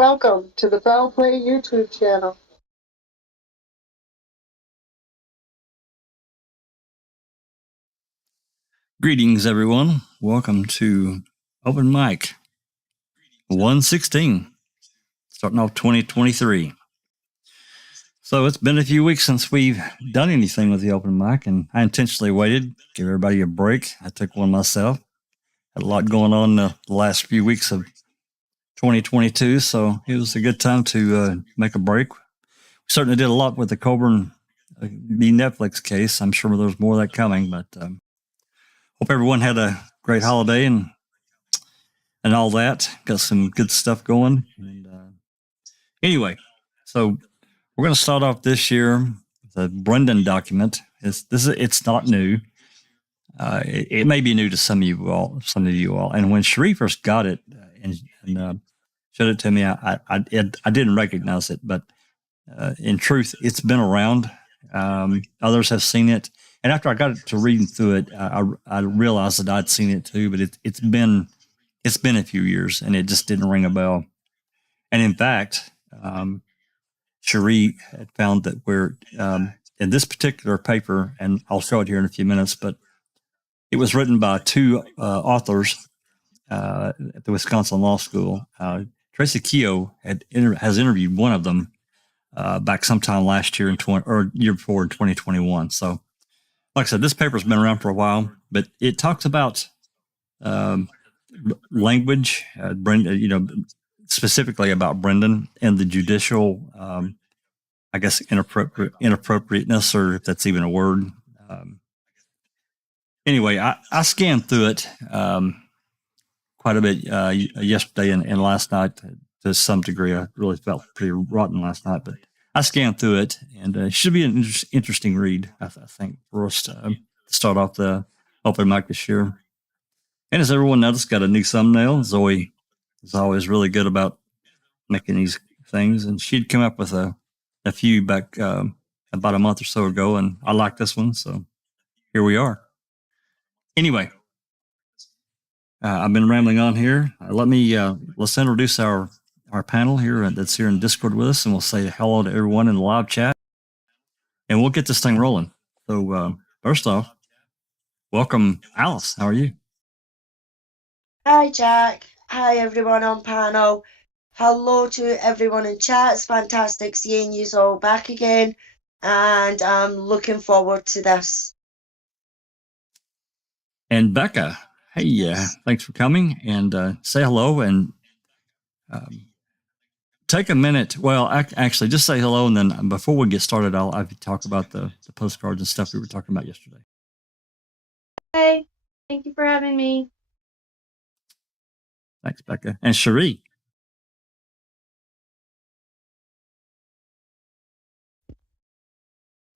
Welcome to the Foul Play YouTube channel. Greetings, everyone. Welcome to Open Mic 116, starting off 2023. So it's been a few weeks since we've done anything with the Open Mic, and I intentionally waited, give everybody a break. I took one myself. Had a lot going on the last few weeks of 2022, so it was a good time to make a break. We certainly did a lot with the Coburn v. Netflix case. I'm sure there's more of that coming, but hope everyone had a great holiday and all that. Got some good stuff going. And anyway, so we're going to start off this year with a Brendan document. It's not new. It may be new to some of you all. And when Cherie first got it and showed it to me, I didn't recognize it, but in truth, it's been around. Others have seen it. And after I got to reading through it, I realized that I'd seen it too, but it's been a few years and it just didn't ring a bell. And in fact, Cherie had found that where in this particular paper, and I'll show it here in a few minutes, but it was written by two authors at the Wisconsin Law School. Tracy Keogh has interviewed one of them back sometime last year or year before in 2021. So, like I said, this paper's been around for a while, but it talks about language, Brendan, specifically about Brendan and the judicial, I guess, inappropriateness, or if that's even a word. Anyway, I scanned through it quite a bit yesterday and last night to some degree. I really felt pretty rotten last night, but I scanned through it, and it should be an interesting read, I think, for us to start off the Open Mic this year. And as everyone noticed, got a new thumbnail. Zoe is always really good about making these things, and she'd come up with a few back about a month or so ago, and I like this one, so here we are. Anyway, I've been rambling on here. Let's introduce our panel here that's here in Discord with us, and we'll say hello to everyone in the live chat, and we'll get this thing rolling. So first off, welcome, Alice. How are you? Hi, Jack. Hi, everyone on panel. Hello to everyone in chat. It's fantastic seeing you all back again, and I'm looking forward to this. And Becca, hey, thanks for coming, and say hello and take a minute. Well, actually, just say hello, and then before we get started, I'll talk about the postcards and stuff we were talking about yesterday. Hey, thank you for having me. Thanks, Becca. And Cherie.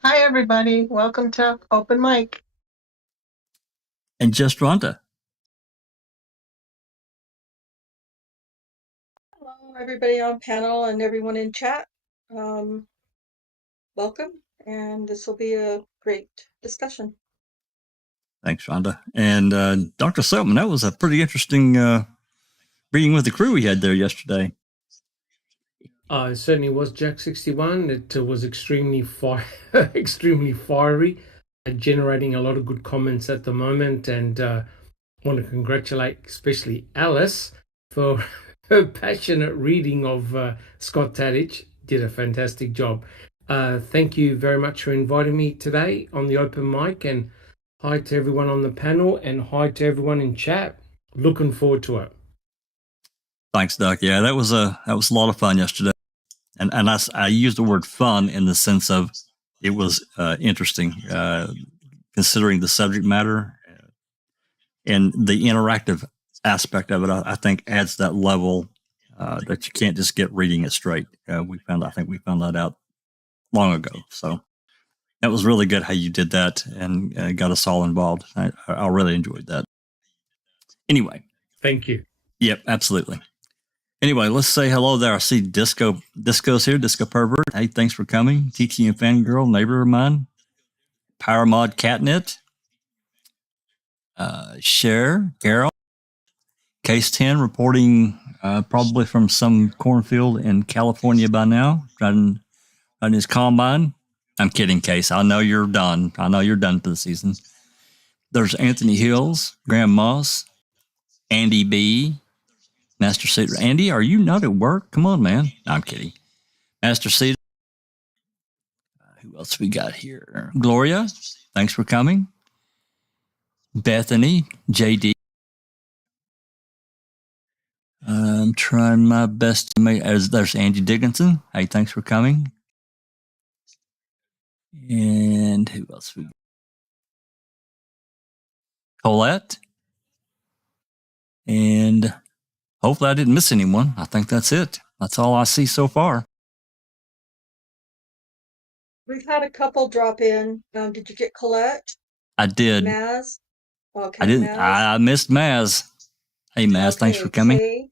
Hi, everybody. Welcome to Open Mic. And just Rhonda. Hello, everybody on panel and everyone in chat. Welcome, and this will be a great discussion. Thanks, Rhonda. And Dr. Silkman, that was a pretty interesting reading with the crew we had there yesterday. It certainly was, Jack 61. It was extremely fiery, generating a lot of good comments at the moment, and want to congratulate especially Alice for her passionate reading of Scott Tadich. Did a fantastic job. Thank you very much for inviting me today on the Open Mic, and hi to everyone on the panel and hi to everyone in chat. Looking forward to it. Thanks, Doc. Yeah, that was a lot of fun yesterday. And I used the word fun in the sense of it was interesting, considering the subject matter and the interactive aspect of it. I think adds that level that you can't just get reading it straight. I think we found that out long ago. So that was really good how you did that and got us all involved. I really enjoyed that. Anyway. Thank you. Yep, absolutely. Anyway, let's say hello there. I see Disco's here, Disco Pervert. Hey, thanks for coming. TT and Fangirl, neighbor of mine. Power Mod Catnit. Cher, Carol. Case 10 reporting Probably from some cornfield in California by now, riding his combine. I'm kidding, Case. I know you're done. I know you're done for the season. There's Anthony Hills, Graham Moss, Andy B, Master Cedar. Andy, are you not at work? Come on, man. No, I'm kidding. Master Cedar. Who else we got here? Gloria, thanks for coming. Bethany, JD. I'm trying my best to make. There's Angie Dickinson. Hey, thanks for coming. And who else? Colette. And hopefully I didn't miss anyone. I think that's it. That's all I see so far. We've had a couple drop in. Did you get Colette? I did. Maz? Okay, I didn't. Maz. I missed Maz. Hey, Maz, thanks for coming. Kay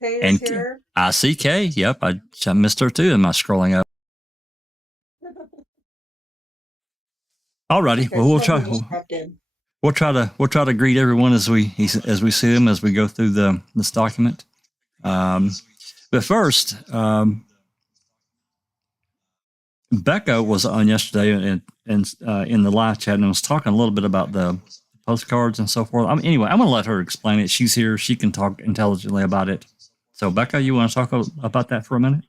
is And here. I see Kay. Yep, I missed her too. Am I scrolling up? Alrighty. Okay, Well, someone just dropped in. We'll try to greet everyone as we see them as we go through this document. But first, Becca was on yesterday and in the live chat and was talking a little bit about the postcards and so forth. Anyway, I'm going to let her explain it. She's here. She can talk intelligently about it. So, Becca, you want to talk about that for a minute?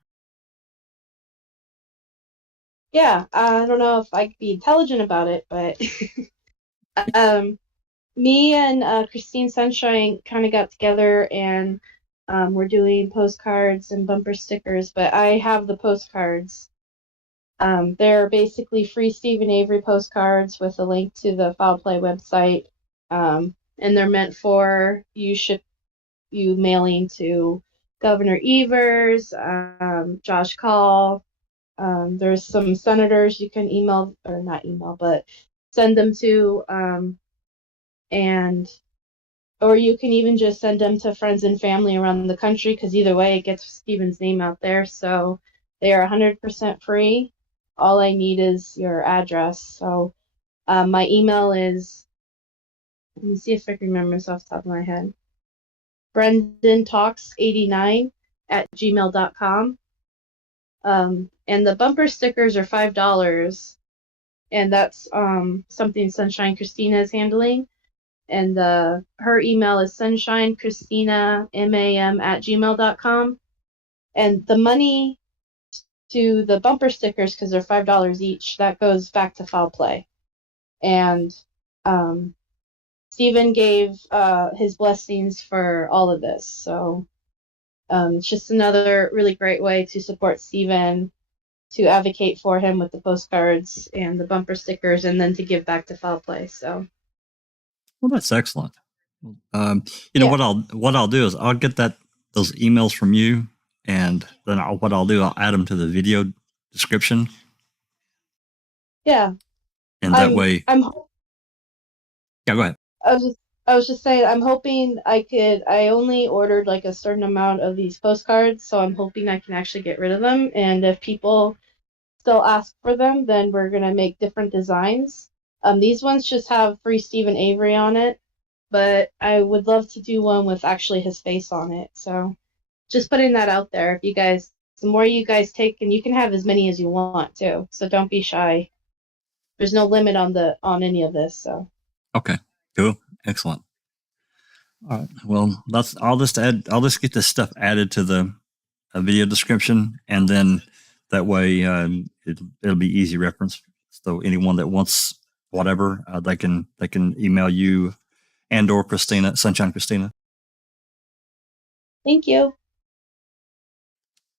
Yeah, I don't know if I could be intelligent about it, but me and Christine Sunshine kind of got together and we're doing postcards and bumper stickers, but I have the postcards. They're basically free Stephen Avery postcards with a link to the Foul Play website, and they're meant for you mailing to Governor Evers, Josh Call. There's some senators you can email, or not email, but send them to, or you can even just send them to friends and family around the country, because either way it gets Stephen's name out there. So they are 100% free. All I need is your address. So my email is, let me see if I can remember this off the top of my head, brendantalks89@gmail.com. And the bumper stickers are $5, and that's something Sunshine Christina is handling. And her email is sunshinechristinamam@gmail.com. And the money to the bumper stickers, because they're $5 each, that goes back to Foul Play. And Stephen gave his blessings for all of this. So it's just another really great way to support Stephen, to advocate for him with the postcards and the bumper stickers, and then to give back to Foul Play. So, well, that's excellent. What I'll do is I'll get those emails from you, and then I'll add them to the video description. Yeah. And that way. Yeah, go ahead. I was just saying, I'm hoping I only ordered like a certain amount of these postcards, so I'm hoping I can actually get rid of them. And if people still ask for them, then we're going to make different designs. These ones just have free Stephen Avery on it, but I would love to do one with actually his face on it. So just putting that out there. If you guys, the more you guys take, and you can have as many as you want too. So don't be shy. There's no limit on any of this. So. Okay, cool. Excellent. All right. Well, I'll just get this stuff added to the video description, and then that way it'll be easy reference. So anyone that wants whatever, they can email you and/or Christina, Sunshine Christina. Thank you.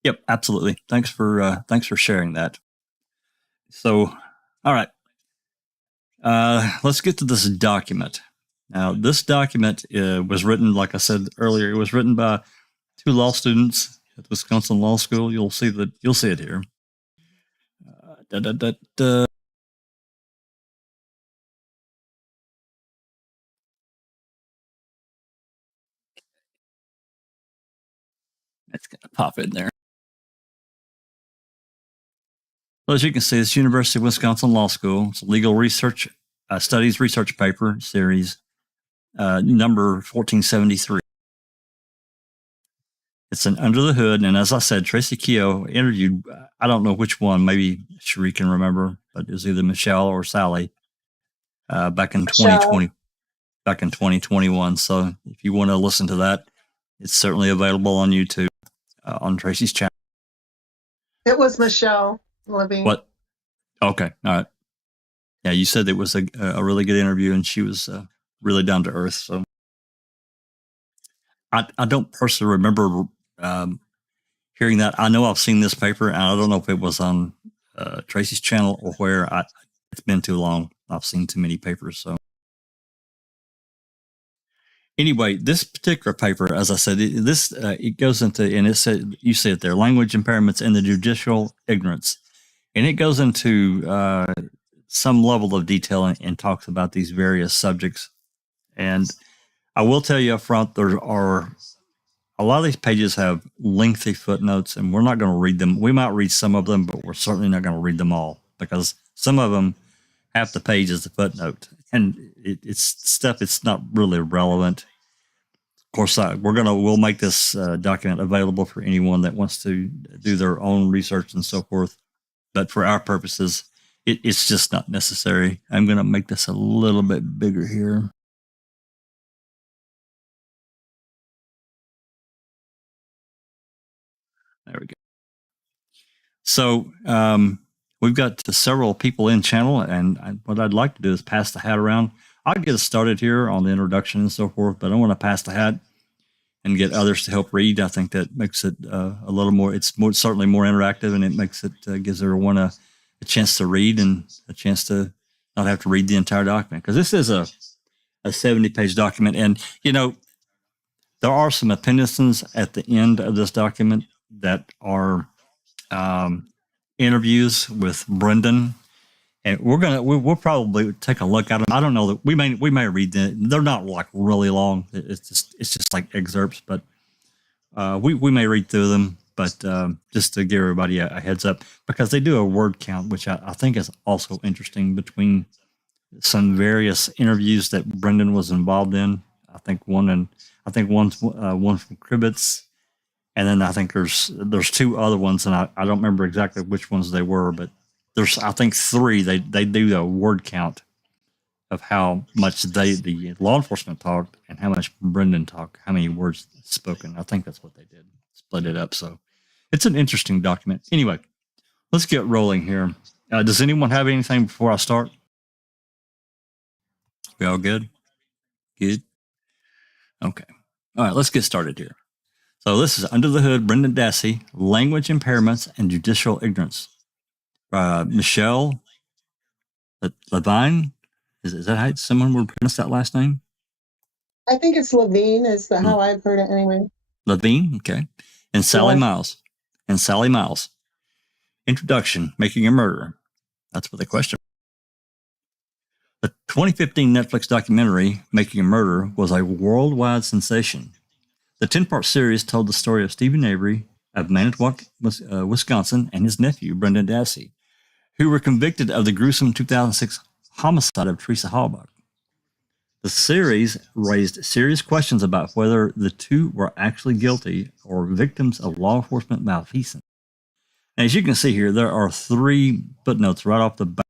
Yep, absolutely. Thanks for sharing that. So, all right. Let's get to this document. Now, this document was written, like I said earlier, it was written by two law students at Wisconsin Law School. You'll see it here. It's going to pop in there. Well, as you can see, it's University of Wisconsin Law School. It's a legal research studies research paper series, number 1473. It's an Under the Hood. And as I said, Tracy Keogh interviewed, I don't know which one, maybe Cherie can remember, but it was either Michelle or Sally back in 2020, back in 2021. So if you want to listen to that, it's certainly available on YouTube on Tracy's channel. It was Michelle Levine. What? Okay. All right. Yeah, you said it was a really good interview, and she was really down to earth. So I don't personally remember hearing that. I know I've seen this paper, and I don't know if it was on Tracy's channel or where. It's been too long. I've seen too many papers. So anyway, this particular paper, as I said, it goes into, and it said, you see it there, language impairments and the judicial ignorance, and it goes into some level of detail and talks about these various subjects. And I will tell you up front, there are a lot of these pages have lengthy footnotes, and we're not going to read them. We might read some of them, but we're certainly not going to read them all, because some of them, half the page is the footnote, and it's stuff it's not really relevant. Of course, we'll make this document available for anyone that wants to do their own research and so forth. But for our purposes, it's just not necessary. I'm going to make this a little bit bigger here. There we go. So we've got several people in channel, and what I'd like to do is pass the hat around. I'll get us started here on the introduction and so forth, but I want to pass the hat and get others to help read. I think that makes it a little more, certainly more interactive, and it makes it, gives everyone a chance to read and a chance to not have to read the entire document. Because this is a 70-page document. And, you know, there are some appendices at the end of this document that are interviews with Brendan. And we'll probably take a look at them. I don't know that we may read them. They're not like really long. It's just like excerpts, but we may read through them. But just to give everybody a heads up, because they do a word count, which I think is also interesting between some various interviews that Brendan was involved in. I think one's one from Cribbets, and then I think there's two other ones, and I don't remember exactly which ones they were, but there's, I think, three. They do a word count of how much the law enforcement talked and how much Brendan talked, how many words spoken. I think that's what they did, split it up. So it's an interesting document. Anyway, let's get rolling here. Does anyone have anything before I start? We all good? Good? Okay. All right, let's get started here. So this is Under the Hood, Brendan Dassey, Language Impairments and Judicial Ignorance. Michelle Levine, is that how someone would pronounce that last name? I think it's Levine is how I've heard it anyway. Levine, okay. And Sally Miles. Introduction, Making a Murderer. That's what the question. The 2015 Netflix documentary, Making a Murderer, was a worldwide sensation. The 10-part series told the story of Stephen Avery of Manitowoc, Wisconsin, and his nephew, Brendan Dassey, who were convicted of the gruesome 2006 homicide of Teresa Halbach. The series raised serious questions about whether the two were actually guilty or victims of law enforcement malfeasance. And as you can see here, there are 3 footnotes right off the bat,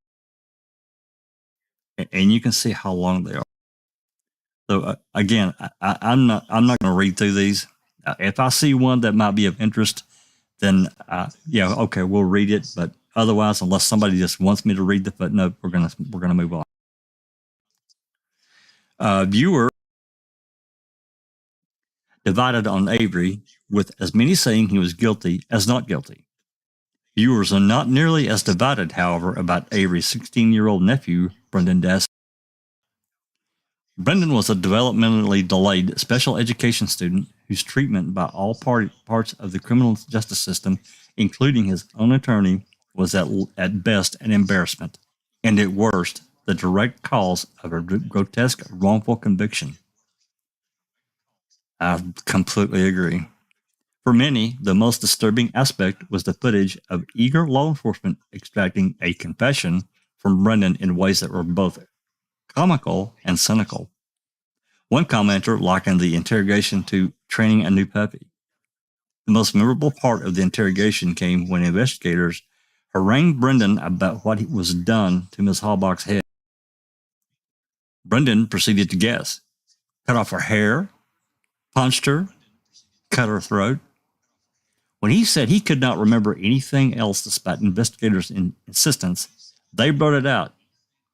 and you can see how long they are. So again, I'm not going to read through these. If I see one that might be of interest, then yeah, okay, we'll read it. But otherwise, unless somebody just wants me to read the footnote, we're gonna move on. Viewer divided on Avery, with as many saying he was guilty as not guilty. Viewers are not nearly as divided, however, about Avery's 16-year-old nephew, Brendan Dassey. Brendan was a developmentally delayed special education student whose treatment by all parts of the criminal justice system, including his own attorney, was at best an embarrassment, and at worst, the direct cause of a grotesque wrongful conviction. I completely agree. For many, the most disturbing aspect was the footage of eager law enforcement extracting a confession from Brendan in ways that were both comical and cynical. One commenter likened the interrogation to training a new puppy. The most memorable part of the interrogation came when investigators harangued Brendan about what was done to Miss Halbach's head. Brendan proceeded to guess. Cut off her hair, punched her, cut her throat. When he said he could not remember anything else despite investigators' insistence, they brought it out.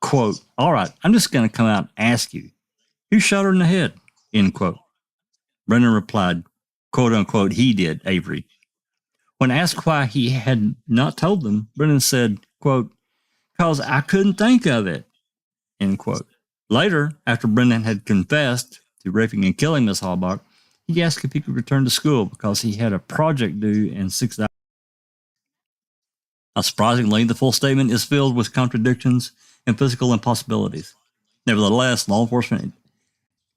Quote, all right, I'm just going to come out and ask you, who shot her in the head? End quote. Brendan replied, quote unquote, he did, Avery. When asked why he had not told them, Brendan said, quote, because I couldn't think of it, end quote. Later, after Brendan had confessed to raping and killing Miss Halbach, he asked if he could return to school because he had a project due in 6 hours. Not surprisingly, the full statement is filled with contradictions and physical impossibilities. Nevertheless, law enforcement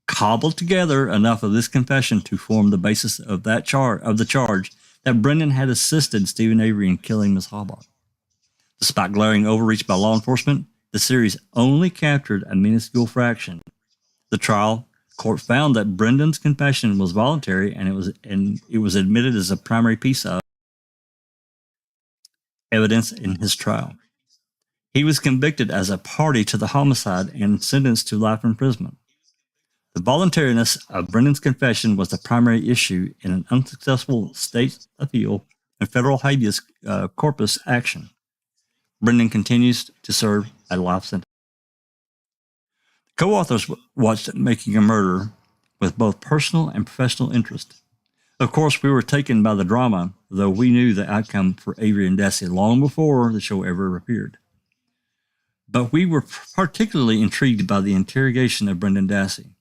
cobbled together enough of this confession to form the basis of the charge that Brendan had assisted Stephen Avery in killing Miss Halbach. Despite glaring overreach by law enforcement, the series only captured a minuscule fraction. The trial court found that Brendan's confession was voluntary and it was admitted as a primary piece of evidence in his trial. He was convicted as a party to the homicide and sentenced to life imprisonment. The voluntariness of Brendan's confession was the primary issue in an unsuccessful state appeal and federal habeas corpus action. Brendan continues to serve a life sentence. Co-authors watched Making a Murder with both personal and professional interest. Of course, we were taken by the drama, though we knew the outcome for Avery and Dassey long before the show ever appeared. But we were particularly intrigued by the interrogation of Brendan Dassey.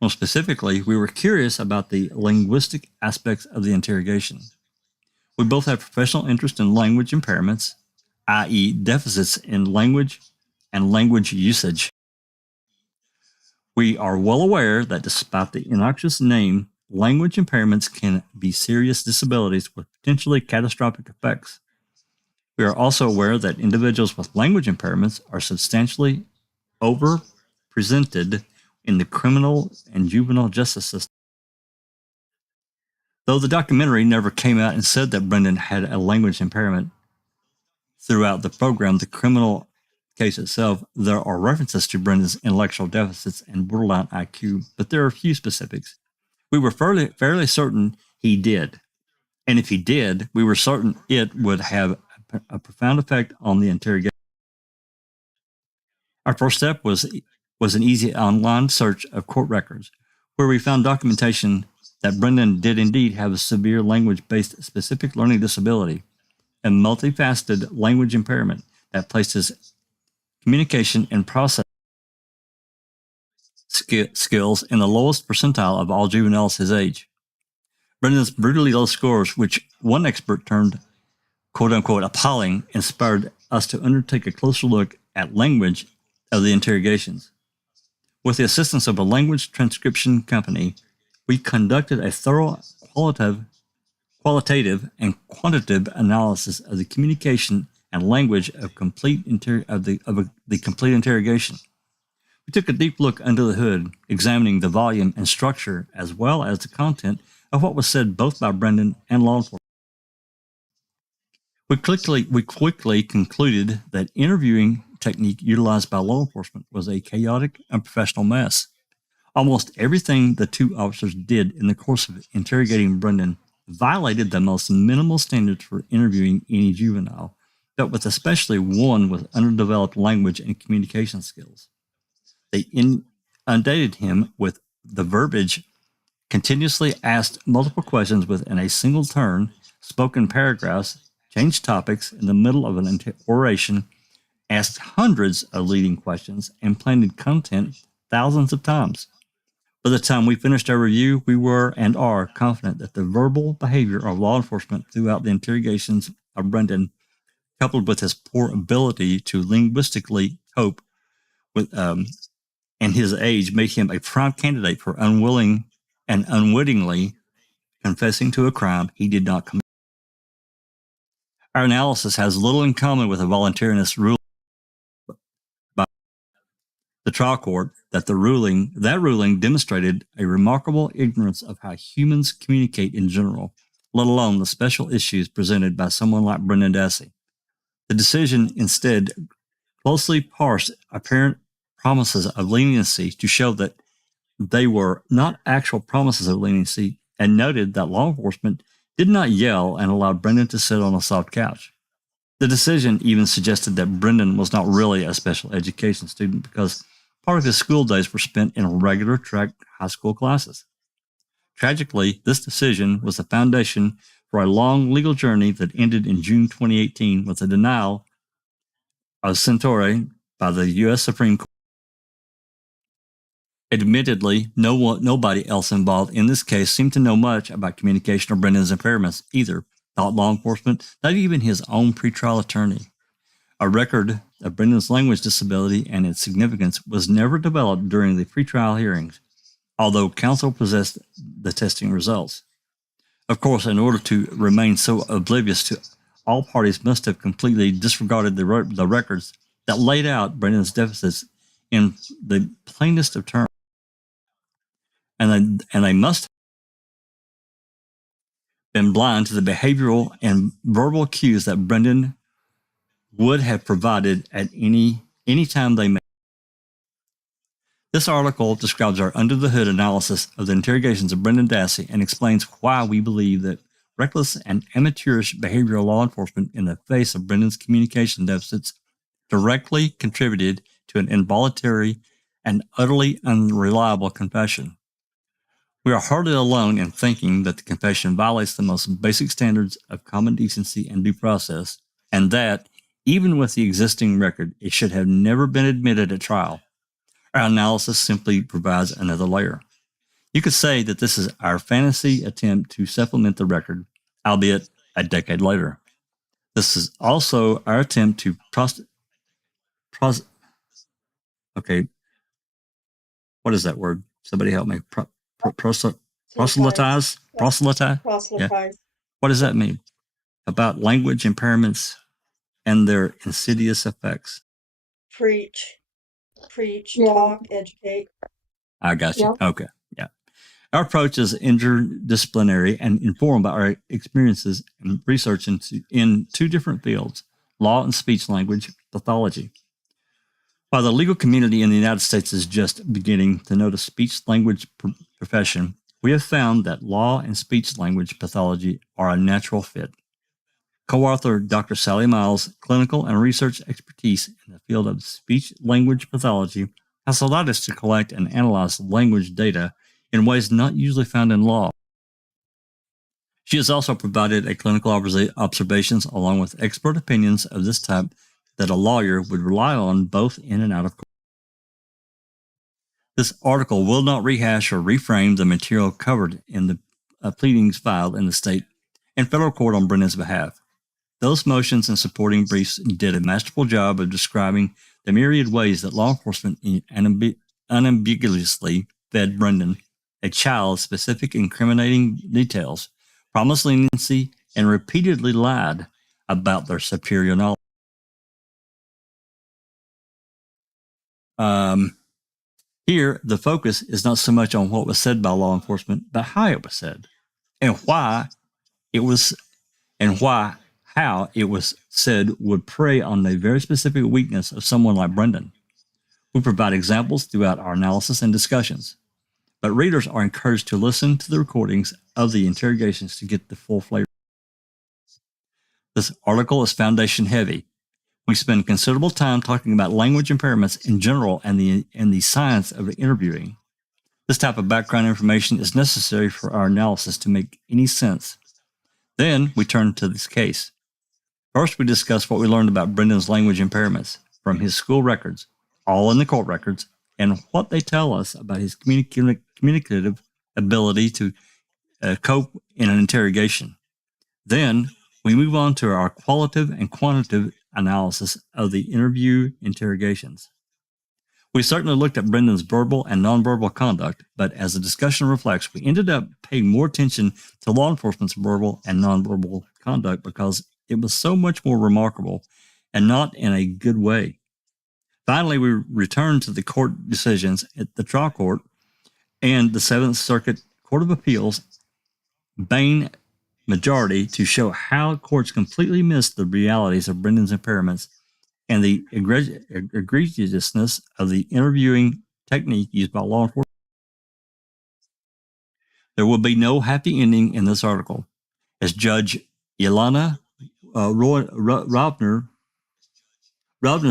More specifically, we were curious about the linguistic aspects of the interrogation. We both have professional interest in language impairments, i.e. deficits in language and language usage. We are well aware that despite the innocuous name, language impairments can be serious disabilities with potentially catastrophic effects. We are also aware that individuals with language impairments are substantially overrepresented in the criminal and juvenile justice system. Though the documentary never came out and said that Brendan had a language impairment, throughout the program, the criminal case itself, there are references to Brendan's intellectual deficits and borderline IQ, but there are a few specifics. We were fairly certain he did. And if he did, we were certain it would have a profound effect on the interrogation. Our first step was an easy online search of court records, where we found documentation that Brendan did indeed have a severe language-based specific learning disability and multifaceted language impairment that placed his communication and process skills in the lowest percentile of all juveniles his age. Brendan's brutally low scores, which one expert termed quote-unquote appalling, inspired us to undertake a closer look at language of the interrogations. With the assistance of a language transcription company, we conducted a thorough qualitative and quantitative analysis of the communication and language of the complete interrogation. We took a deep look under the hood, examining the volume and structure as well as the content of what was said both by Brendan and law enforcement. We quickly concluded that interviewing technique utilized by law enforcement was a chaotic, unprofessional mess. Almost everything the two officers did in the course of interrogating Brendan violated the most minimal standards for interviewing any juvenile, but with especially one with underdeveloped language and communication skills. They inundated him with the verbiage, continuously asked multiple questions within a single turn, spoken paragraphs, changed topics in the middle of an oration, asked hundreds of leading questions, and planted content thousands of times. By the time we finished our review, we were and are confident that the verbal behavior of law enforcement throughout the interrogations of Brendan, coupled with his poor ability to linguistically cope with and his age, made him a prime candidate for unwilling and unwittingly confessing to a crime he did not commit. Our analysis has little in common with the voluntariness ruling by the trial court that ruling demonstrated a remarkable ignorance of how humans communicate in general, let alone the special issues presented by someone like Brendan Dassey. The decision instead closely parsed apparent promises of leniency to show that they were not actual promises of leniency, and noted that law enforcement did not yell and allow Brendan to sit on a soft couch. The decision even suggested that Brendan was not really a special education student because part of his school days were spent in regular track high school classes. Tragically, this decision was the foundation for a long legal journey that ended in June 2018 with a denial of certiorari by the U.S. Supreme Court. Admittedly, nobody else involved in this case seemed to know much about communication or Brendan's impairments either, not law enforcement, not even his own pretrial attorney. A record of Brendan's language disability and its significance was never developed during the pretrial hearings, although counsel possessed the testing results. Of course, in order to remain so oblivious to all parties must have completely disregarded the records that laid out Brendan's deficits in the plainest of terms. And they must have been blind to the behavioral and verbal cues that Brendan would have provided at any time they met. This article describes our under-the-hood analysis of the interrogations of Brendan Dassey and explains why we believe that reckless and amateurish behavioral law enforcement in the face of Brendan's communication deficits directly contributed to an involuntary and utterly unreliable confession. We are hardly alone in thinking that the confession violates the most basic standards of common decency and due process, and that, even with the existing record, it should have never been admitted at trial. Our analysis simply provides another layer. You could say that this is our fantasy attempt to supplement the record, albeit a decade later. This is also our attempt to what is that word? Somebody help me. Proselytize? Proselytize? Yeah. What does that mean? About language impairments and their insidious effects. Preach, Yeah. talk, educate. I got you. Yeah. Okay. Yeah. Our approach is interdisciplinary and informed by our experiences and research in two different fields, law and speech language pathology. While the legal community in the United States is just beginning to know the speech-language profession, we have found that law and speech-language pathology are a natural fit. Co-author Dr. Sally Miles' clinical and research expertise in the field of speech-language pathology has allowed us to collect and analyze language data in ways not usually found in law. She has also provided a clinical observations along with expert opinions of this type that a lawyer would rely on both in and out of court. This article will not rehash or reframe the material covered in the pleadings filed in the state and federal court on Brendan's behalf. Those motions and supporting briefs did a masterful job of describing the myriad ways that law enforcement unambiguously fed Brendan, a child, specific incriminating details, promised leniency, and repeatedly lied about their superior knowledge. Here, the focus is not so much on what was said by law enforcement, but how it was said, and how it was said would prey on the very specific weakness of someone like Brendan. We provide examples throughout our analysis and discussions, but readers are encouraged to listen to the recordings of the interrogations to get the full flavor. This article is foundation heavy. We spend considerable time talking about language impairments in general and the science of interviewing. This type of background information is necessary for our analysis to make any sense. Then we turn to this case. First, we discuss what we learned about Brendan's language impairments from his school records, all in the court records, and what they tell us about his communicative ability to cope in an interrogation. Then we move on to our qualitative and quantitative analysis of the interview interrogations. We certainly looked at Brendan's verbal and nonverbal conduct, but as the discussion reflects, we ended up paying more attention to law enforcement's verbal and nonverbal conduct because it was so much more remarkable and not in a good way. Finally, we returned to the court decisions at the trial court and the Seventh Circuit Court of Appeals, Bain majority to show how courts completely missed the realities of Brendan's impairments and the egregiousness of the interviewing technique used by law enforcement. There will be no happy ending in this article. As Judge Ilana Rovner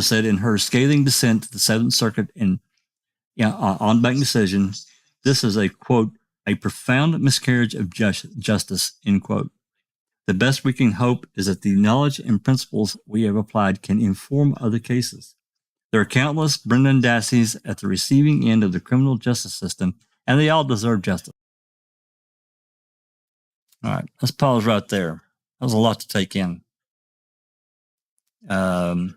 said in her scathing dissent to the Seventh Circuit in en banc decision, this is a, quote, a profound miscarriage of justice, end quote. The best we can hope is that the knowledge and principles we have applied can inform other cases. There are countless Brendan Dasseys at the receiving end of the criminal justice system, and they all deserve justice. All right, let's pause right there. That was a lot to take in. I've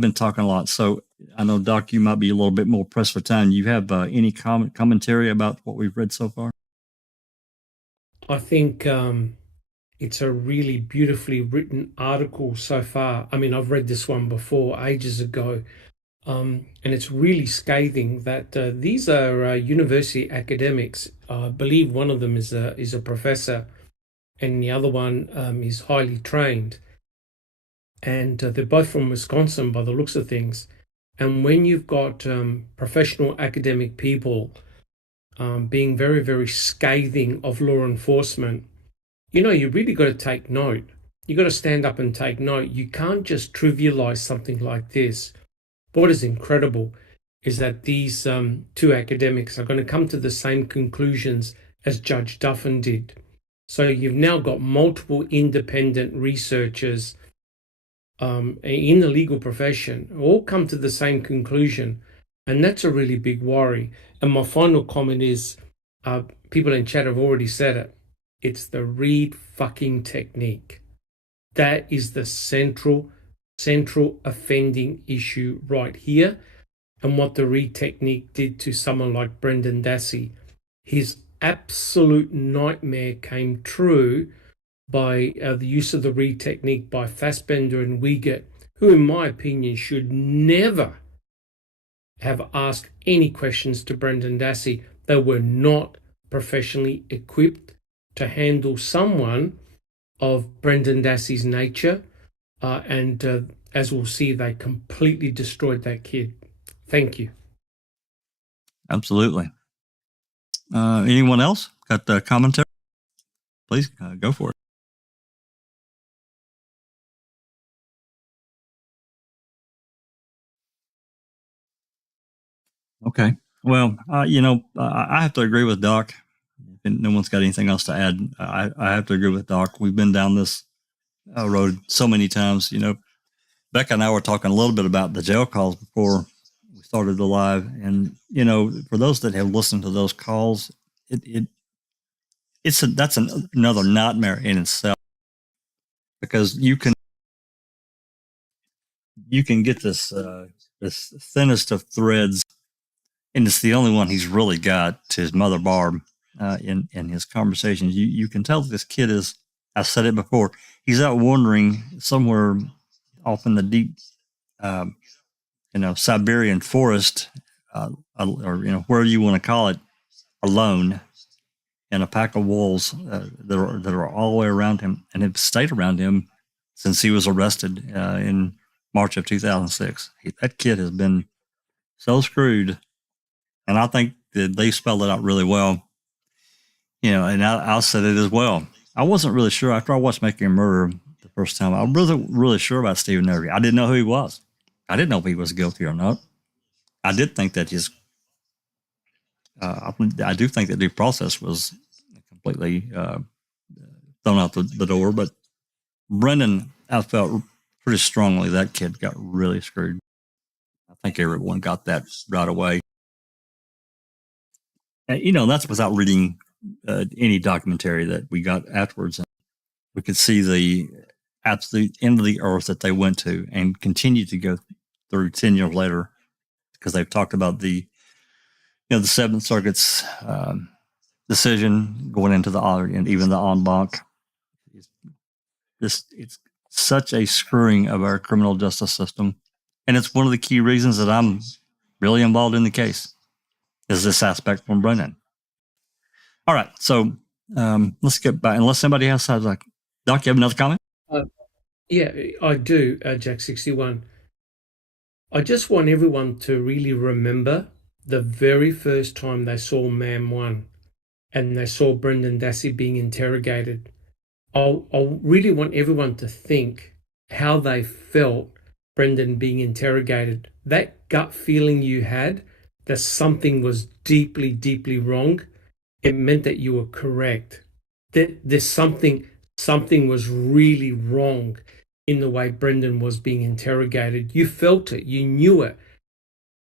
been talking a lot, so I know, Doc, you might be a little bit more pressed for time. You have any commentary about what we've read so far? I think it's a really beautifully written article so far. I mean, I've read this one before, ages ago, and it's really scathing that these are university academics. I believe one of them is a professor, and the other one is highly trained. And they're both from Wisconsin by the looks of things. And when you've got professional academic people being very, very scathing of law enforcement, you really got to take note. You got to stand up and take note. You can't just trivialize something like this. What is incredible is that these two academics are going to come to the same conclusions as Judge Duffin did. So you've now got multiple independent researchers in the legal profession all come to the same conclusion, and that's a really big worry. And my final comment is, people in chat have already said it, it's the read fucking technique. That is the central offending issue right here. And what the read technique did to someone like Brendan Dassey, his absolute nightmare came true by the use of the read technique by Fassbender and Wiegert, who in my opinion should never have asked any questions to Brendan Dassey. They were not professionally equipped to handle someone of Brendan Dassey's nature, and as we'll see, they completely destroyed that kid. Thank you. Absolutely. Anyone else got the commentary? Please go for it. Okay. Well, I have to agree with Doc. If no one's got anything else to add, I have to agree with Doc. We've been down this road so many times. Becca and I were talking a little bit about the jail calls before we started the live. And, for those that have listened to those calls, that's another nightmare in itself, because you can get this thinnest of threads, and it's the only one he's really got, to his mother Barb in his conversations. You can tell that this kid is, I've said it before, he's out wandering somewhere off in the deep Siberian forest, or where you want to call it, alone in a pack of wolves that are all the way around him, and have stayed around him since he was arrested in March of 2006. That kid has been so screwed, and I think that they spelled it out really well. And I said it as well. I wasn't really sure after I watched Making a Murder the first time. I wasn't really sure about Stephen Avery. I didn't know who he was. I didn't know if he was guilty or not. I did think that I do think that due process was completely thrown out the door. But Brendan, I felt pretty strongly that kid got really screwed. I think everyone got that right away. And, that's without reading any documentary that we got afterwards. We could see the absolute end of the earth that they went to and continue to go through 10 years later, because they've talked about the Seventh Circuit's decision going into and even the en banc. It's such a screwing of our criminal justice system. And it's one of the key reasons that I'm really involved in the case, is this aspect from Brendan. All right. So let's get back. Unless somebody else has like, Doc, you have another comment? Yeah, I do, Jack 61. I just want everyone to really remember the very first time they saw Ma'am 1 and they saw Brendan Dassey being interrogated. I really want everyone to think how they felt Brendan being interrogated. That gut feeling you had that something was deeply, deeply wrong, it meant that you were correct. That there's something was really wrong in the way Brendan was being interrogated. You felt it, you knew it.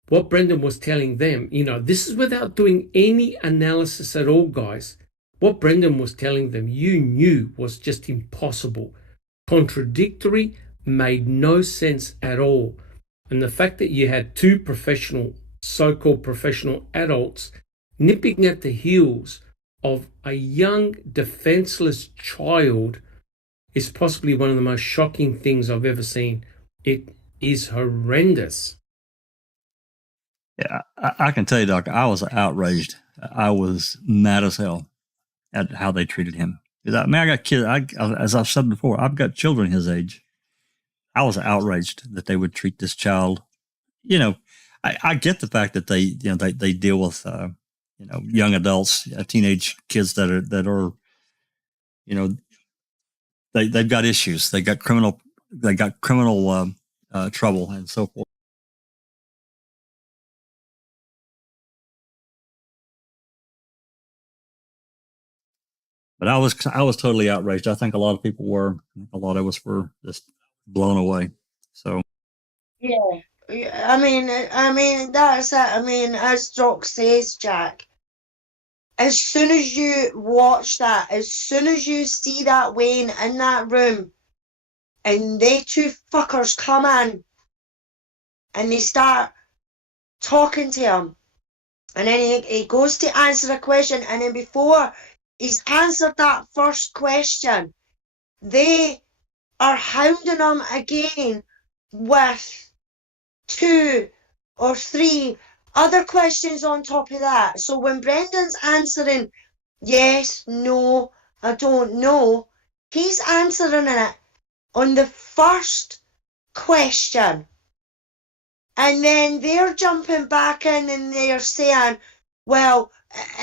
What Brendan was telling them, this is without doing any analysis at all, guys. What Brendan was telling them, you knew was just impossible, contradictory, made no sense at all. And the fact that you had two so-called professional adults nipping at the heels of a young, defenseless child is possibly one of the most shocking things I've ever seen. It is horrendous. Yeah, I can tell you, Doc, I was outraged. I was mad as hell at how they treated him. I got kids. As I've said before, I've got children his age. I was outraged that they would treat this child. I get the fact that they deal with young adults, teenage kids that are they've got issues. They got criminal trouble and so forth. But I was totally outraged. I think a lot of people were. A lot of us were just blown away. So Yeah. I mean, that's it. I mean, as Doc says, Jack, as soon as you watch that, as soon as you see that Wayne in that room, and they two fuckers come in, and they start talking to him, and then he goes to answer a question, and then before he's answered that first question, they are hounding him again with 2 or 3 other questions on top of that. So when Brendan's answering yes, no, I don't know, he's answering it on the first question. And then they're jumping back in and they're saying, well,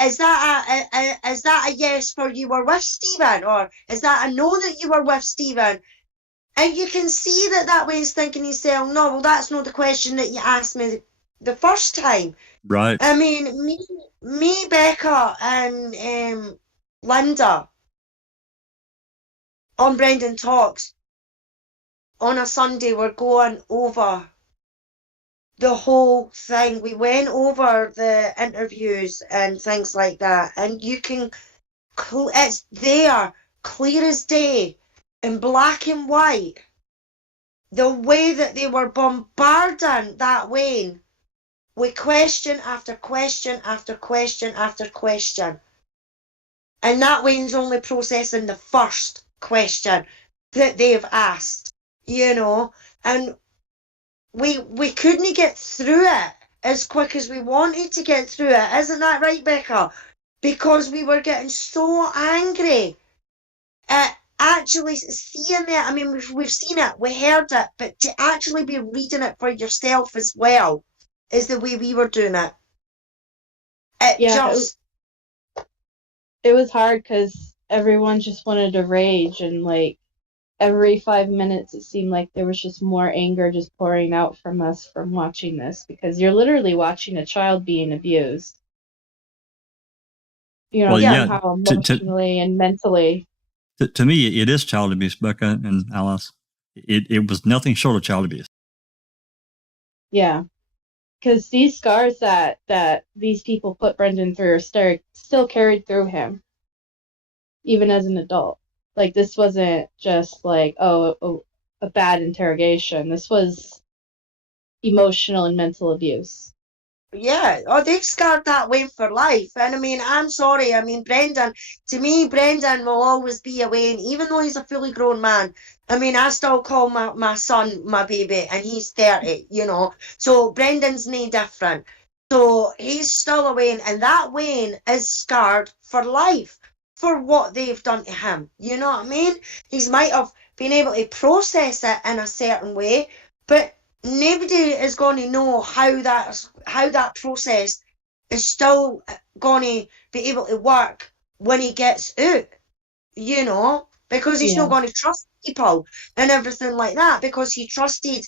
is that a yes for you were with Stephen? Or is that a no that you were with Stephen? And you can see that Wayne's thinking himself, no, well, that's not the question that you asked me the first time. right. I mean, me, Becca, and Linda on Brendan Talks on a Sunday were going over the whole thing. We went over the interviews and things like that, and you can, it's there, clear as day, in black and white, the way that they were bombarding that Wayne with question after question after question after question. And that Wayne's only processing the first question that they've asked, and we couldn't get through it as quick as we wanted to get through it. Isn't that right, Becca? Because we were getting so angry at actually seeing it. I mean, we've seen it, we heard it, but to actually be reading it for yourself as well is the way we were doing it. It was hard because everyone just wanted to rage, and like every 5 minutes it seemed like there was just more anger just pouring out from us from watching this, because you're literally watching a child being abused. How emotionally and mentally. To me, it is child abuse, Becca and Alice. It was nothing short of child abuse. Yeah, because these scars that these people put Brendan through are still carried through him, even as an adult. Like, this wasn't just like, a bad interrogation. This was emotional and mental abuse. Yeah, they've scarred that Wayne for life. And I mean, I'm sorry. I mean, Brendan will always be a Wayne, even though he's a fully grown man. I mean, I still call my son my baby, and he's 30, So Brendan's no different. So he's still a Wayne, and that Wayne is scarred for life for what they've done to him. You know what I mean? He might have been able to process it in a certain way, but nobody is going to know how that process is still going to be able to work when he gets out, you know, because he's not going to trust people and everything like that, because he trusted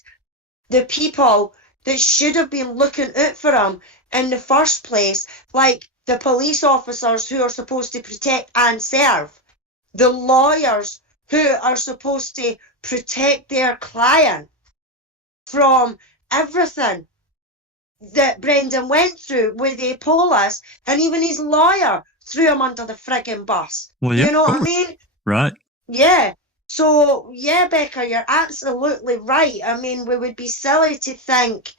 the people that should have been looking out for him in the first place, like the police officers who are supposed to protect and serve, the lawyers who are supposed to protect their client from everything that Brendan went through with the police, and even his lawyer threw him under the frigging bus. Well, yeah, you know of what I course. mean? Right. Yeah. So, yeah, Becca, you're absolutely right. I mean, we would be silly to think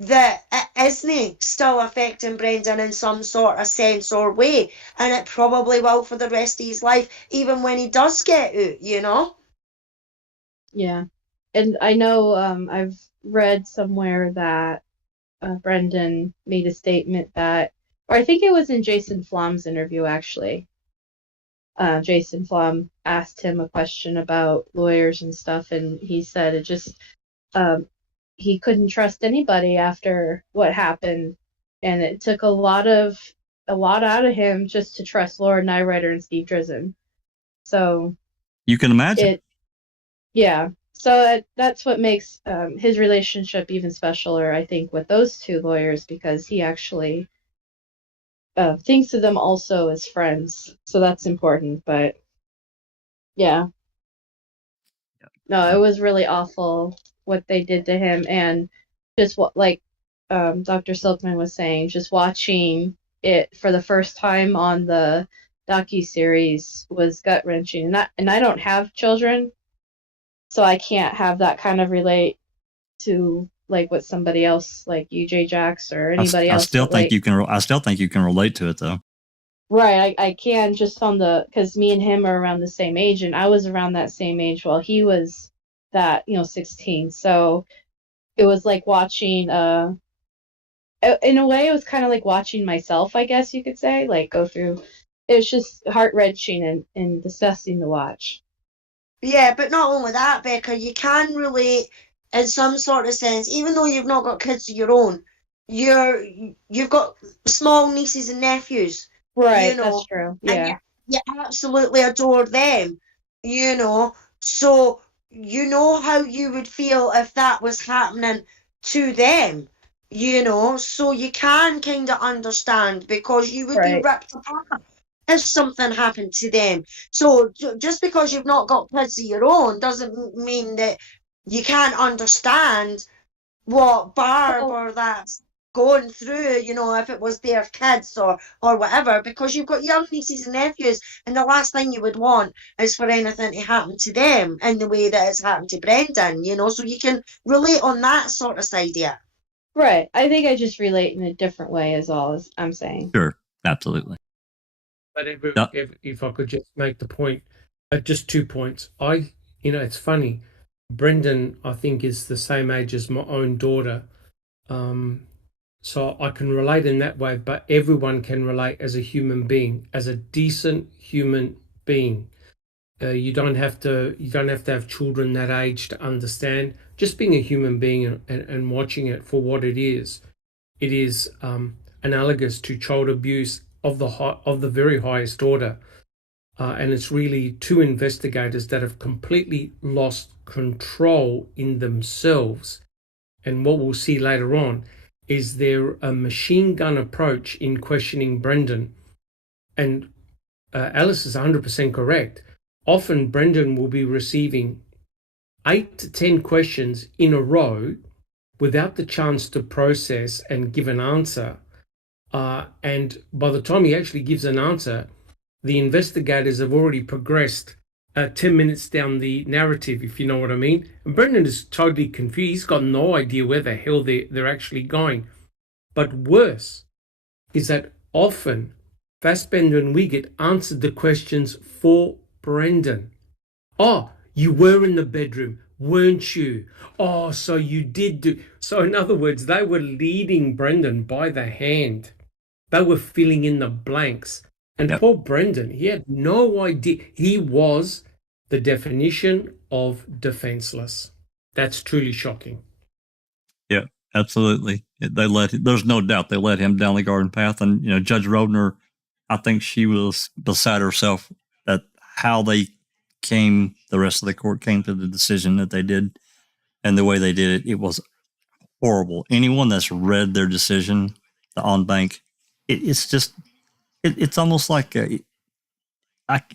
that it isn't still affecting Brendan in some sort of sense or way, and it probably will for the rest of his life, even when he does get out, you know? Yeah. And I know I've read somewhere that Brendan made a statement that, or I think it was in Jason Flom's interview actually. Jason Flom asked him a question about lawyers and stuff, and he said it just he couldn't trust anybody after what happened, and it took a lot out of him just to trust Laura Nyrider and Steve Drizzen. So you can imagine. So that's what makes his relationship even specialer, I think, with those two lawyers, because he actually thinks of them also as friends. So that's important. But yeah, no, it was really awful what they did to him, and just what, like Dr. Silkman was saying, just watching it for the first time on the docuseries was gut wrenching. And I don't have children, so I can't have that kind of relate to like what somebody else like UJ Jax or anybody else. I still think you can relate to it though. Right, I can, just on because me and him are around the same age, and I was around that same age while he was 16. So it was like watching in a way it was kind of like watching myself, I guess you could say, like go through. It was just heart-wrenching and disgusting to watch. Yeah, but not only that, Becca, you can relate in some sort of sense, even though you've not got kids of your own. You've got small nieces and nephews. Right, you know, that's true. Yeah. You absolutely adore them, you know. So you know how you would feel if that was happening to them, you know. So you can kind of understand, because you would be ripped apart if something happened to them. So just because you've not got kids of your own doesn't mean that you can't understand what Barb or that's going through, you know, if it was their kids or whatever, because you've got young nieces and nephews, and the last thing you would want is for anything to happen to them in the way that it's happened to Brendan, you know. So you can relate on that sort of side, yeah. Right. I think I just relate in a different way, is all I'm saying. Sure, absolutely. But if I could just make the point, just 2 points. It's funny. Brendan, I think, is the same age as my own daughter. So I can relate in that way, but everyone can relate as a human being, as a decent human being. You don't have to have children that age to understand. Just being a human being and watching it for what it is analogous to child abuse of the very highest order. And it's really two investigators that have completely lost control in themselves. And what we'll see later on is there a machine gun approach in questioning Brendan. And Alice is 100% correct. Often Brendan will be receiving 8 to 10 questions in a row without the chance to process and give an answer. And by the time he actually gives an answer, the investigators have already progressed 10 minutes down the narrative, if you know what I mean. And Brendan is totally confused. He's got no idea where the hell they're actually going. But worse is that often Fassbender and Wiegert answered the questions for Brendan. Oh, you were in the bedroom. weren't you? Oh, so you did do. So, in other words, they were leading Brendan by the hand. They were filling in the blanks. And Yep. poor Brendan, he had no idea. He was the definition of defenseless. That's truly shocking. Yeah, absolutely. There's no doubt they led him down the garden path. And, Judge Rodner, I think she was beside herself at how the rest of the court came to the decision that they did and the way they did it. It was horrible. Anyone that's read their decision, the en banc, it's almost like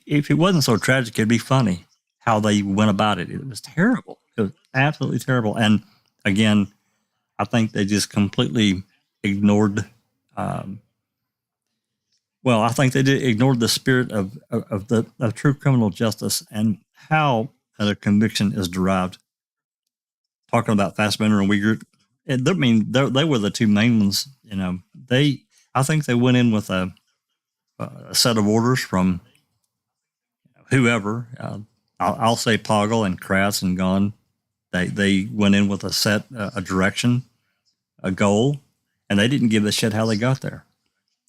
if it wasn't so tragic, it'd be funny how they went about it. It was terrible. It was absolutely terrible. And again, I think they just completely ignored. I think they ignored the spirit of true criminal justice and how a conviction is derived. Talking about Fassbender and Uyghur, they were the two main ones. I think they went in with a set of orders from whoever. I'll say Poggle and Kratz and Gahn. They went in with a direction, a goal, and they didn't give a shit how they got there.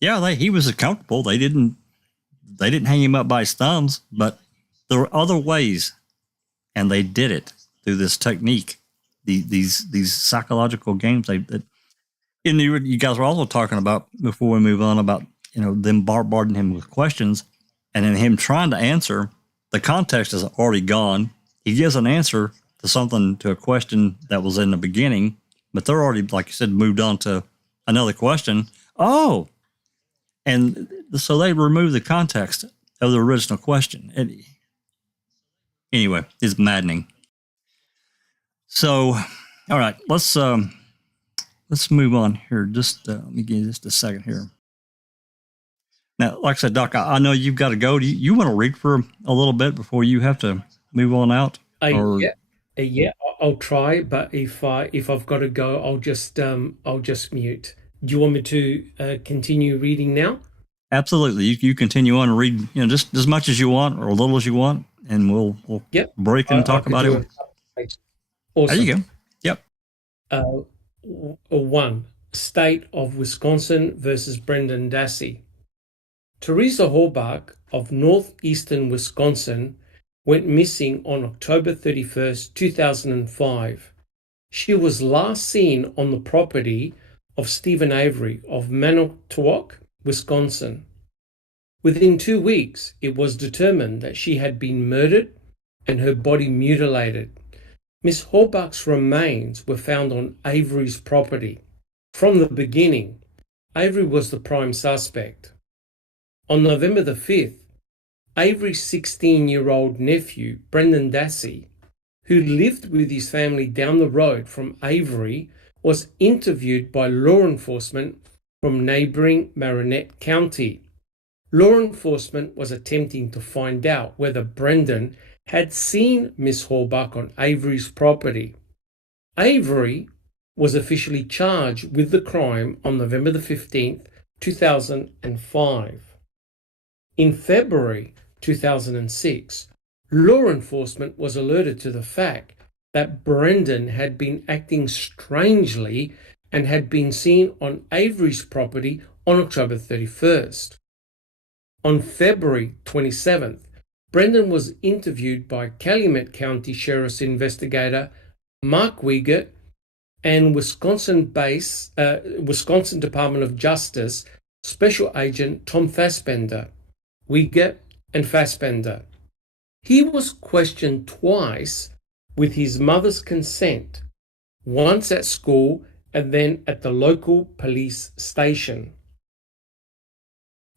Yeah, he was accountable. They didn't hang him up by his thumbs, but there were other ways, and they did it through this technique, these psychological games. You guys were also talking about before we move on about them bombarding him with questions, and then him trying to answer. The context is already gone. He gives an answer to a question that was in the beginning, but they're already, like you said, moved on to another question. Oh, and so they remove the context of the original question. Anyway, it's maddening. So, all right, let's move on here. Just let me give you just a second here. Now, like I said, Doc, I know you've got to go. Do you want to read for a little bit before you have to move on out? Yeah, I'll try. But if I've got to go, I'll just mute. Do you want me to continue reading now? Absolutely. You continue on and read, just as much as you want or a little as you want, and we'll break and talk about it. Awesome. There you go. Yep. 1. State of Wisconsin versus Brendan Dassey. Teresa Horbach of northeastern Wisconsin went missing on October 31st, 2005. She was last seen on the property of Stephen Avery of Manitowoc, Wisconsin. Within 2 weeks, it was determined that she had been murdered and her body mutilated. Miss Horbach's remains were found on Avery's property. From the beginning, Avery was the prime suspect. On November the 5th, Avery's 16-year-old nephew, Brendan Dassey, who lived with his family down the road from Avery, was interviewed by law enforcement from neighboring Marinette County. Law enforcement was attempting to find out whether Brendan had seen Miss Horbach on Avery's property. Avery was officially charged with the crime on November the 15th, 2005. In February 2006, law enforcement was alerted to the fact that Brendan had been acting strangely and had been seen on Avery's property on October 31st. On February 27th, Brendan was interviewed by Calumet County Sheriff's investigator Mark Wiegert and Wisconsin Department of Justice Special Agent Tom Fassbender. Wiegert and Fassbender. He was questioned twice with his mother's consent, once at school and then at the local police station.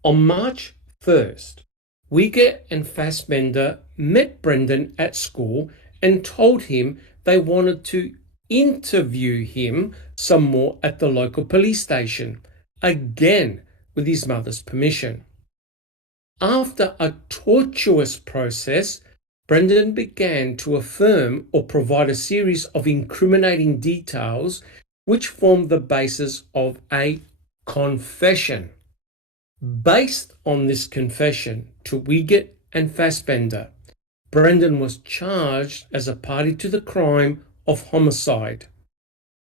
On March 1st, Wiegert and Fassbender met Brendan at school and told him they wanted to interview him some more at the local police station, again with his mother's permission. After a tortuous process, Brendan began to affirm or provide a series of incriminating details which formed the basis of a confession. Based on this confession to Wiegert and Fassbender, Brendan was charged as a party to the crime of homicide.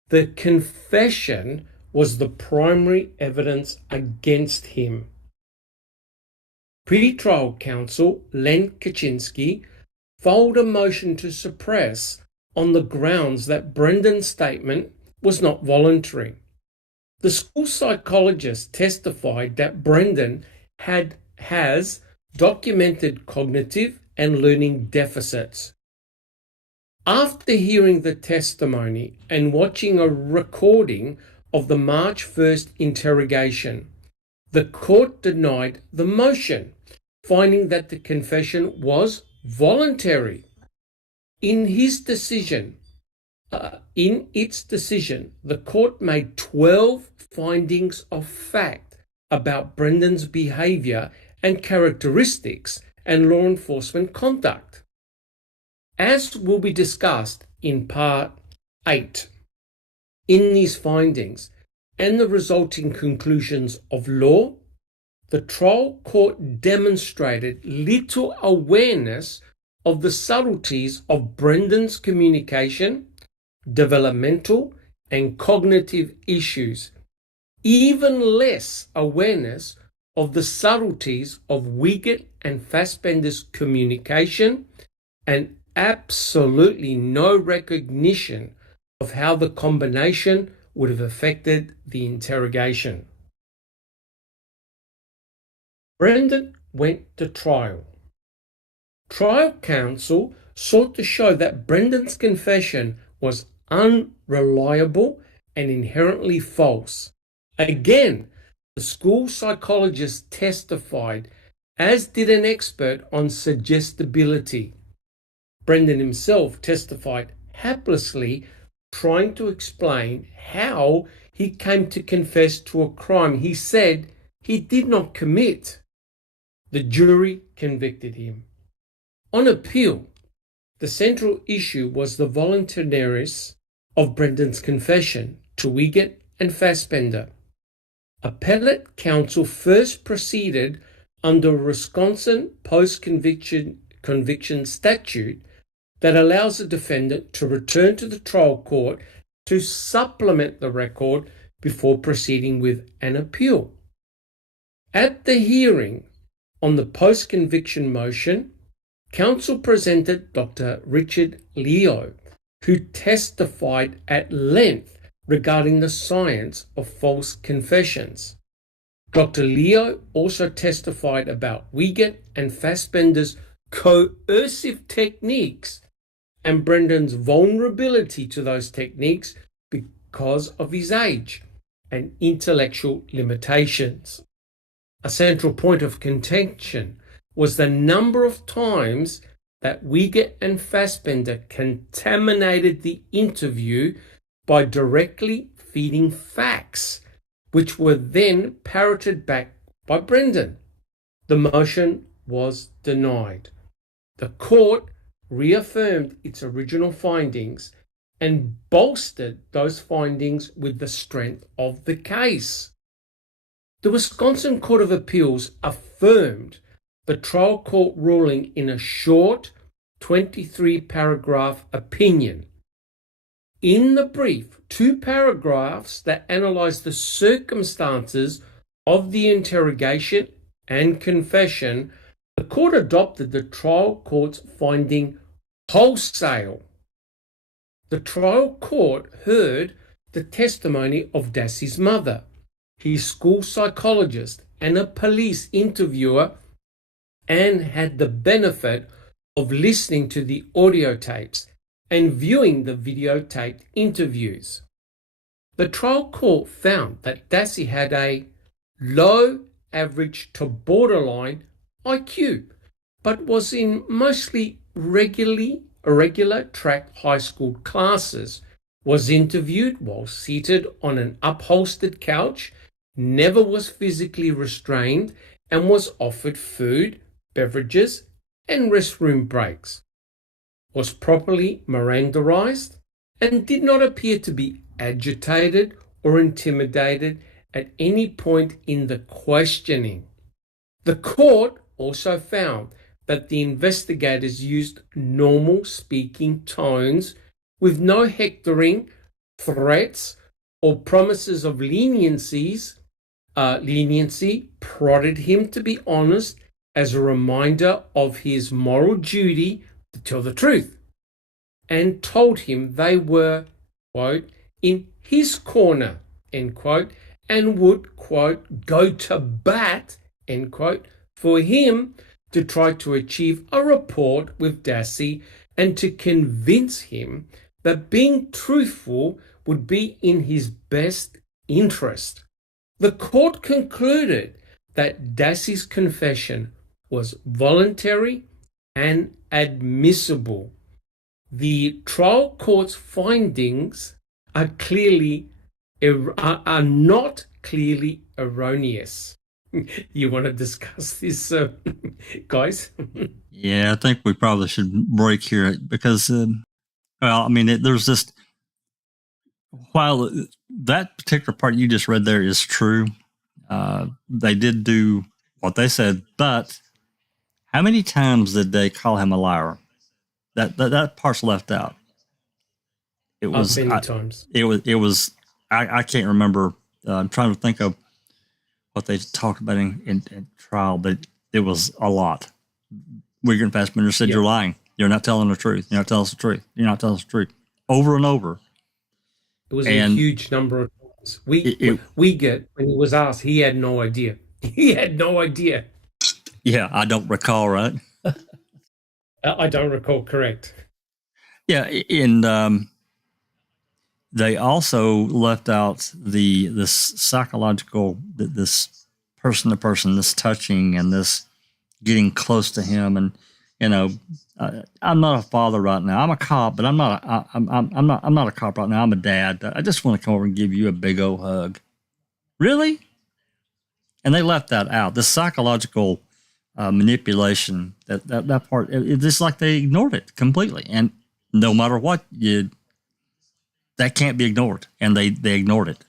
The confession was the primary evidence against him. Pre-trial counsel Len Kaczynski filed a motion to suppress on the grounds that Brendan's statement was not voluntary. The school psychologist testified that Brendan has documented cognitive and learning deficits. After hearing the testimony and watching a recording of the March 1st interrogation, the court denied the motion, finding that the confession was voluntary. In its decision, the court made 12 findings of fact about Brendan's behavior and characteristics and law enforcement conduct. As will be discussed in Part 8, in these findings and the resulting conclusions of law, the trial court demonstrated little awareness of the subtleties of Brendan's communication, developmental and cognitive issues, even less awareness of the subtleties of Wiggett and Fassbender's communication, and absolutely no recognition of how the combination would have affected the interrogation. Brendan went to trial. Trial counsel sought to show that Brendan's confession was unreliable and inherently false. Again, the school psychologist testified, as did an expert on suggestibility. Brendan himself testified haplessly, trying to explain how he came to confess to a crime he said he did not commit. The jury convicted him. On appeal, the central issue was the voluntariness of Brendan's confession to Wiggett and Fassbender. Appellate counsel first proceeded under a Wisconsin post-conviction statute that allows the defendant to return to the trial court to supplement the record before proceeding with an appeal. At the hearing on the post-conviction motion, counsel presented Dr. Richard Leo, who testified at length regarding the science of false confessions. Dr. Leo also testified about Wiggett and Fassbender's coercive techniques and Brendan's vulnerability to those techniques because of his age and intellectual limitations. A central point of contention was the number of times that Wiggett and Fassbender contaminated the interview by directly feeding facts, which were then parroted back by Brendan. The motion was denied. The court reaffirmed its original findings and bolstered those findings with the strength of the case. The Wisconsin Court of Appeals affirmed the trial court ruling in a short 23-paragraph opinion. In the brief, 2 paragraphs that analyze the circumstances of the interrogation and confession, the court adopted the trial court's finding wholesale. The trial court heard the testimony of Dassey's mother, his school psychologist, and a police interviewer, and had the benefit of listening to the audio tapes and viewing the videotaped interviews. The trial court found that Dassey had a low, average to borderline IQ, but was in mostly irregular track high school classes, was interviewed while seated on an upholstered couch, never was physically restrained, and was offered food, beverages, and restroom breaks, was properly Mirandaized, and did not appear to be agitated or intimidated at any point in the questioning. The court also found that the investigators used normal speaking tones with no hectoring, threats, or promises of leniency, prodded him to be honest as a reminder of his moral duty to tell the truth, and told him they were, quote, in his corner, end quote, and would, quote, go to bat, end quote, for him to try to achieve a rapport with Dassey and to convince him that being truthful would be in his best interest. The court concluded that Dassey's confession was voluntary and admissible. The trial court's findings are not clearly erroneous. You want to discuss this, guys? Yeah, I think we probably should break here because, there's just, while that particular part you just read there is true, they did do what they said, but how many times did they call him a liar? That part's left out. It was many times. It was. I can't remember. I'm trying to think of what they talked about in trial, but it was a lot. Wiegert and Fassbender said, "You're lying. You're not telling the truth. You're not telling us the truth. You're not telling us the truth." Over and over. It was a huge number of times. Wiegert, when he was asked, he had no idea. He had no idea. Yeah, I don't recall, right? I don't recall, correct. Yeah, and they also left out this psychological, this person to person, this touching and this getting close to him. And I'm not a father right now. I'm a cop, but I'm not a cop right now. I'm a dad. I just want to come over and give you a big old hug. Really? And they left that out. The psychological manipulation, that part, it's just like they ignored it completely. And no matter what, that can't be ignored. And they ignored it.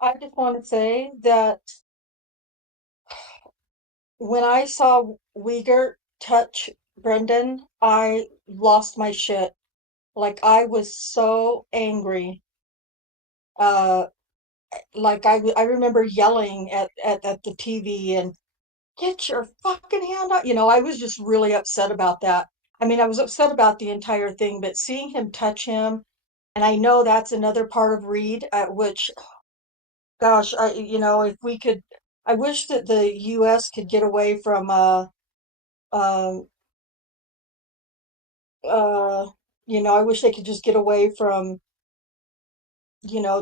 I just want to say that when I saw Uyghur touch Brendan, I lost my shit. Like, I was so angry. I remember yelling at the TV and get your fucking hand up. I was just really upset about that. I mean, I was upset about the entire thing, but seeing him touch him, and I know that's another part of Reed, which, gosh, if we could, I wish that the U.S. could get away from, um, I wish they could just get away from,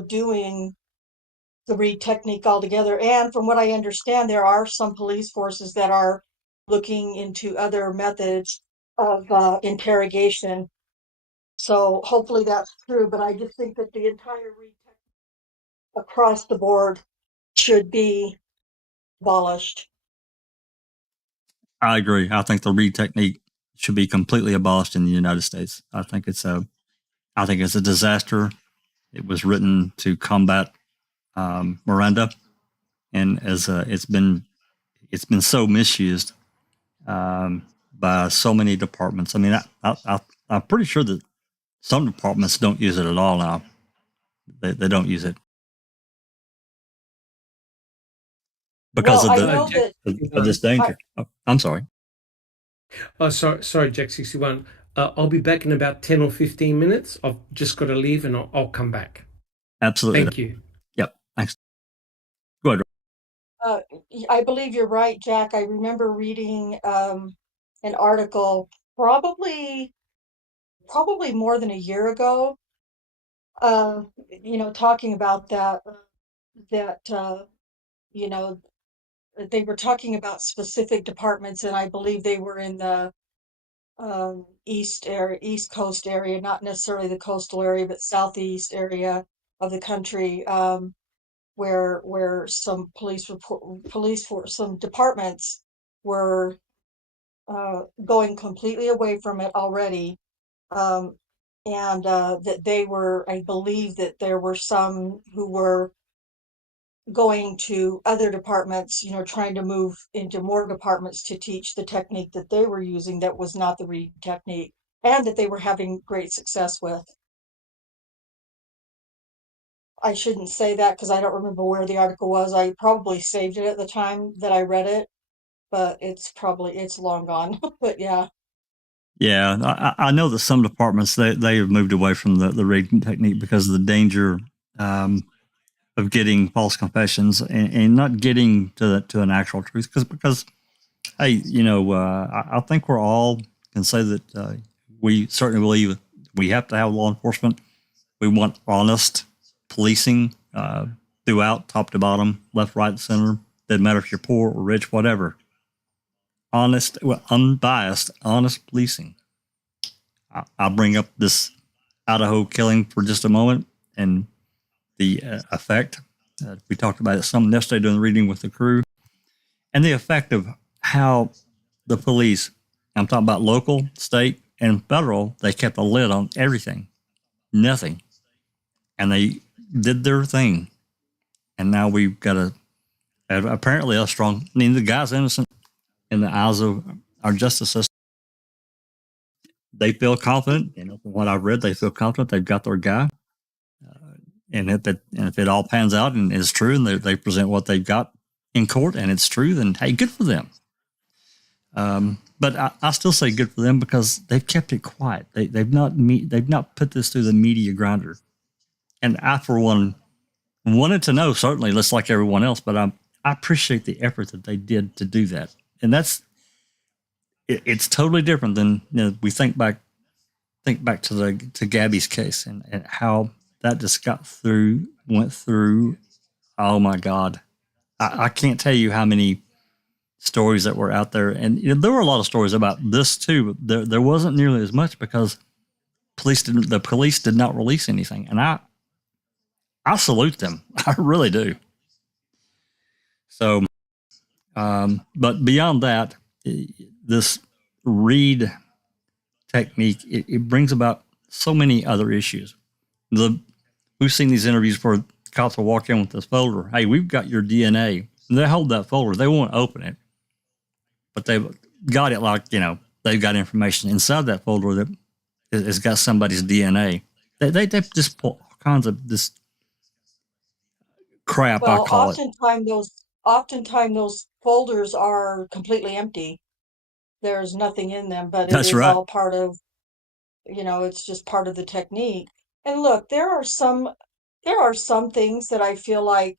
doing the Reed technique altogether. And from what I understand, there are some police forces that are looking into other methods of interrogation. So hopefully that's true. But I just think that the entire Reed technique across the board should be abolished. I agree. I think the Reed technique should be completely abolished in the United States. I think it's a disaster. It was written to combat Miranda, and as it's been so misused by so many departments. I mean, I'm pretty sure that some departments don't use it at all now. They don't use it because of this danger. I'm sorry. Oh, sorry, Jack 61. I'll be back in about 10 or 15 minutes. I've just got to leave and I'll come back. Absolutely. Thank you. Yep. Thanks. Go ahead. I believe you're right, Jack. I remember reading an article probably more than a year ago, talking about that they were talking about specific departments, and I believe they were in the East Coast area, not necessarily the coastal area, but southeast area of the country, where some some departments were going completely away from it already, and that they were, I believe that there were some who were going to other departments, you know, trying to move into more departments to teach the technique that they were using that was not the read technique and that they were having great success with. I shouldn't say that because I don't remember where the article was. I probably saved it at the time that I read it, but it's long gone. But yeah. Yeah, I know that some departments they have moved away from the reading technique because of the danger of getting false confessions and not getting to an actual truth. Because hey, you know, I think we're all can say that we certainly believe we have to have law enforcement. We want honest policing throughout, top to bottom, left, right, center. Doesn't matter if you're poor or rich, whatever. Honest, unbiased, honest policing. I'll bring up this Idaho killing for just a moment and the effect. We talked about it some yesterday during the reading with the crew, and the effect of how the police, I'm talking about local, state, and federal, they kept a lid on everything, nothing. And they did their thing. And now we've got apparently a strong, I mean, the guy's innocent in the eyes of our justice system. They feel confident, you know, from what I've read, they feel confident they've got their guy. And if it all pans out and is true, and they present what they've got in court and it's true, then hey, good for them. But I still say good for them because they've kept it quiet. They've not put this through the media grinder. And I, for one, wanted to know, certainly, just like everyone else, but I appreciate the effort that they did to do that. And it's totally different than, you know, we think back to Gabby's case and how that just went through. Oh my God. I can't tell you how many stories that were out there. And you know, there were a lot of stories about this too, but there wasn't nearly as much because the police did not release anything. And I salute them. I really do. So, but beyond that, this read technique, it brings about so many other issues. We've seen these interviews where cops will walk in with this folder. Hey, we've got your DNA. And they hold that folder. They won't open it, but they've got it like, you know, they've got information inside that folder that has got somebody's DNA. They just pull all kinds of this crap, Well, I call it. oftentimes those folders are completely empty. There's nothing in them, but it That's is right. all part of, you know, it's just part of the technique. And look, there are some things that I feel like,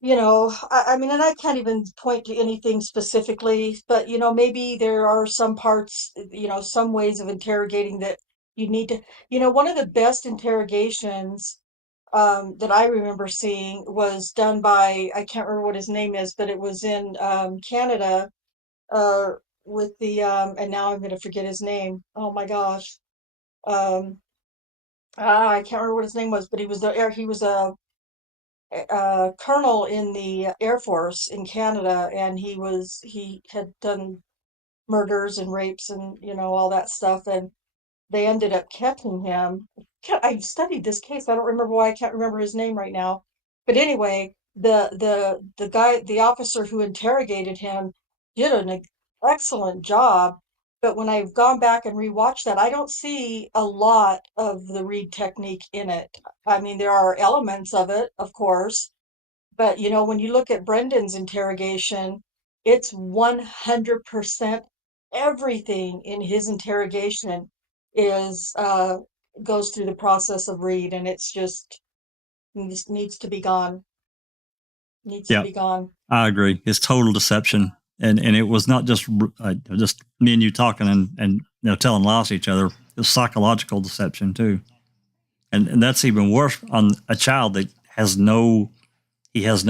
you know, I mean, and I can't even point to anything specifically, but you know, maybe there are some parts, you know, some ways of interrogating that you need to, you know, one of the best interrogations that I remember seeing was done by, I can't remember what his name is, but it was in Canada uh, with the, and now I'm going to forget his name. Oh my gosh. Um, I can't remember what his name was, but he was a colonel in the Air Force in Canada, and he had done murders and rapes and, you know, all that stuff, and they ended up catching him. I've studied this case. I don't remember why I can't remember his name right now. But anyway, the officer who interrogated him did an excellent job. But when I've gone back and rewatched that, I don't see a lot of the read technique in it. I mean, there are elements of it, of course, but you know, when you look at Brendan's interrogation, it's 100% everything in his interrogation is goes through the process of read, and it's just needs to be gone. Needs to Yeah, be gone. I agree. It's total deception. And it was not just me and you talking and you know, telling lies to each other. It was psychological deception too. And that's even worse on a child that has no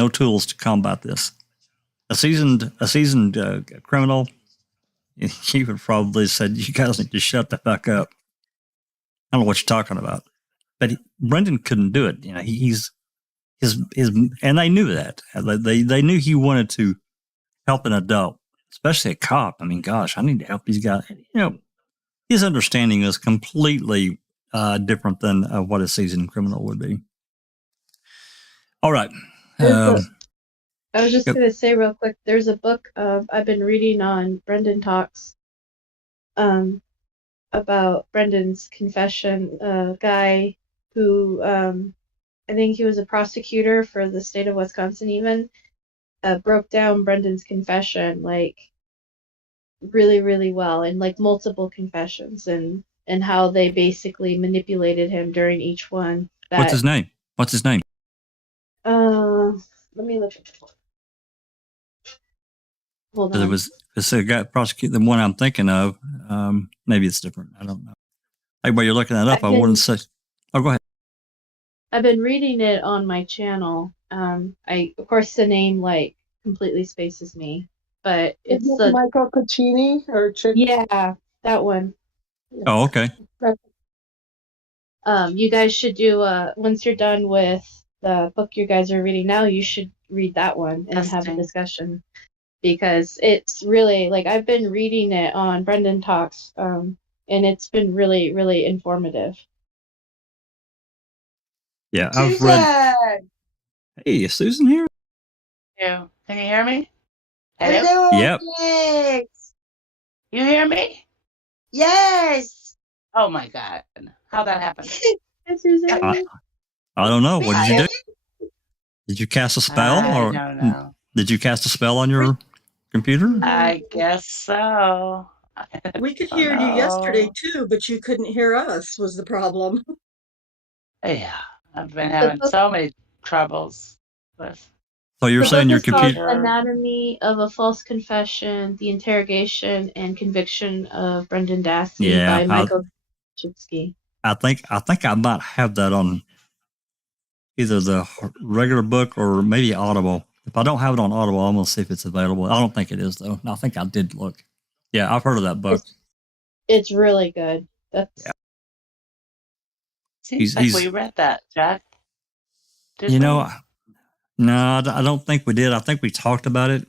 tools to combat this. A seasoned criminal, he would probably said, "You guys need to shut the fuck up. I don't know what you're talking about." But Brendan couldn't do it. You know, he's his, and they knew that. They knew he wanted to help an adult, especially a cop. I mean, gosh, I need to help these guys. You know, his understanding is completely different than what a seasoned criminal would be. All right. I was just Yep. gonna say real quick. There's a book I've been reading on Brendan Talks, about Brendan's confession. A guy who I think he was a prosecutor for the state of Wisconsin. Even broke down Brendan's confession like really, really well, and like multiple confessions, and how they basically manipulated him during each one. What's his name? What's his name? Let me look at it. Hold on. It's a guy prosecute the one I'm thinking of. Maybe it's different. I don't know. Hey, while you're looking that up, I wouldn't say. Oh, go ahead. I've been reading it on my channel. Of course, the name like completely spaces me, but it's the Michael Caccini or yeah, that one. Oh, okay. You guys should do once you're done with the book you guys are reading now, you should read that one and have a discussion, because it's really like I've been reading it on Brendan Talks, and it's been really, really informative. Yeah, I've read. Hey, is Susan here? Can you hear me? Hello. Yep. Yes. You hear me? Yes. Oh my God. How'd that happen? Hi, Susan. I don't know. What did you do? Did you cast a spell? I don't know. Did you cast a spell on your computer? I guess so. We could hear you yesterday too, but you couldn't hear us was the problem. Yeah, I've been having so many troubles with. So you're saying your computer? Anatomy of a False Confession: The Interrogation and Conviction of Brendan Dassey by Michael Chitsky. I think I might have that on either the regular book or maybe Audible. If I don't have it on Audible, I'm gonna see if it's available. I don't think it is though. No, I think I did look. Yeah, I've heard of that book. It's really good. Yeah. Seems like we read that, Jack. No, I don't think we did. I think we talked about it.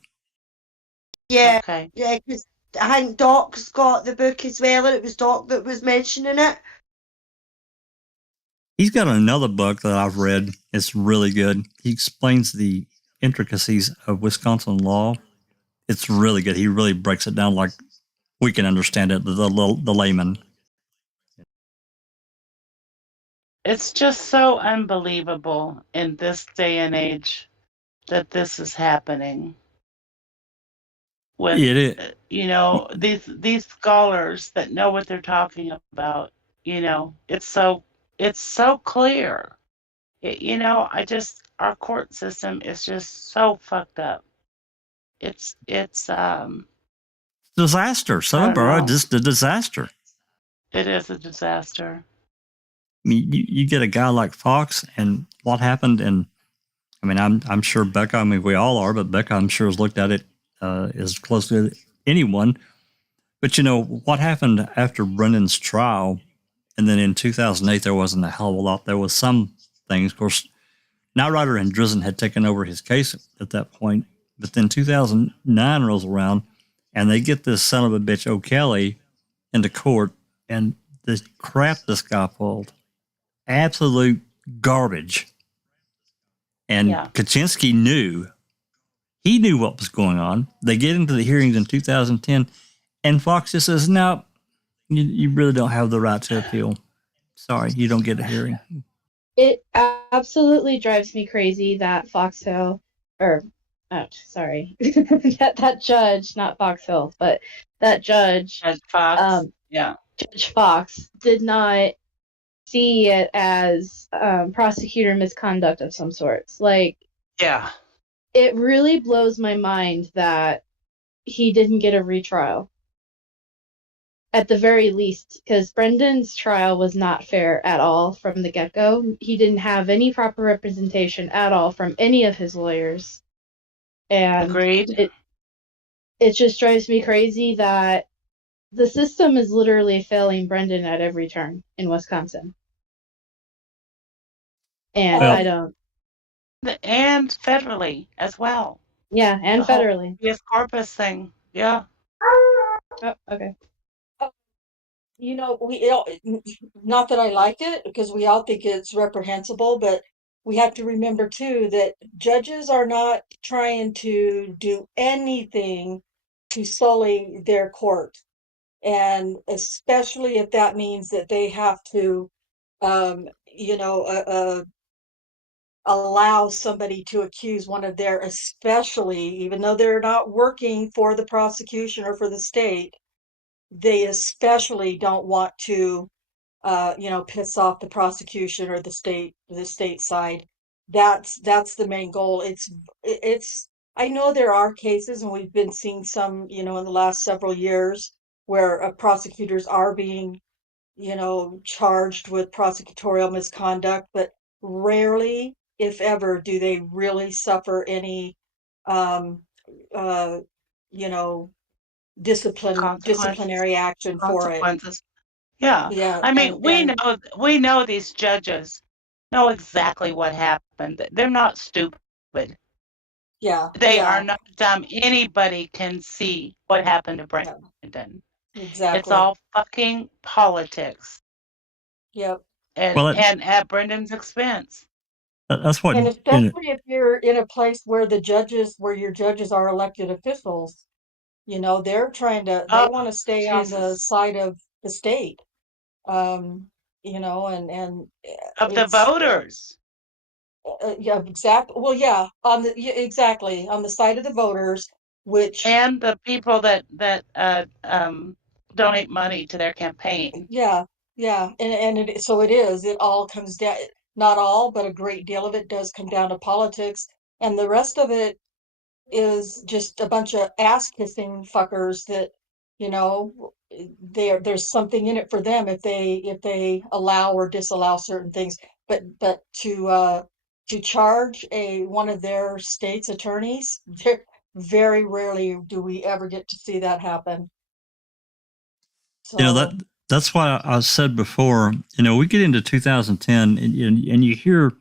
Yeah. Okay. Yeah, because I think Doc's got the book as well, and it was Doc that was mentioning it. He's got another book that I've read. It's really good. He explains the intricacies of Wisconsin law. It's really good. He really breaks it down like we can understand it, the layman. It's just so unbelievable in this day and age that this is happening. With, these scholars that know what they're talking about, it's so clear. Our court system is just so fucked up. It's disaster. Southern just a disaster. It is a disaster. I mean, you get a guy like Fox, and what happened, and I mean, I'm sure Becca, I mean, we all are, but Becca, I'm sure, has looked at it as closely as anyone. But, what happened after Brendan's trial, and then in 2008, there wasn't a hell of a lot. There was some things. Of course, Knight Rider and Drizzen had taken over his case at that point. But then 2009 rolls around, and they get this son of a bitch O'Kelly into court, and the crap this guy pulled. Absolute garbage. And Kaczynski knew what was going on. They get into the hearings in 2010, and Fox just says, no, you really don't have the right to appeal. Sorry, you don't get a hearing. It absolutely drives me crazy that Foxhill, that judge, not Foxhill, but that judge, Judge Fox, Judge Fox did not see it as prosecutor misconduct of some sorts. Like, it really blows my mind that he didn't get a retrial. At the very least, because Brendan's trial was not fair at all from the get-go. He didn't have any proper representation at all from any of his lawyers. And agreed. It just drives me crazy that the system is literally failing Brendan at every turn in Wisconsin. And I don't. And federally as well. Yeah, and the federally. Yes, corpus thing. Yeah. Oh, okay. We not that I like it, because we all think it's reprehensible, but we have to remember too that judges are not trying to do anything to sully their court. And especially if that means that they have to, you know, allow somebody to accuse one of their, especially, even though they're not working for the prosecution or for the state, they especially don't want to, you know, piss off the prosecution or the state side. That's the main goal. It's, I know there are cases, and we've been seeing some, you know, in the last several years where prosecutors are being, you know, charged with prosecutorial misconduct, but rarely, if ever, do they really suffer any, um, uh, you know, Consequences. disciplinary action for it. Consequences. Yeah. Yeah, I mean, we know these judges know exactly what happened. They're not stupid. yeah, They yeah, are not dumb. Anybody can see what happened to yeah, Brendan. It's exactly. all fucking politics, Yep. Well, and at Brendan's expense. that's what, And especially if you're in a place where your judges are elected officials, you know, they Oh, want to stay on the Jesus. side of the state. You know, and Of the it's, voters. yeah, exactly. Well, yeah, yeah, exactly, on the side of the voters, which, And the people that donate money to their campaign. yeah, yeah, and so it all comes down, not all, but a great deal of it does come down to politics, and the rest of it is just a bunch of ass kissing fuckers that, you know, there's something in it for them if they allow or disallow certain things. But to charge one of their state's attorneys, very rarely do we ever get to see that happen. So that's why I said before, we get into 2010 and you hear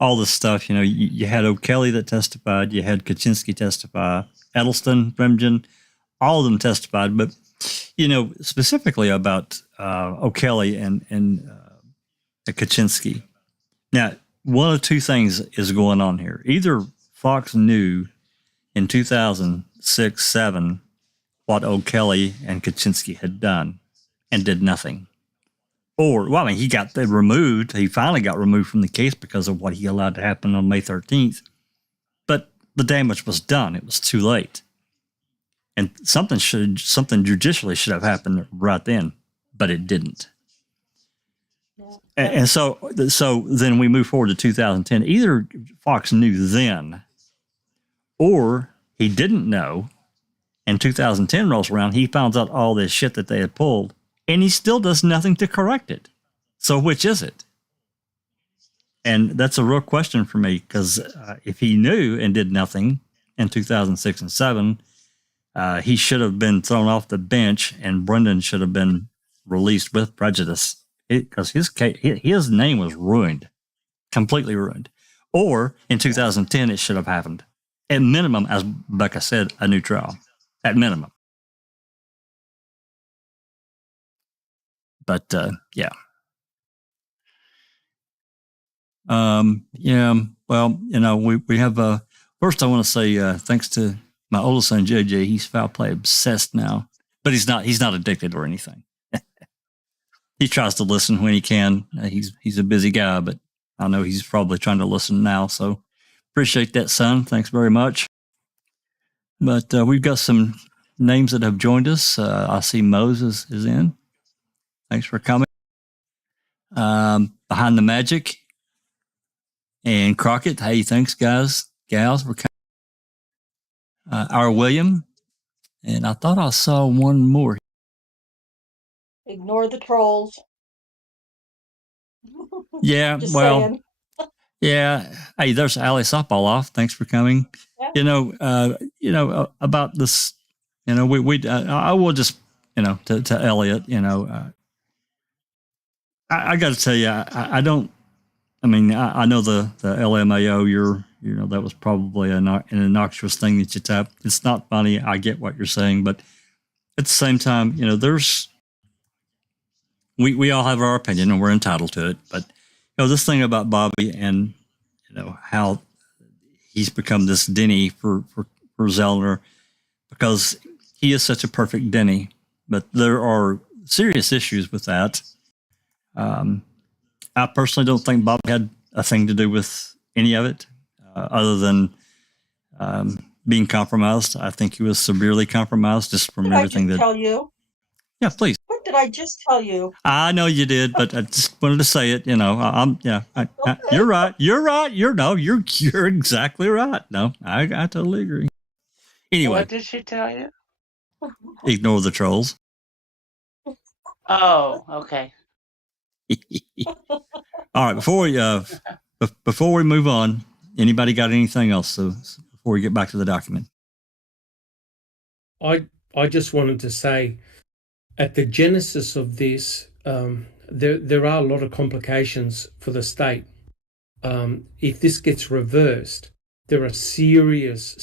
all this stuff. You had O'Kelly that testified, you had Kaczynski testify, Edelston, Remgen, all of them testified, but specifically about O'Kelly and Kaczynski. Now, one of two things is going on here. Either Fox knew in 2006-07 what O'Kelly and Kaczynski had done and did nothing. Or, well, I mean, he got removed. He finally got removed from the case because of what he allowed to happen on May 13th. But the damage was done. It was too late. And something judicially should have happened right then, but it didn't. yeah. And so then we move forward to 2010. Either Fox knew then, or he didn't know. And 2010 rolls around, he finds out all this shit that they had pulled, and he still does nothing to correct it. So which is it? And that's a real question for me, because if he knew and did nothing in 2006 and 7, he should have been thrown off the bench, and Brendan should have been released with prejudice, because his name was ruined, completely ruined. Or in 2010, it should have happened. At minimum, as Becca said, a new trial. At minimum. But yeah. Yeah. Well, we have. First, I want to say thanks to my oldest son JJ. He's foul play obsessed now, but he's not. He's not addicted or anything. He tries to listen when he can. He's a busy guy, but I know he's probably trying to listen now. So appreciate that, son. Thanks very much. But we've got some names that have joined us. I see Moses is in. Thanks for coming. Behind the Magic and Crockett. Hey, thanks, guys, gals, for coming. Our William. And I thought I saw one more. Ignore the trolls. Yeah, Just well, saying. yeah. Hey, there's Ali Sopoloff. Thanks for coming. Yeah. About this, I will just, to Elliot, I got to tell you, I don't. I mean, I know the LMAO. That was probably an innocuous thing that you tapped. It's not funny. I get what you're saying, but at the same time, we all have our opinion and we're entitled to it. But this thing about Bobby and how he's become this Denny for Zellner, because he is such a perfect Denny. But there are serious issues with that. I personally don't think Bob had a thing to do with any of it, other than being compromised. I think he was severely compromised just from everything that. Tell you? Yeah, please. What did I just tell you? I know you did, but I just wanted to say it. Okay. You're right. You're exactly right. No, I totally agree. Anyway, What did she tell you? ignore the trolls. Oh, okay. All right. Before we move on, anybody got anything else? So before we get back to the document, I just wanted to say, at the genesis of this, there are a lot of complications for the state. If this gets reversed, there are serious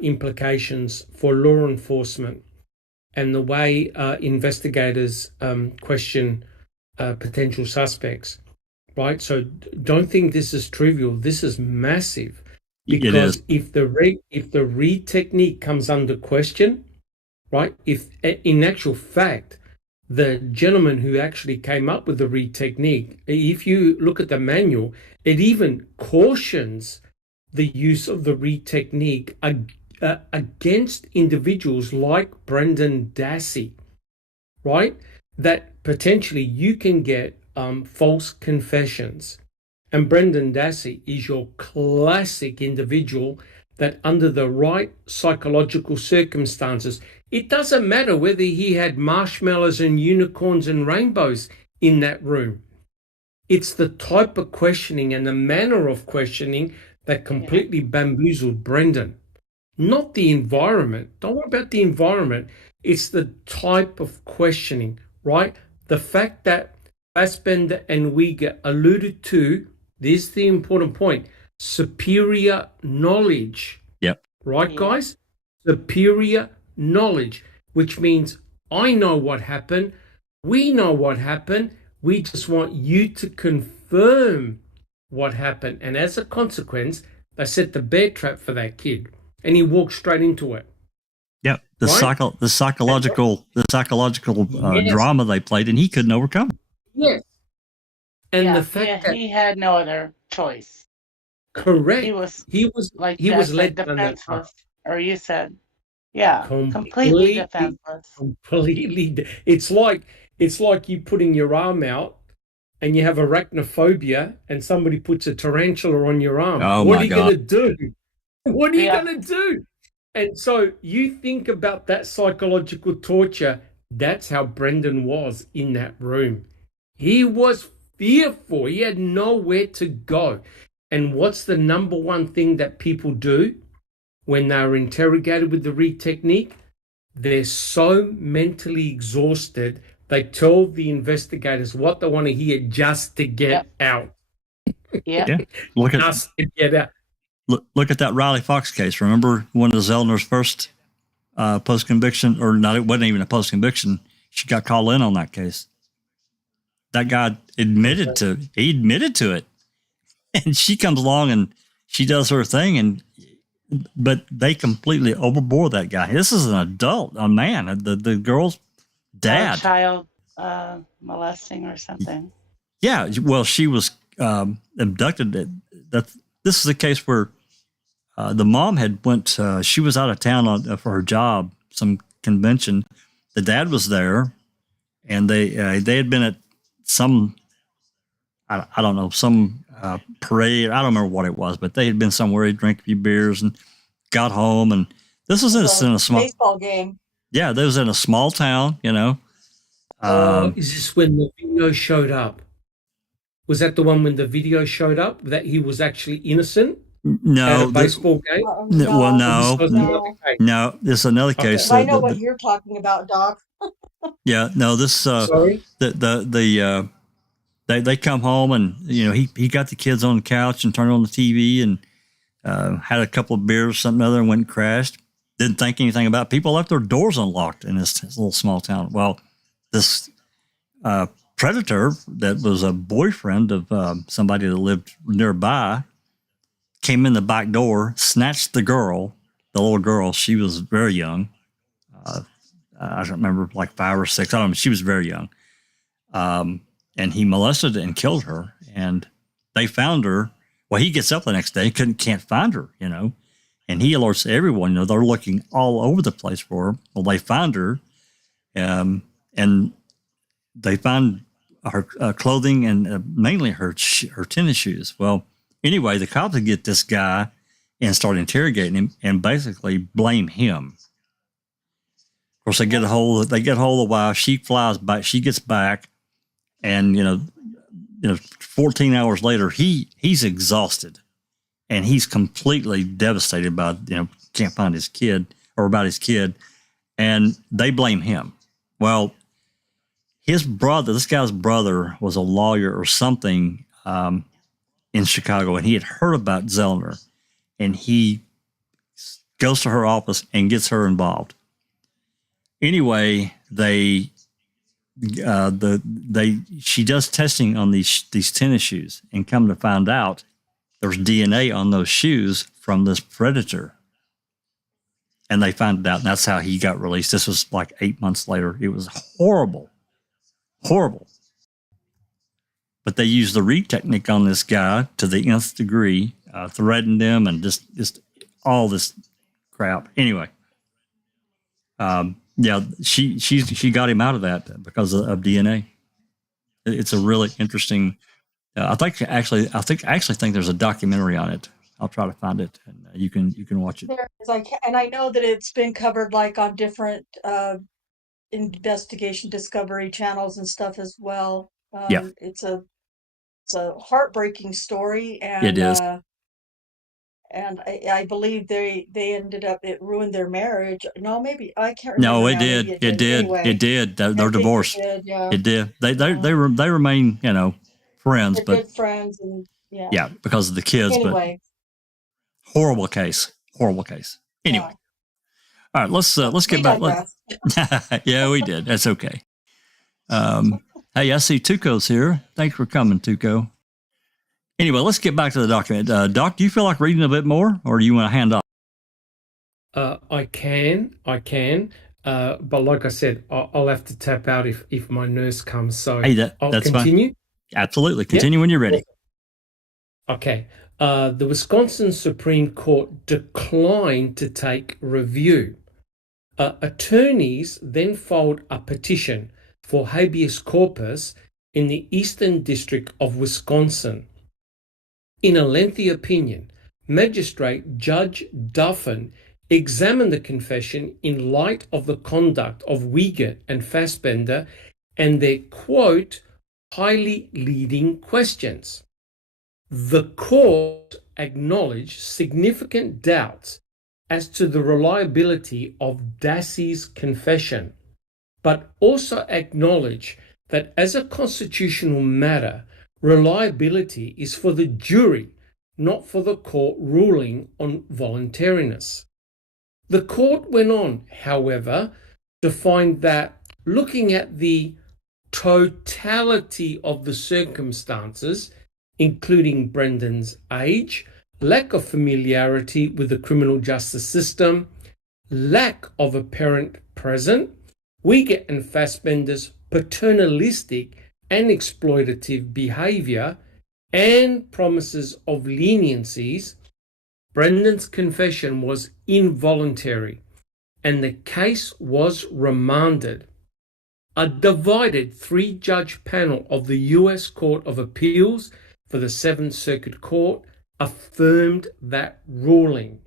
implications for law enforcement and the way investigators question potential suspects, right? So don't think this is trivial. This is massive, because if the read technique comes under question, right? If in actual fact, the gentleman who actually came up with the read technique, if you look at the manual, it even cautions the use of the read technique against individuals like Brendan Dassey, right? That potentially you can get false confessions. And Brendan Dassey is your classic individual that under the right psychological circumstances, it doesn't matter whether he had marshmallows and unicorns and rainbows in that room. It's the type of questioning and the manner of questioning that completely bamboozled Brendan. Not the environment. Don't worry about the environment. It's the type of questioning, right? The fact that Fassbender and Uyghur alluded to, this is the important point, superior knowledge. Yep. Right, guys? Superior knowledge, which means I know what happened. We know what happened. We just want you to confirm what happened. And as a consequence, they set the bear trap for that kid, and he walked straight into it. Yep. The psychological drama they played, and he couldn't overcome. Yes. And the fact that he had no other choice. Correct. He was led defenseless, or you said, completely defenseless. Completely. It's like you putting your arm out and you have arachnophobia and somebody puts a tarantula on your arm. Oh, what my are you going to do? What are you going to do? And so you think about that psychological torture. That's how Brendan was in that room. He was fearful. He had nowhere to go. And what's the number one thing that people do when they're interrogated with the read technique? They're so mentally exhausted, they tell the investigators what they want to hear just to get out. Yeah. Just to get out. Look at that Riley Fox case. Remember one of Zellner's first post-conviction, or not, it wasn't even a post-conviction. She got called in on that case. That guy admitted to it. And she comes along and she does her thing, but they completely overbore that guy. This is an adult, a man, the girl's dad. Child molesting or something. Yeah, well, she was abducted. This is a case where the mom had went. She was out of town for her job, some convention. The dad was there, and they had been at some, I don't know, some parade. I don't remember what it was, but they had been somewhere. He drank a few beers and got home. And this was in a small baseball game. Yeah, this was in a small town. Is this when the video showed up? Was that the one when the video showed up that he was actually innocent? No, at a baseball game. No. This is another case. I know what you're talking about, Doc. Yeah, no. This sorry. They come home and he got the kids on the couch and turned on the TV and had a couple of beers, something other, and went and crashed. Didn't think anything about it. People left their doors unlocked in this little small town. Well, this predator that was a boyfriend of somebody that lived nearby came in the back door, snatched the little girl. She was very young. I don't remember, like 5 or 6. I don't know. She was very young. And he molested and killed her. And they found her. Well, he gets up the next day, can't find her, and he alerts everyone, they're looking all over the place for her. Well, they find her, and they find her clothing and mainly her tennis shoes. Well, anyway, the cops get this guy and start interrogating him and basically blame him. Of course, they get a hold of the wife. She flies back. She gets back, and 14 hours later, he's exhausted, and he's completely devastated by can't find his kid or about his kid, and they blame him. Well, his brother, this guy's brother, was a lawyer or something in Chicago, and he had heard about Zellner, and he goes to her office and gets her involved. Anyway, she does testing on these tennis shoes, and come to find out there's DNA on those shoes from this predator. And they found it out, and that's how he got released. This was like 8 months later. It was horrible. But they used the Reed technique on this guy to the nth degree, threatened him, and just all this crap. Anyway, she got him out of that because of DNA. It's a really interesting. I actually think there's a documentary on it. I'll try to find it, and you can watch it. There is, and I know that it's been covered like on different investigation discovery channels and stuff as well. Yeah. It's a heartbreaking story, and It is. And I believe they ended up, it ruined their marriage. No, maybe I can't remember. No, it now, did. maybe It did. Anyway, It did. They're divorced. It did, yeah. It did. They remain, friends, They're but good friends, and yeah, because of the kids. Anyway, But horrible case. Anyway, yeah. all right. Let's get We back. digress. Yeah, we did. That's okay. Hey, I see Tuco's here. Thanks for coming, Tuco. Anyway, let's get back to the document. Doc, do you feel like reading a bit more, or do you want to hand off? I can. But like I said, I'll have to tap out if my nurse comes. So Hey, I'll that's continue. fine. Absolutely. Continue when you're ready. Okay. The Wisconsin Supreme Court declined to take review. Attorneys then filed a petition for habeas corpus in the Eastern District of Wisconsin. In a lengthy opinion, Magistrate Judge Duffin examined the confession in light of the conduct of Wiegert and Fassbender and their, quote, highly leading questions. The court acknowledged significant doubts as to the reliability of Dassey's confession, but also acknowledged that as a constitutional matter, reliability is for the jury, not for the court ruling on voluntariness. The court went on, however, to find that looking at the totality of the circumstances, including Brendan's age, lack of familiarity with the criminal justice system, lack of a parent present, Wiegert and Fassbender's paternalistic and exploitative behavior, and promises of leniencies, Brendan's confession was involuntary and the case was remanded. A divided 3-judge panel of the U.S. Court of Appeals for the Seventh Circuit Court affirmed that ruling.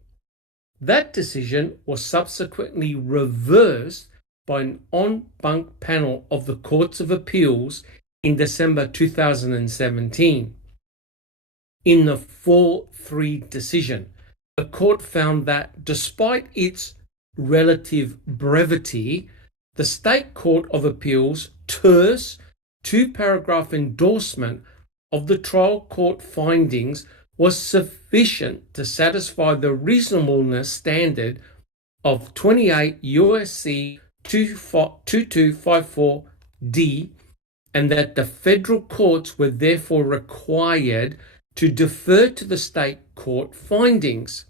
That decision was subsequently reversed by an en banc panel of the Courts of Appeals in December 2017. In the 4-3 decision, the court found that despite its relative brevity, the State Court of Appeals' terse 2-paragraph endorsement of the trial court findings was sufficient to satisfy the reasonableness standard of 28 U.S.C. 2254D and that the federal courts were therefore required to defer to the state court findings.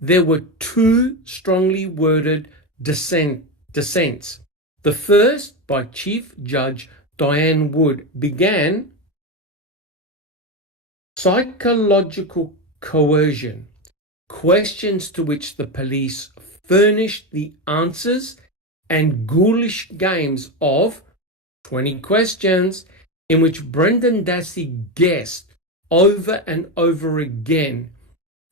There were two strongly worded dissents. The first, by Chief Judge Diane Wood, began psychological coercion, questions to which the police furnished the answers, and ghoulish games of 20 questions in which Brendan Dassey guessed over and over again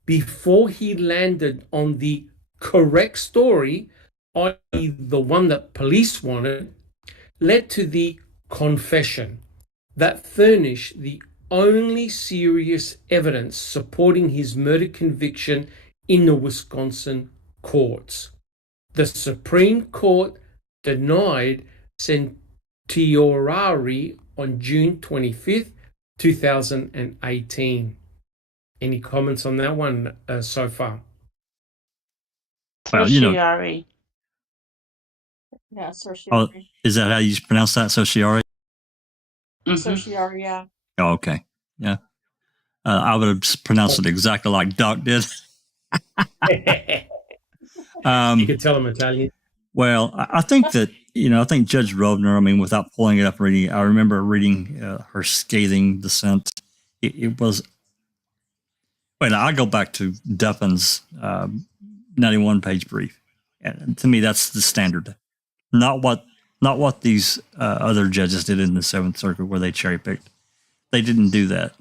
before he landed on the correct story, i.e. the one that police wanted, led to the confession that furnished the only serious evidence supporting his murder conviction in the Wisconsin courts. The Supreme Court denied certiorari on June 25th, 2018. Any comments on that one so far? Well, Certiorari. Yeah, certiorari. is that how you pronounce that, Sociari? Certiorari, yeah. Oh, okay. Yeah. I would have pronounced it exactly like Doc did. You could tell I'm Italian. Well, I think that, I think Judge Rovner, without pulling it up reading, I remember reading her scathing dissent. It was, well, I go back to Duffin's 91-page brief. And to me, that's the standard. Not what these other judges did in the Seventh Circuit where they cherry picked. They didn't do that,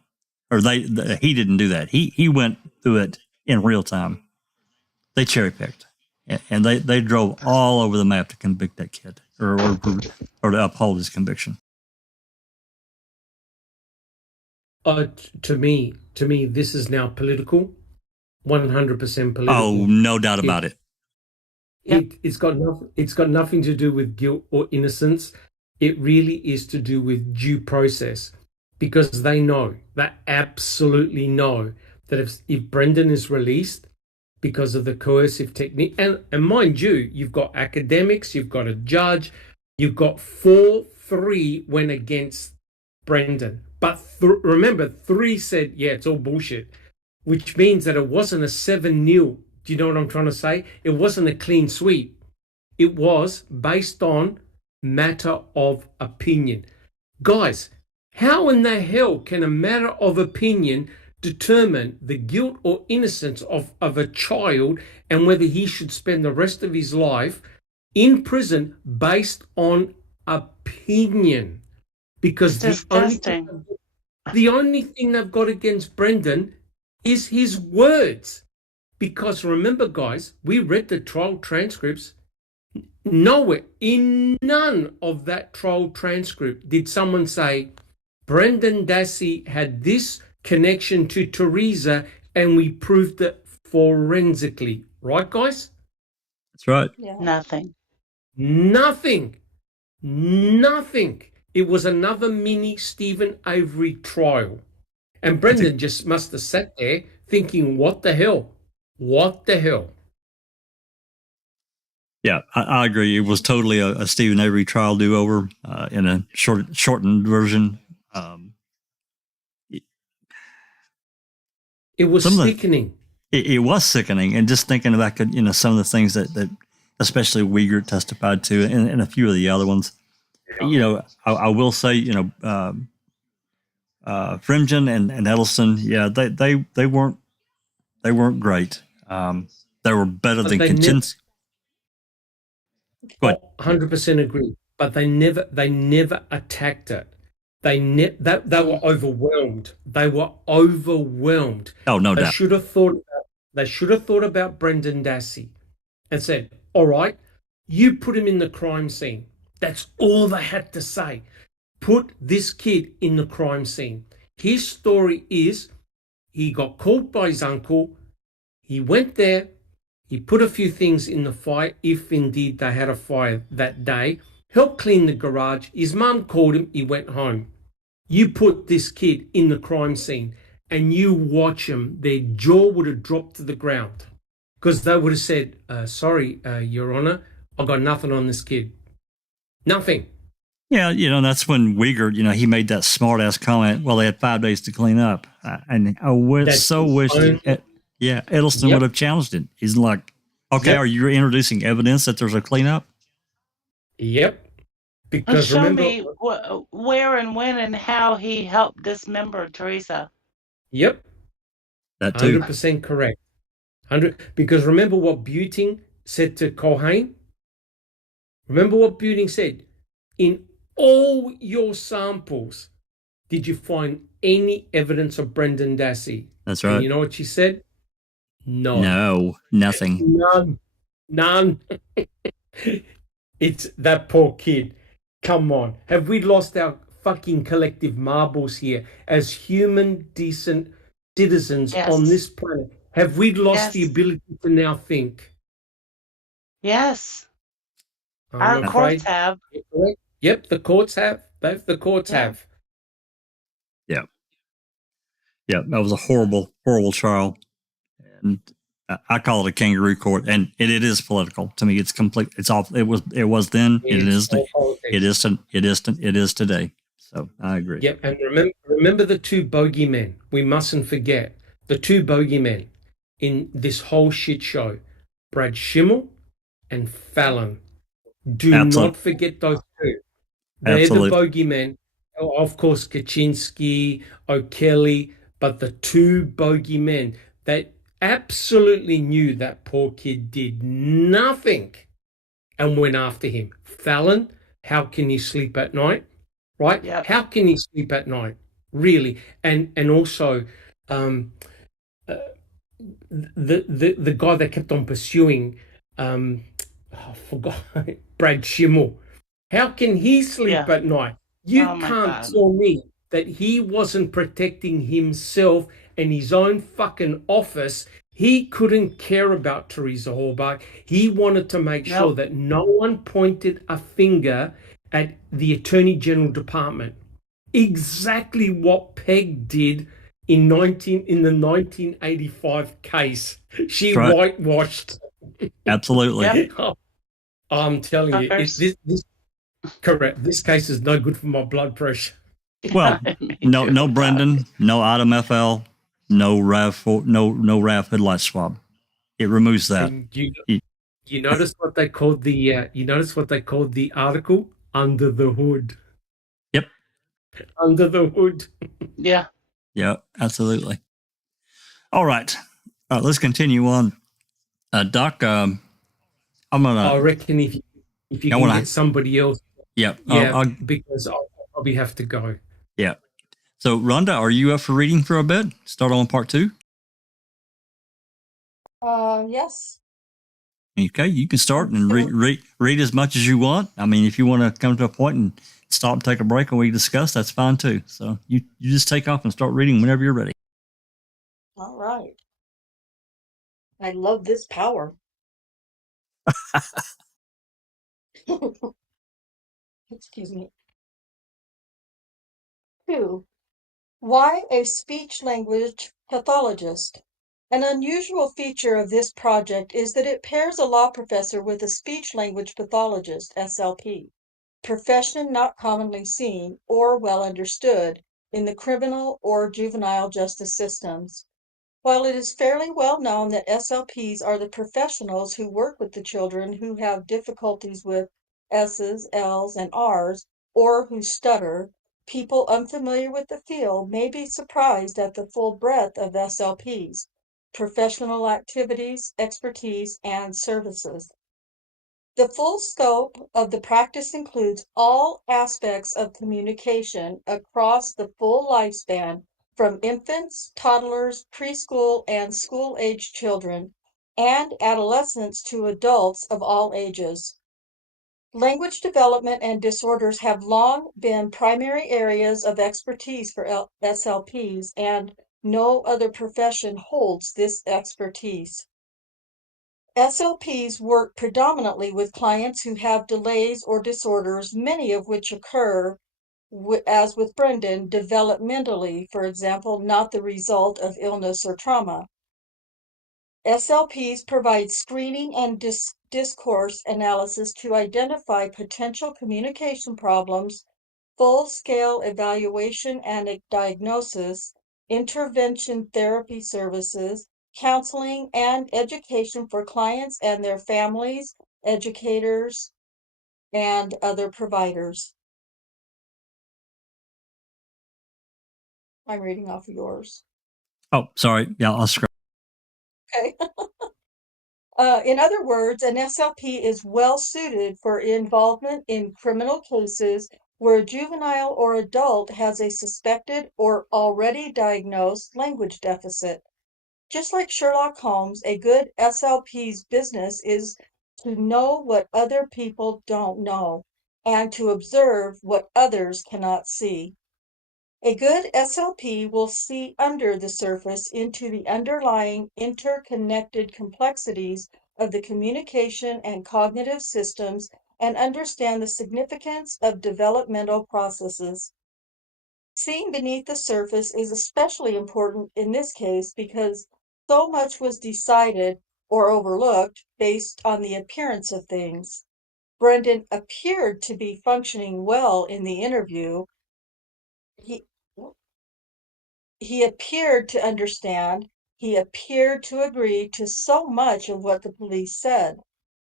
or he didn't do that. He went through it in real time. They cherry picked, and they drove all over the map to convict that kid, or to uphold his conviction. To me, this is now political, 100% political. Oh, no doubt about it. It's got nothing to do with guilt or innocence. It really is to do with due process, because they absolutely know that if Brendan is released because of the coercive technique, and mind you, you've got academics, you've got a judge, you've got 4-3 went against Brendan, but remember, 3 said, yeah, it's all bullshit, which means that it wasn't a 7-0. Do you know what I'm trying to say? It wasn't a clean sweep. It was based on matter of opinion. Guys, how in the hell can a matter of opinion determine the guilt or innocence of a child and whether he should spend the rest of his life in prison based on opinion? Because the only thing they've got against Brendan is his words. Because remember, guys, we read the trial transcripts. Nowhere, in none of that trial transcript did someone say, Brendan Dassey had this connection to Teresa and we proved it forensically. Right, guys? That's right. Yeah. Nothing. It was another mini Stephen Avery trial. And Brendan just must have sat there thinking, what the hell? What the hell? Yeah, I agree. It was totally a Stephen Avery trial do-over in a shortened version. It was sickening. It was sickening. And just thinking about some of the things that especially Uyghur testified to, and a few of the other ones. I will say, Frimgen and Edelson, yeah, they weren't great. They were better than contingency. 100% agree. But they never attacked it. They were overwhelmed. They were overwhelmed. Oh, no doubt. They should have thought about Brendan Dassey and said, all right, you put him in the crime scene. That's all they had to say. Put this kid in the crime scene. His story is he got called by his uncle. He went there. He put a few things in the fire, if indeed they had a fire that day. Helped clean the garage. His mum called him. He went home. You put this kid in the crime scene and you watch him. Their jaw would have dropped to the ground because they would have said, sorry, Your Honor, I got nothing on this kid. Nothing. Yeah, that's when Uyghur, he made that smart ass comment. Well, they had 5 days to clean up, and I That's wish his that, own. Edelson would Yep. have challenged it. He's like, okay, Yep. are you introducing evidence that there's a cleanup? Yep. Because Show remember, me where and when and how he helped dismember Teresa. yep, That too. 100% correct. Because remember what Buting said to Culhane? Remember what Buting said? In all your samples, did you find any evidence of Brendan Dassey? That's And right. you know what she said? No. No, nothing. None. It's that poor kid. Come on. Have we lost our fucking collective marbles here as human, decent citizens Yes. on this planet? Have we lost the Yes. ability to now think? Yes. I'm Our afraid. courts have. Yep, the courts have. The courts Yeah. have. Yeah, that was a horrible, horrible trial. And I call it a kangaroo court, and it is political. To me, it's complete. It's off. It was then. It is. all politics. It is today. So I agree. Yep, and remember the two bogeymen. We mustn't forget the two bogeymen in this whole shit show: Brad Schimmel and Fallon. Do not forget those two. They're Absolutely. the bogeymen. Of course, Kaczynski, O'Kelly, but the two bogeymen that absolutely knew that poor kid did nothing and went after him. Fallon, how can he sleep at night? Right? Yep. How can he sleep at night? Really? And also, the guy that kept on pursuing, I forgot, Brad Schimmel. How can he sleep at night? You can't tell me that he wasn't protecting himself and his own fucking office. He couldn't care about Teresa Halbach. He wanted to make sure that no one pointed a finger at the Attorney General Department. Exactly what Peg did in the 1985 case. She whitewashed. Absolutely. Yep. I'm telling you, this correct. This case is no good for my blood pressure. Well, no Brendan, no Adam FL, no RAV headlight swab. It removes that. You notice what they called the article? Under the hood. Yep. Under the hood. Yeah. Yeah, absolutely. All right. Let's continue on. Doc, I'm gonna. I reckon if you can get somebody else. Yeah. Because I'll probably have to go. Yeah. So, Rhonda, are you up for reading for a bit? Start on part 2. Yes. Okay, you can start and read as much as you want. I mean, if you want to come to a point and stop and take a break and we discuss, that's fine too. So you just take off and start reading whenever you're ready. All right. I love this power. Excuse me. 2. Why a speech-language pathologist? An unusual feature of this project is that it pairs a law professor with a speech-language pathologist, SLP, profession not commonly seen or well understood in the criminal or juvenile justice systems. While it is fairly well known that SLPs are the professionals who work with the children who have difficulties with S's, L's, and R's, or who stutter, people unfamiliar with the field may be surprised at the full breadth of SLPs, professional activities, expertise, and services. The full scope of the practice includes all aspects of communication across the full lifespan, from infants, toddlers, preschool and school-age children, and adolescents to adults of all ages. Language development and disorders have long been primary areas of expertise for SLPs, and no other profession holds this expertise. SLPs work predominantly with clients who have delays or disorders, many of which occur, as with Brendan, developmentally, for example, not the result of illness or trauma. SLPs provide screening and discourse analysis to identify potential communication problems, full-scale evaluation and diagnosis, intervention therapy services, counseling, and education for clients and their families, educators, and other providers. I'm reading off of yours. Oh, sorry. Yeah, I'll scroll. Okay. In other words, an SLP is well suited for involvement in criminal cases where a juvenile or adult has a suspected or already diagnosed language deficit. Just like Sherlock Holmes, a good SLP's business is to know what other people don't know and to observe what others cannot see. A good SLP will see under the surface into the underlying interconnected complexities of the communication and cognitive systems and understand the significance of developmental processes. Seeing beneath the surface is especially important in this case because so much was decided or overlooked based on the appearance of things. Brendan appeared to be functioning well in the interview. He appeared to understand, he appeared to agree to so much of what the police said.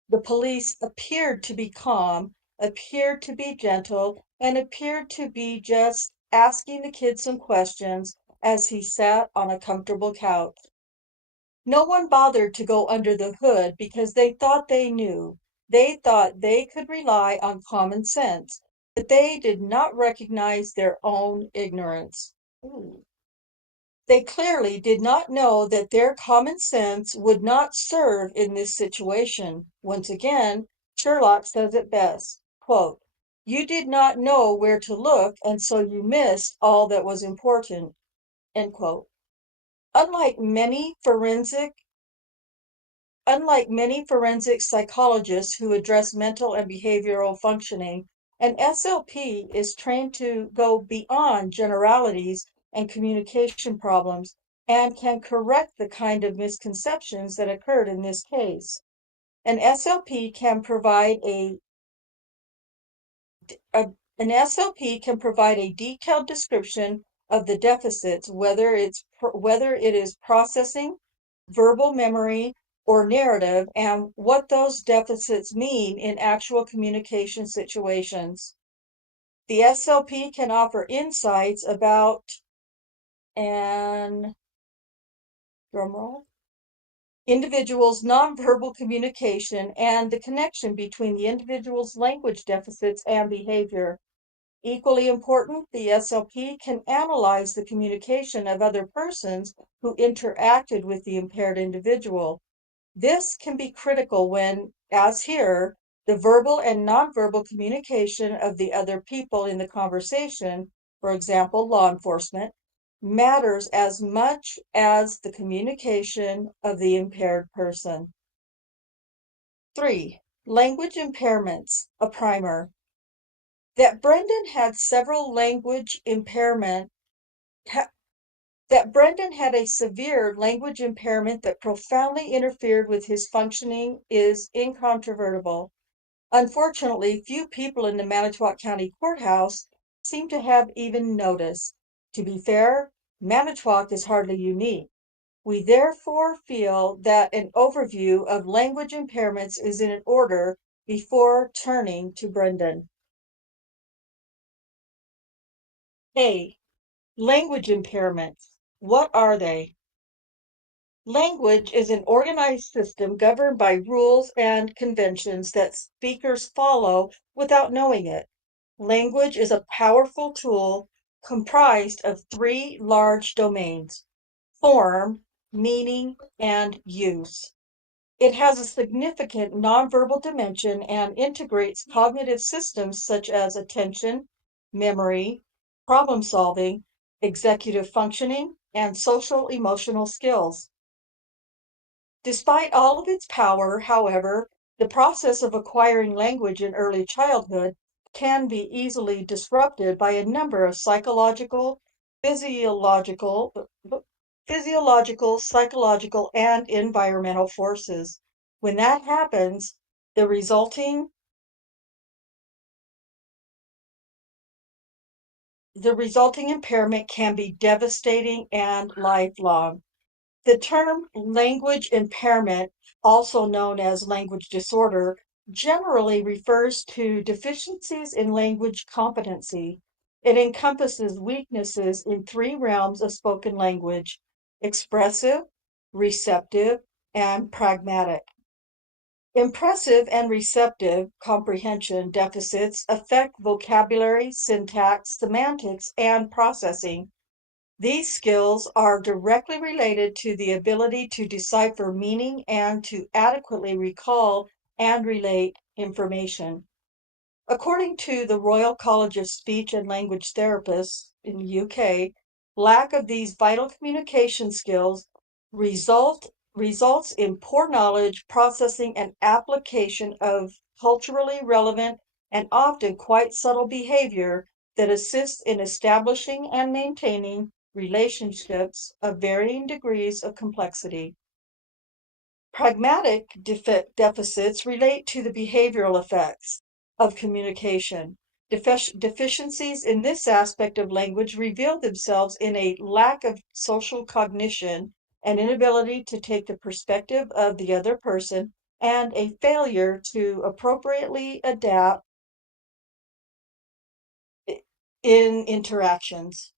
The police appeared to be calm, appeared to be gentle, and appeared to be just asking the kid some questions as he sat on a comfortable couch. No one bothered to go under the hood because they thought they knew. They thought they could rely on common sense, but they did not recognize their own ignorance. Ooh. They clearly did not know that their common sense would not serve in this situation. Once again, Sherlock says it best, quote, "You did not know where to look, and so you missed all that was important," end quote. Unlike many forensic psychologists who address mental and behavioral functioning, an SLP is trained to go beyond generalities and communication problems and can correct the kind of misconceptions that occurred in this case. An SLP can provide a detailed description of the deficits, whether it is processing, verbal memory, or narrative, and what those deficits mean in actual communication situations. The SLP can offer insights about an drumroll individual's nonverbal communication and the connection between the individual's language deficits and behavior. Equally important, the SLP can analyze the communication of other persons who interacted with the impaired individual. This can be critical when, as here, the verbal and nonverbal communication of the other people in the conversation, for example, law enforcement, matters as much as the communication of the impaired person. 3. Language impairments, a primer. That Brendan had a severe language impairment that profoundly interfered with his functioning is incontrovertible. Unfortunately, few people in the Manitowoc County Courthouse seem to have even noticed. To be fair, Manitowoc is hardly unique. We therefore feel that an overview of language impairments is in order before turning to Brendan. A. Language impairments. What are they? Language is an organized system governed by rules and conventions that speakers follow without knowing it. Language is a powerful tool comprised of three large domains: form, meaning, and use. It has a significant nonverbal dimension and integrates cognitive systems such as attention, memory, problem solving, executive functioning, and social emotional skills. Despite all of its power, however, the process of acquiring language in early childhood can be easily disrupted by a number of psychological, physiological, physiological, psychological, and environmental forces. When that happens, the resulting impairment can be devastating and lifelong. The term language impairment, also known as language disorder, generally refers to deficiencies in language competency. It encompasses weaknesses in three realms of spoken language: expressive, receptive, and pragmatic. Impressive and receptive comprehension deficits affect vocabulary, syntax, semantics, and processing. These skills are directly related to the ability to decipher meaning and to adequately recall and relate information. According to the Royal College of Speech and Language Therapists in the UK, lack of these vital communication skills results in poor knowledge, processing, and application of culturally relevant and often quite subtle behavior that assists in establishing and maintaining relationships of varying degrees of complexity. Pragmatic deficits relate to the behavioral effects of communication. Deficiencies in this aspect of language reveal themselves in a lack of social cognition, an inability to take the perspective of the other person, and a failure to appropriately adapt in interactions.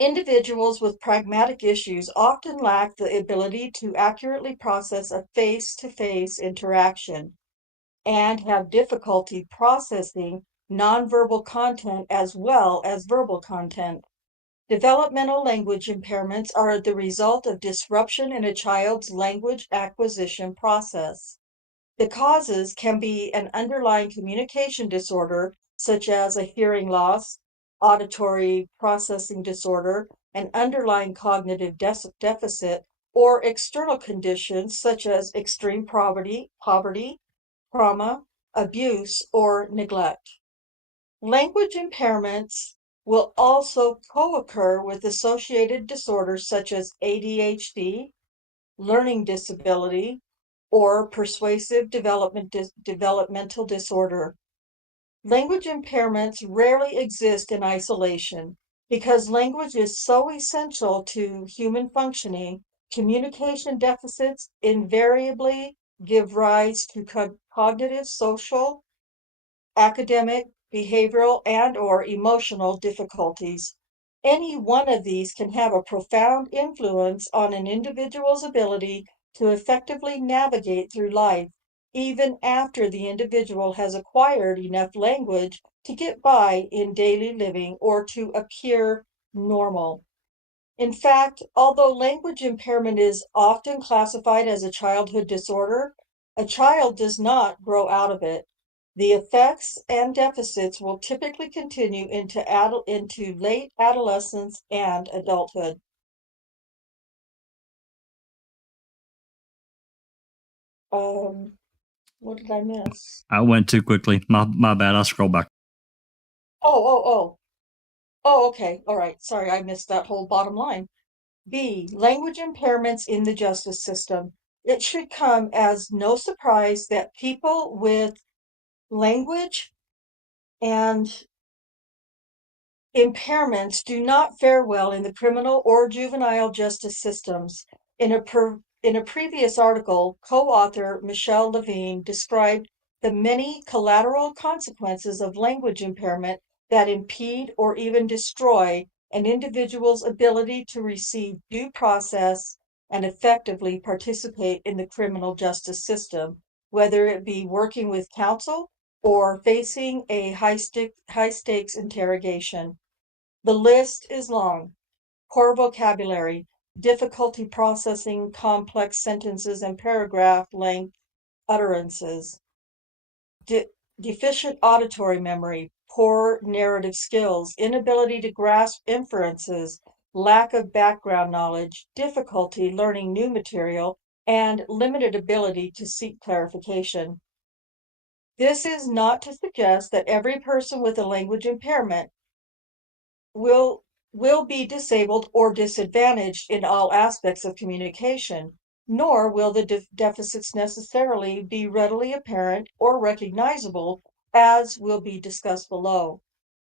Individuals with pragmatic issues often lack the ability to accurately process a face-to-face interaction and have difficulty processing nonverbal content as well as verbal content. Developmental language impairments are the result of disruption in a child's language acquisition process. The causes can be an underlying communication disorder, such as a hearing loss, auditory processing disorder, an underlying cognitive deficit, or external conditions such as extreme poverty, trauma, abuse, or neglect. Language impairments will also co-occur with associated disorders such as ADHD, learning disability, or persuasive developmental disorder. Language impairments rarely exist in isolation. Because language is so essential to human functioning, communication deficits invariably give rise to cognitive, social, academic, behavioral, and/or emotional difficulties. Any one of these can have a profound influence on an individual's ability to effectively navigate through life, even after the individual has acquired enough language to get by in daily living or to appear normal. In fact, although language impairment is often classified as a childhood disorder, a child does not grow out of it. The effects and deficits will typically continue into late adolescence and adulthood. What did I miss? I went too quickly. My bad. I'll scroll back. Oh, okay. All right. Sorry, I missed that whole bottom line. B, language impairments in the justice system. It should come as no surprise that people with language and impairments do not fare well in the criminal or juvenile justice systems. In a previous article, co-author Michelle Levine described the many collateral consequences of language impairment that impede or even destroy an individual's ability to receive due process and effectively participate in the criminal justice system, whether it be working with counsel or facing a high-stakes interrogation. The list is long. Poor vocabulary, difficulty processing complex sentences and paragraph length utterances, deficient auditory memory, poor narrative skills, inability to grasp inferences, lack of background knowledge, difficulty learning new material, and limited ability to seek clarification. This is not to suggest that every person with a language impairment will will be disabled or disadvantaged in all aspects of communication, nor will the deficits necessarily be readily apparent or recognizable, as will be discussed below.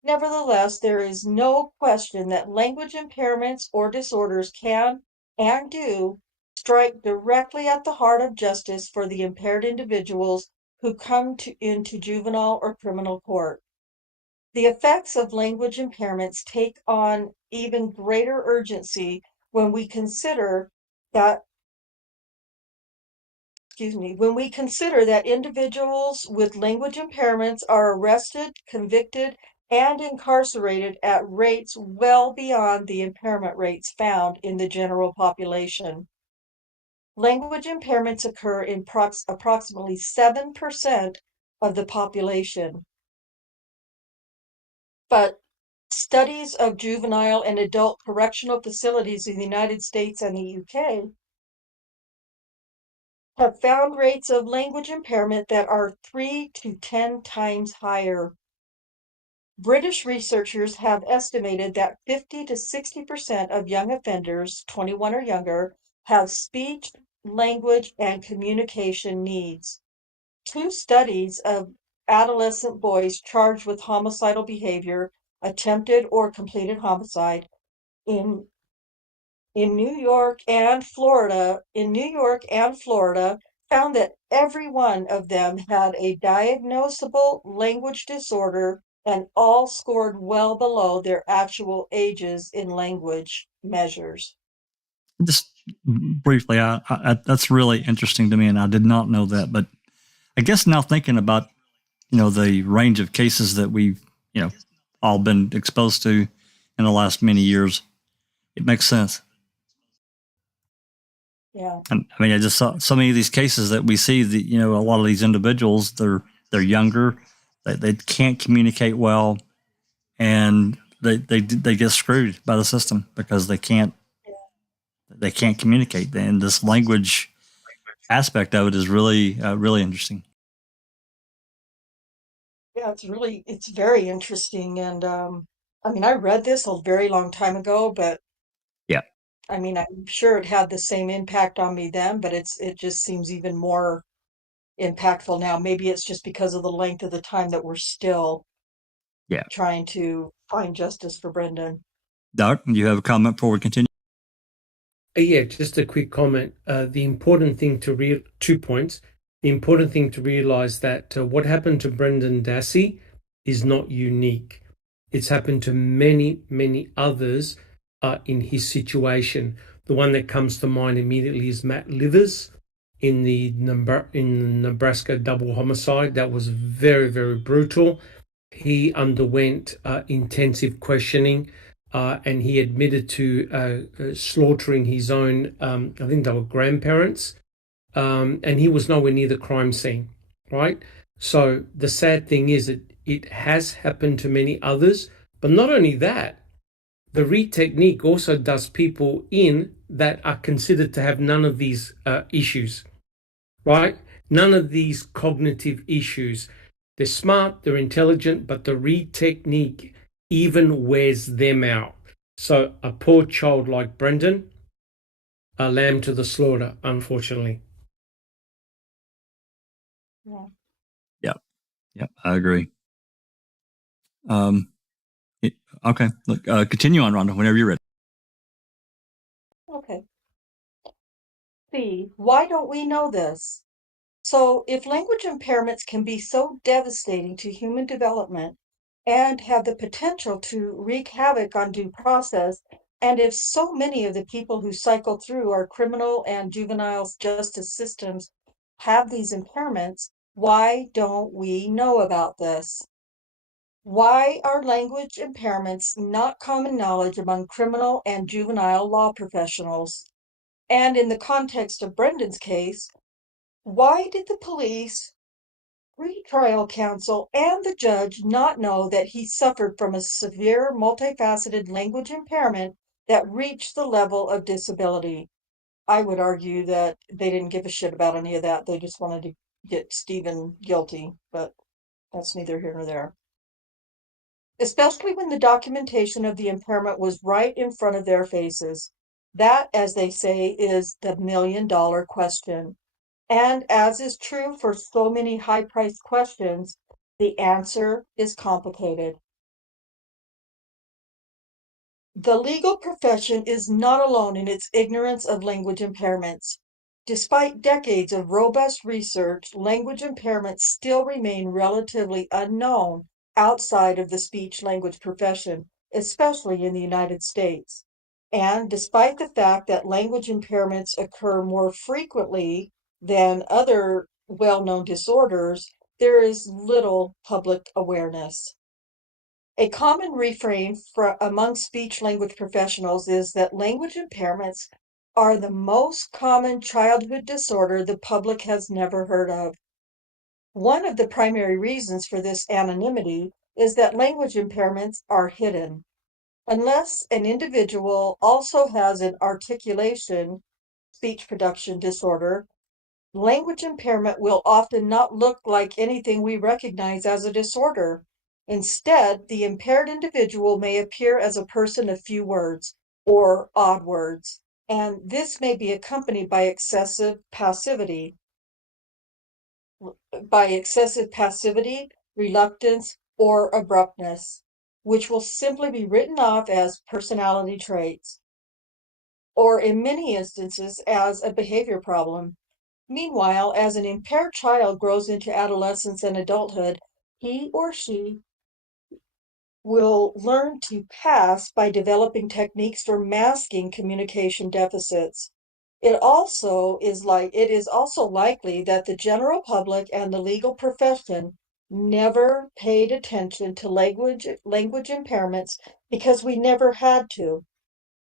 Nevertheless, there is no question that language impairments or disorders can and do strike directly at the heart of justice for the impaired individuals who come into juvenile or criminal court. The effects of language impairments take on even greater urgency when we consider that individuals with language impairments are arrested, convicted, and incarcerated at rates well beyond the impairment rates found in the general population. Language impairments occur in approximately 7% of the population. But studies of juvenile and adult correctional facilities in the United States and the UK have found rates of language impairment that are 3 to 10 times higher. British researchers have estimated that 50 to 60% of young offenders, 21 or younger, have speech, language, and communication needs. 2 studies of adolescent boys charged with homicidal behavior, attempted or completed homicide, in New York and Florida, found that every one of them had a diagnosable language disorder and all scored well below their actual ages in language measures. Just briefly, that's really interesting to me, and I did not know that. But I guess now thinking about, the range of cases that we've, all been exposed to in the last many years, it makes sense. Yeah. And I mean, I just saw so many of these cases that we see that, a lot of these individuals, they're younger, they can't communicate well, and they get screwed by the system because they can't communicate. And this language aspect of it is really, really interesting. Yeah, it's very interesting. And I mean, I read this a very long time ago, but Yeah. I mean, I'm sure it had the same impact on me then, but it just seems even more impactful now. Maybe it's just because of the length of the time that we're still trying to find justice for Brendan. Doc, you have a comment before we continue? Yeah, just a quick comment. The important thing 2 points. The important thing to realize that what happened to Brendan Dassey is not unique. It's happened to many, many others in his situation. The one that comes to mind immediately is Matt Livers in the Nebraska double homicide. That was very, very brutal. He underwent intensive questioning. And he admitted to slaughtering his own, I think they were grandparents, and he was nowhere near the crime scene, right? So the sad thing is that it has happened to many others, but not only that, the READ technique also does people in that are considered to have none of these issues, right? None of these cognitive issues. They're smart, they're intelligent, but the READ technique even wears them out. So a poor child like Brendan, a lamb to the slaughter, unfortunately. Yeah, I agree. Okay, look, continue on, Rhonda, whenever you're ready. Okay. See, why don't we know this? So, if language impairments can be so devastating to human development and have the potential to wreak havoc on due process, and if so many of the people who cycle through our criminal and juvenile justice systems have these impairments, why don't we know about this? Why are language impairments not common knowledge among criminal and juvenile law professionals? And in the context of Brendan's case, why did the police, pre-trial counsel, and the judge not know that he suffered from a severe multifaceted language impairment that reached the level of disability? I would argue that they didn't give a shit about any of that. They just wanted to get Stephen guilty, but that's neither here nor there. especially when the documentation of the impairment was right in front of their faces. That, as they say, is the $1,000,000 question. And as is true for so many high-priced questions, the answer is complicated. The legal profession is not alone in its ignorance of language impairments. Despite decades of robust research, language impairments still remain relatively unknown outside of the speech language profession, especially in the United States. And despite the fact that language impairments occur more frequently than other well-known disorders, there is little public awareness. A common refrain among speech language professionals is that language impairments are the most common childhood disorder the public has never heard of. One of the primary reasons for this anonymity is that language impairments are hidden. Unless an individual also has an articulation speech production disorder, language impairment will often not look like anything we recognize as a disorder. Instead, the impaired individual may appear as a person of few words or odd words, and this may be accompanied by excessive passivity, reluctance, or abruptness, which will simply be written off as personality traits, or in many instances as a behavior problem. Meanwhile, as an impaired child grows into adolescence and adulthood, he or she will learn to pass by developing techniques for masking communication deficits. It is also likely that the general public and the legal profession never paid attention to language impairments because we never had to.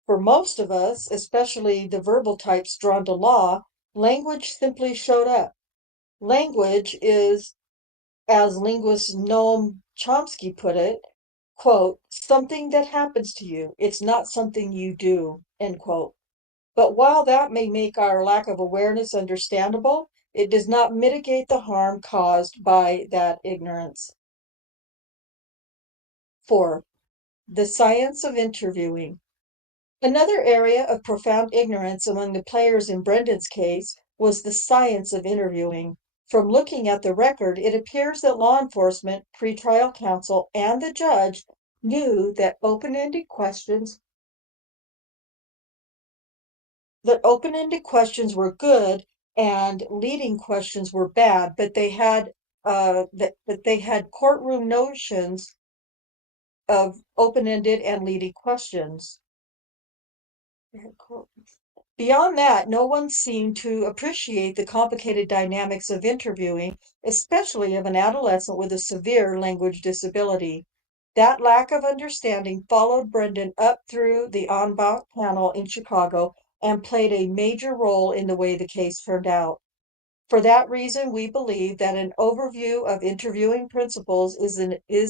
For most of us, especially the verbal types drawn to law, language simply showed up. Language is, as linguist Noam Chomsky put it, quote, something that happens to you. It's not something you do, end quote. But while that may make our lack of awareness understandable, it does not mitigate the harm caused by that ignorance. 4. The science of interviewing. Another area of profound ignorance among the players in Brendan's case was the science of interviewing. From looking at the record, it appears that law enforcement, pretrial counsel, and the judge knew that open-ended questions were good and leading questions were bad, but they had courtroom notions of open-ended and leading questions. Beyond that, no one seemed to appreciate the complicated dynamics of interviewing, especially of an adolescent with a severe language disability. That lack of understanding followed Brendan up through the en banc panel in Chicago and played a major role in the way the case turned out. For that reason, we believe that an overview of interviewing principles is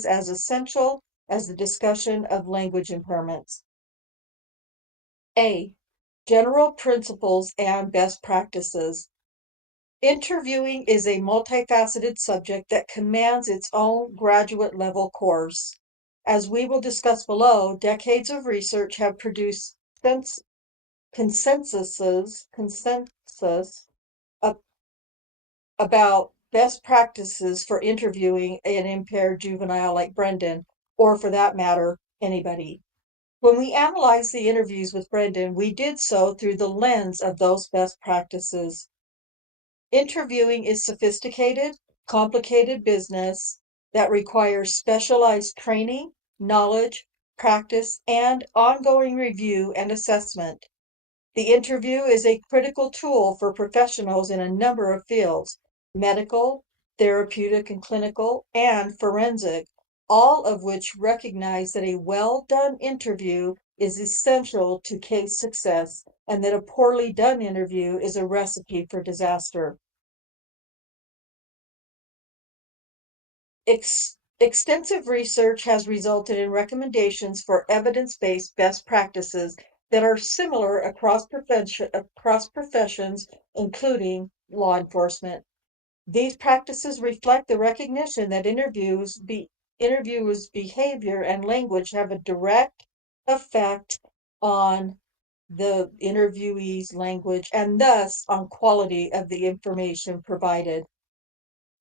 as essential as the discussion of language impairments. A. General principles and best practices. Interviewing is a multifaceted subject that commands its own graduate level course. As we will discuss below, decades of research have produced consensus about best practices for interviewing an impaired juvenile like Brendan, or for that matter, anybody. When we analyzed the interviews with Brendan, we did so through the lens of those best practices. Interviewing is sophisticated, complicated business that requires specialized training, knowledge, practice, and ongoing review and assessment. The interview is a critical tool for professionals in a number of fields: medical, therapeutic and clinical, and forensic, all of which recognize that a well-done interview is essential to case success and that a poorly done interview is a recipe for disaster. Extensive research has resulted in recommendations for evidence-based best practices that are similar across professions, including law enforcement. These practices reflect the recognition that interviews interviewer's behavior and language have a direct effect on the interviewee's language and thus on quality of the information provided.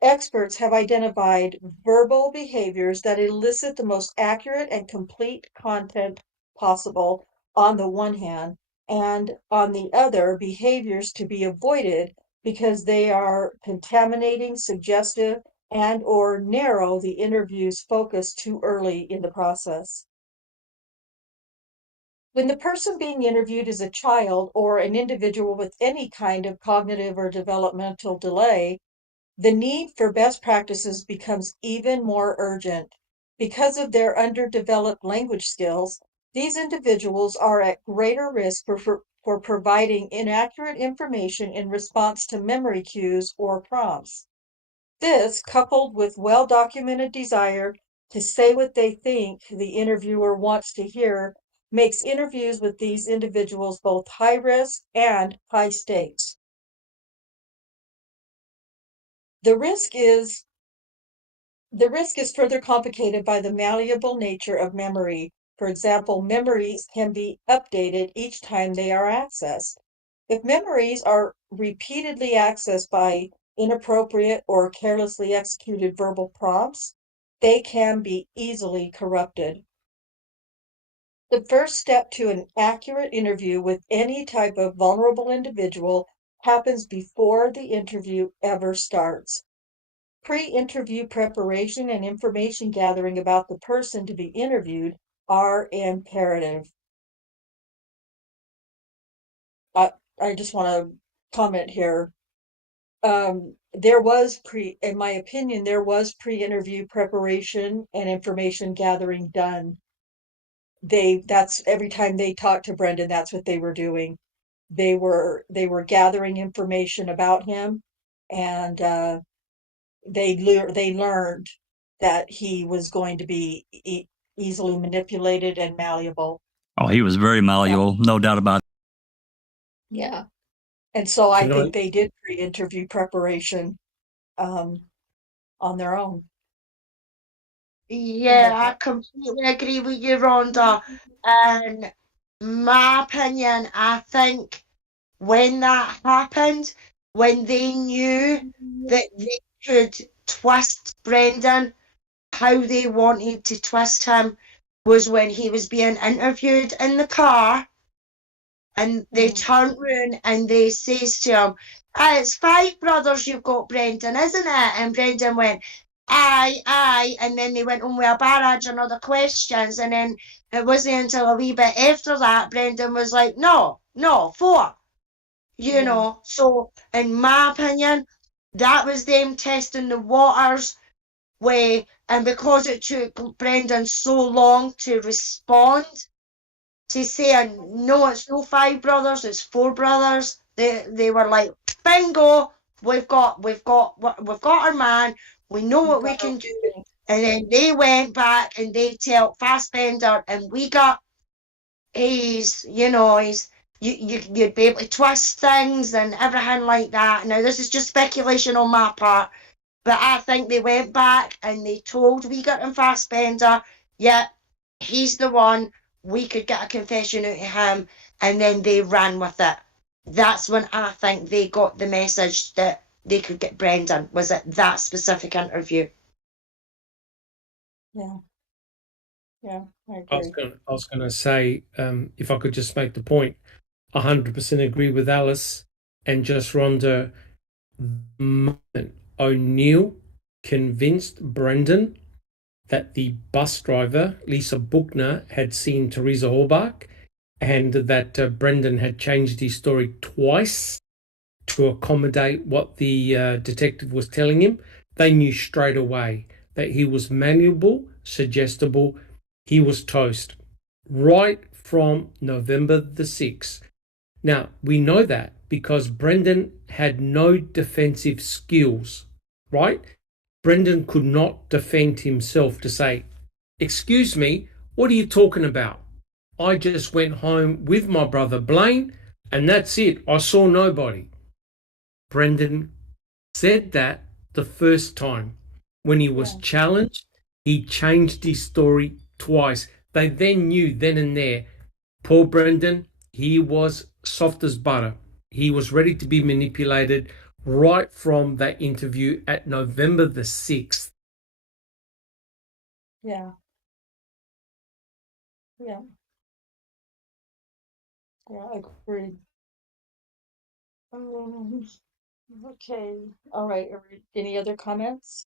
Experts have identified verbal behaviors that elicit the most accurate and complete content possible on the one hand, and on the other, behaviors to be avoided because they are contaminating, suggestive, and or narrow the interview's focus too early in the process. When the person being interviewed is a child or an individual with any kind of cognitive or developmental delay, the need for best practices becomes even more urgent. Because of their underdeveloped language skills, these individuals are at greater risk for providing inaccurate information in response to memory cues or prompts. This, coupled with well-documented desire to say what they think the interviewer wants to hear, makes interviews with these individuals both high risk and high stakes. The risk is further complicated by the malleable nature of memory. For example, memories can be updated each time they are accessed. If memories are repeatedly accessed by inappropriate or carelessly executed verbal prompts, they can be easily corrupted. The first step to an accurate interview with any type of vulnerable individual happens before the interview ever starts. Pre-interview preparation and information gathering about the person to be interviewed are imperative. I just want to comment here. In my opinion, there was pre-interview preparation and information gathering done. That's every time they talked to Brendan, that's what they were doing. They were gathering information about him, and they learned that he was going to be easily manipulated and malleable. Oh, he was very malleable, no doubt about it. Yeah. And so I think they did pre-interview preparation on their own. Yeah, I completely agree with you, Rhonda. And my opinion, I think when that happened, when they knew that they could twist Brendan, how they wanted to twist him was when he was being interviewed in the car, and they turn round and they says to him, it's 5 brothers you've got, Brendan, isn't it? And Brendan went, aye. And then they went on with a barrage and other questions. And then it wasn't until a wee bit after that, Brendan was like, no, 4. You know, so in my opinion, that was them testing the waters and because it took Brendan so long to respond, to saying, no, it's no 5 brothers, it's 4 brothers. They were like, bingo, we've got our man, we know what we can do. And then they went back and they tell Fassbender, and we got you'd be able to twist things and everything like that. Now this is just speculation on my part, but I think they went back and they told Wiegert and Fassbender, yeah, he's the one, we could get a confession out of him, and then they ran with it. That's when I think they got the message that they could get Brendan, was at that specific interview. Yeah, I agree. I was going to say, if I could just make the point, 100% agree with Alice and just Rhonda. The moment O'Neill convinced Brendan that the bus driver, Lisa Buchner, had seen Teresa Horbach, and that Brendan had changed his story twice to accommodate what the detective was telling him, they knew straight away that he was malleable, suggestible, he was toast, right from November the 6th. Now, we know that because Brendan had no defensive skills, right? Brendan could not defend himself to say, excuse me, what are you talking about? I just went home with my brother Blaine and that's it. I saw nobody. Brendan said that the first time when he was challenged He changed his story twice. They then knew then and there, poor Brendan, he was soft as butter. He was ready to be manipulated right from that interview at November the 6th. Yeah. Yeah. Yeah, agreed. Okay. All right. Any other comments?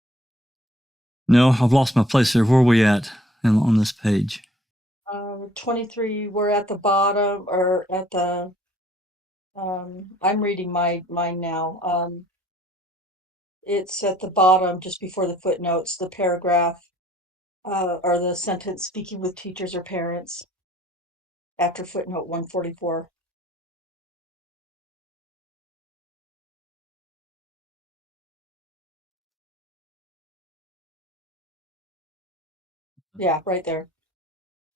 No, I've lost my place here. Where are we at on this page? 23, we're at the bottom or at the, I'm reading mine now. It's at the bottom, just before the footnotes, the paragraph, or the sentence, speaking with teachers or parents, after footnote 144. Yeah, right there.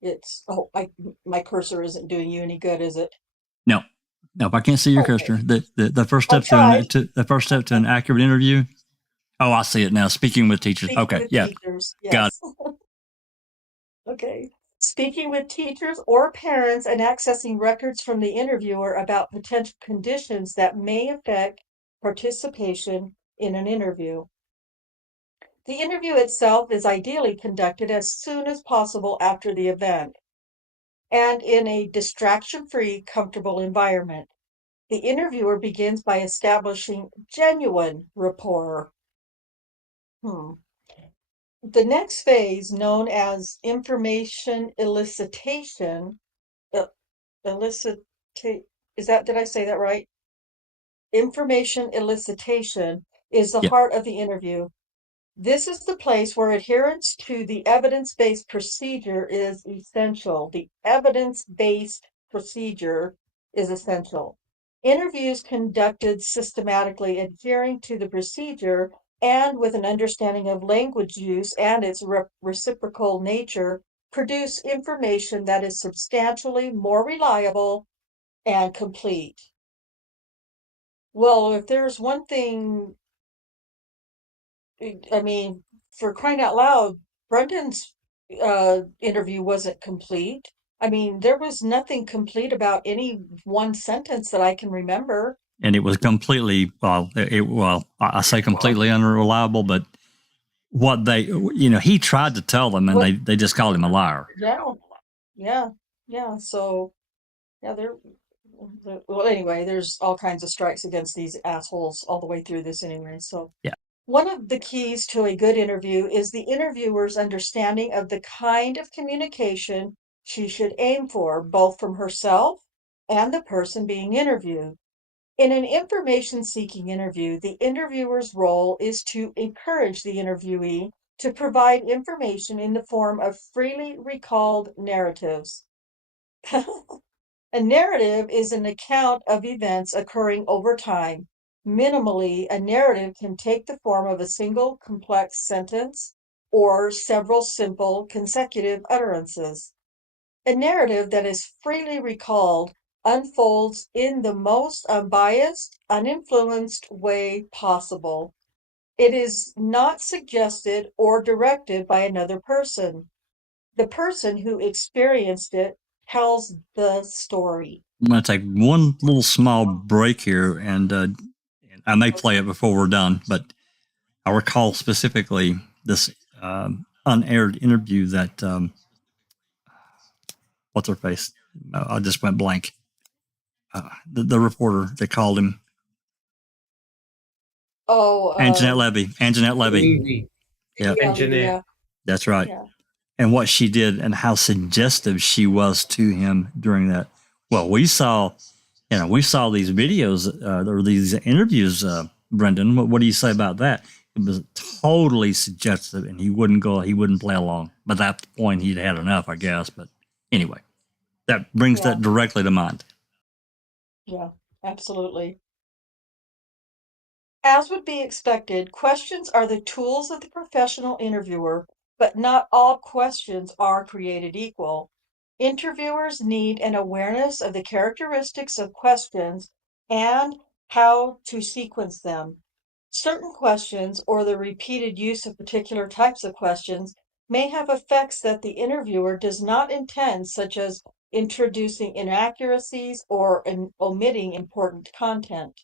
It's, oh, my cursor isn't doing you any good, is it? No, no, I can't see your Okay. cursor. The first I'll step try. the first step to an accurate interview. Oh, I see it now. Speaking with teachers. Speaking Okay, with yeah, teachers, got it. yes. Okay. Speaking with teachers or parents and accessing records from the interviewer about potential conditions that may affect participation in an interview. The interview itself is ideally conducted as soon as possible after the event and in a distraction-free, comfortable environment. The interviewer begins by establishing genuine rapport. The next phase, known as information elicitation, elicitate, did I say that right? Information elicitation is the Yeah, heart of the interview. This is the place where adherence to the evidence-based procedure is essential. The evidence-based procedure is essential. Interviews conducted systematically adhering to the procedure and with an understanding of language use and its reciprocal nature produce information that is substantially more reliable and complete. Well, if there's one thing, I mean, for crying out loud, Brendan's interview wasn't complete. I mean, there was nothing complete about any one sentence that I can remember. and it was completely I say completely unreliable, but what they he tried to tell them, and What? they just called him a liar. Yeah. So, yeah, well, anyway, there's all kinds of strikes against these assholes all the way through this anyway. So, Yeah, one of the keys to a good interview is the interviewer's understanding of the kind of communication she should aim for, both from herself and the person being interviewed. In an information-seeking interview, the interviewer's role is to encourage the interviewee to provide information in the form of freely recalled narratives. A narrative is an account of events occurring over time. Minimally, a narrative can take the form of a single complex sentence or several simple consecutive utterances. A narrative that is freely recalled unfolds in the most unbiased, uninfluenced way possible. It is not suggested or directed by another person. The person who experienced it tells the story. I'm going to take one little small break here, and I may play it before we're done, but I recall specifically this unaired interview that what's her face? I just went blank. The reporter that called him, Oh, Anjanette Levy. Anjanette Levy. Levy. Yeah, yeah, Engineer. that's right. yeah. And what she did and how suggestive she was to him during that. Well, we saw these videos or these interviews, Brendan. What do you say about that? It was totally suggestive, and he wouldn't play along. But at that point, he'd had enough, I guess. But anyway, that brings Yeah. that directly to mind. Yeah, absolutely. As would be expected, questions are the tools of the professional interviewer, but not all questions are created equal. Interviewers need an awareness of the characteristics of questions and how to sequence them. Certain questions or the repeated use of particular types of questions may have effects that the interviewer does not intend, such as introducing inaccuracies or omitting important content.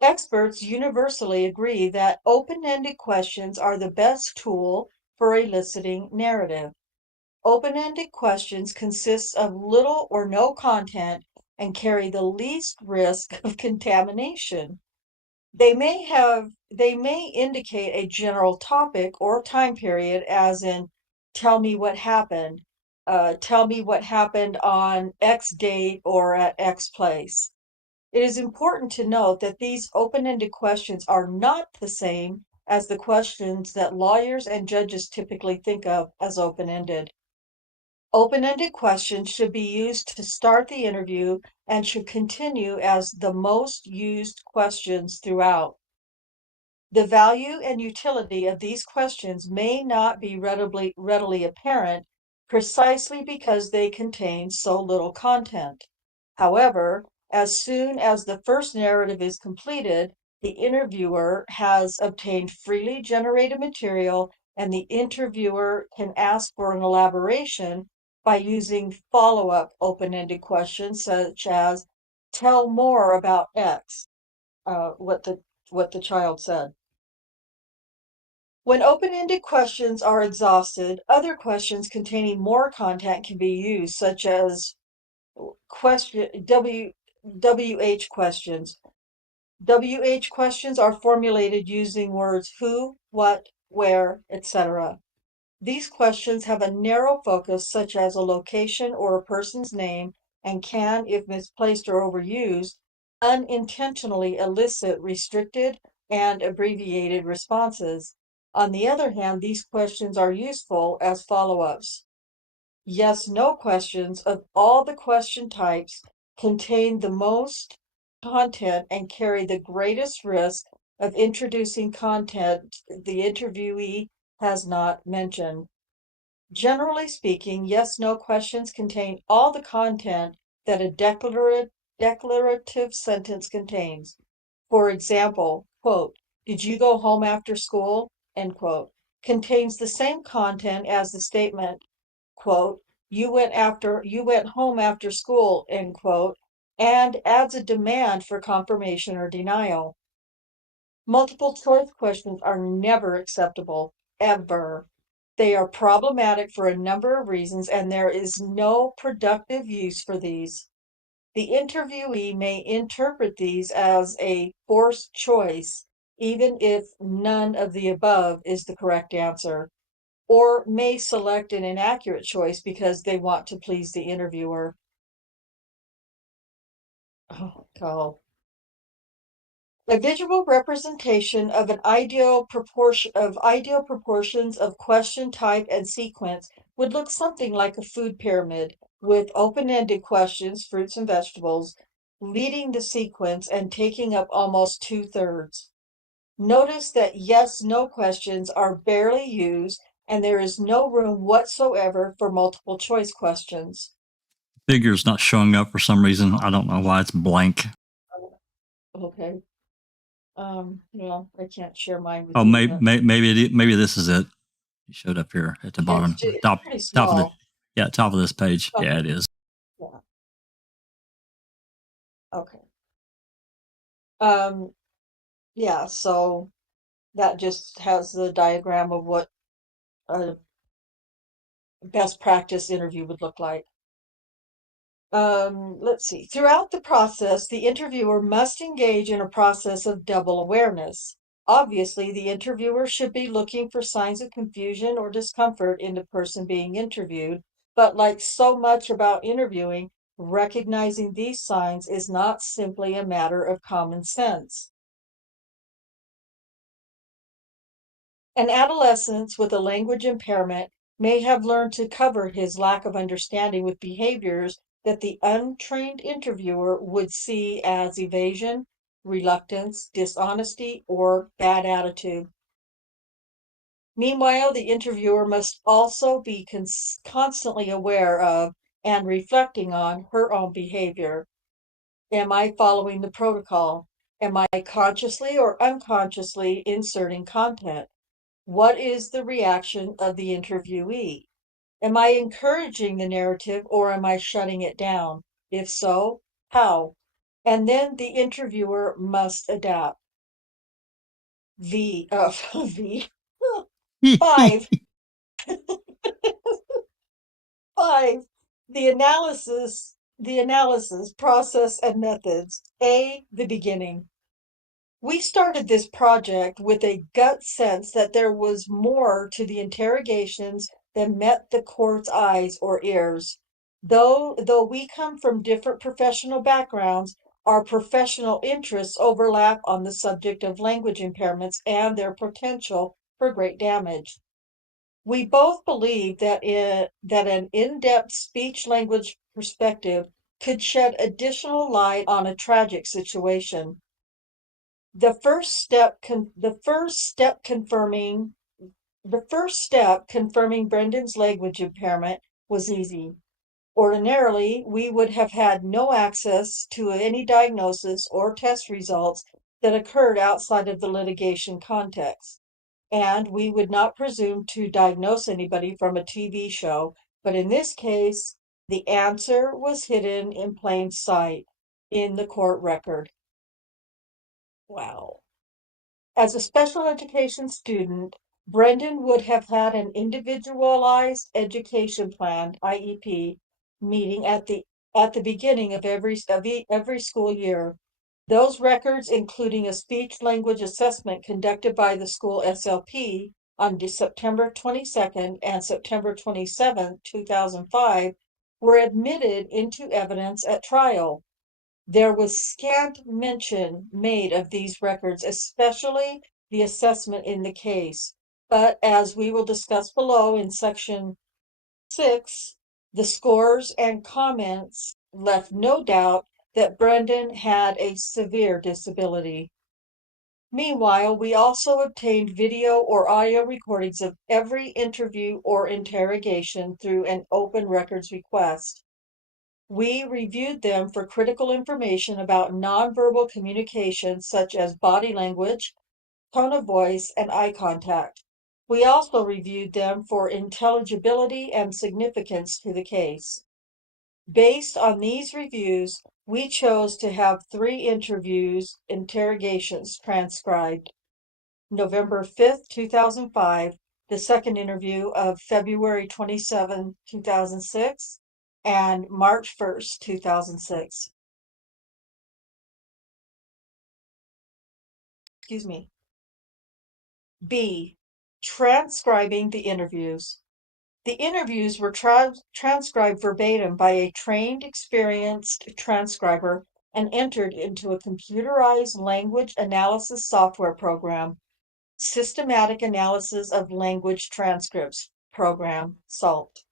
Experts universally agree that open-ended questions are the best tool for eliciting narrative. Open-ended questions consist of little or no content and carry the least risk of contamination. They may indicate a general topic or time period, as in, tell me what happened, tell me what happened on X date or at X place. It is important to note that these open-ended questions are not the same as the questions that lawyers and judges typically think of as open-ended. Open-ended questions should be used to start the interview and should continue as the most used questions throughout. The value and utility of these questions may not be readily apparent precisely because they contain so little content. However, as soon as the first narrative is completed, the interviewer has obtained freely generated material, and the interviewer can ask for an elaboration by using follow-up open-ended questions such as, tell more about X, what the child said. When open-ended questions are exhausted, other questions containing more content can be used, such as WH questions. WH questions are formulated using words who, what, where, etc. These questions have a narrow focus, such as a location or a person's name, and can, if misplaced or overused, unintentionally elicit restricted and abbreviated responses. On the other hand, these questions are useful as follow-ups. Yes/no questions of all the question types contain the most content and carry the greatest risk of introducing content the interviewee has not mentioned. Generally speaking, yes/no questions contain all the content that a declarative sentence contains. For example, quote, did you go home after school? End quote, contains the same content as the statement, quote, you went home after school, end quote, and adds a demand for confirmation or denial. Multiple choice questions are never acceptable, ever. They are problematic for a number of reasons, and there is no productive use for these. The interviewee may interpret these as a forced choice, even if none of the above is the correct answer, or may select an inaccurate choice because they want to please the interviewer. Oh, God. A visual representation of an ideal proportions of question type and sequence would look something like a food pyramid, with open-ended questions, fruits and vegetables, leading the sequence and taking up almost 2/3. Notice that yes/no questions are barely used, and there is no room whatsoever for multiple choice questions. Figure's not showing up for some reason. I don't know why it's blank. Okay. Well, I can't share mine with Oh, you. maybe this is it. It showed up here at the bottom, It's top pretty of the small. top of this page. Okay. Yeah, it is. Yeah. Okay. Yeah, so that just has the diagram of what a best practice interview would look like. Let's see. Throughout the process, the interviewer must engage in a process of double awareness. Obviously, the interviewer should be looking for signs of confusion or discomfort in the person being interviewed, but like so much about interviewing, recognizing these signs is not simply a matter of common sense. An adolescent with a language impairment may have learned to cover his lack of understanding with behaviors that the untrained interviewer would see as evasion, reluctance, dishonesty, or bad attitude. Meanwhile, the interviewer must also be constantly aware of and reflecting on her own behavior. Am I following the protocol? Am I consciously or unconsciously inserting content? What is the reaction of the interviewee? Am I encouraging the narrative or am I shutting it down? If so, how? And then the interviewer must adapt. V. 5. 5. The analysis, process, and methods. A, the beginning. We started this project with a gut sense that there was more to the interrogations than met the court's eyes or ears. Though we come from different professional backgrounds, our professional interests overlap on the subject of language impairments and their potential for great damage. We both believe that an in-depth speech-language perspective could shed additional light on a tragic situation. The first step confirming Brendan's language impairment was easy. Ordinarily, we would have had no access to any diagnosis or test results that occurred outside of the litigation context. And we would not presume to diagnose anybody from a TV show, but in this case, the answer was hidden in plain sight in the court record. Wow. As a special education student, Brendan would have had an individualized education plan, IEP, meeting at the beginning of every school year. Those records, including a speech language assessment conducted by the school SLP on September 22nd and September 27th, 2005, were admitted into evidence at trial. There was scant mention made of these records, especially the assessment in the case. But as we will discuss below in section 6, the scores and comments left no doubt that Brendan had a severe disability. Meanwhile, we also obtained video or audio recordings of every interview or interrogation through an open records request. We reviewed them for critical information about nonverbal communication, such as body language, tone of voice, and eye contact. We also reviewed them for intelligibility and significance to the case. Based on these reviews, we chose to have 3 interrogations transcribed. November 5th, 2005, the second interview of February 27, 2006, and March 1st, 2006. Excuse me. B. Transcribing the interviews. The interviews were transcribed verbatim by a trained, experienced transcriber and entered into a computerized language analysis software program, Systematic Analysis of Language Transcripts program, SALT.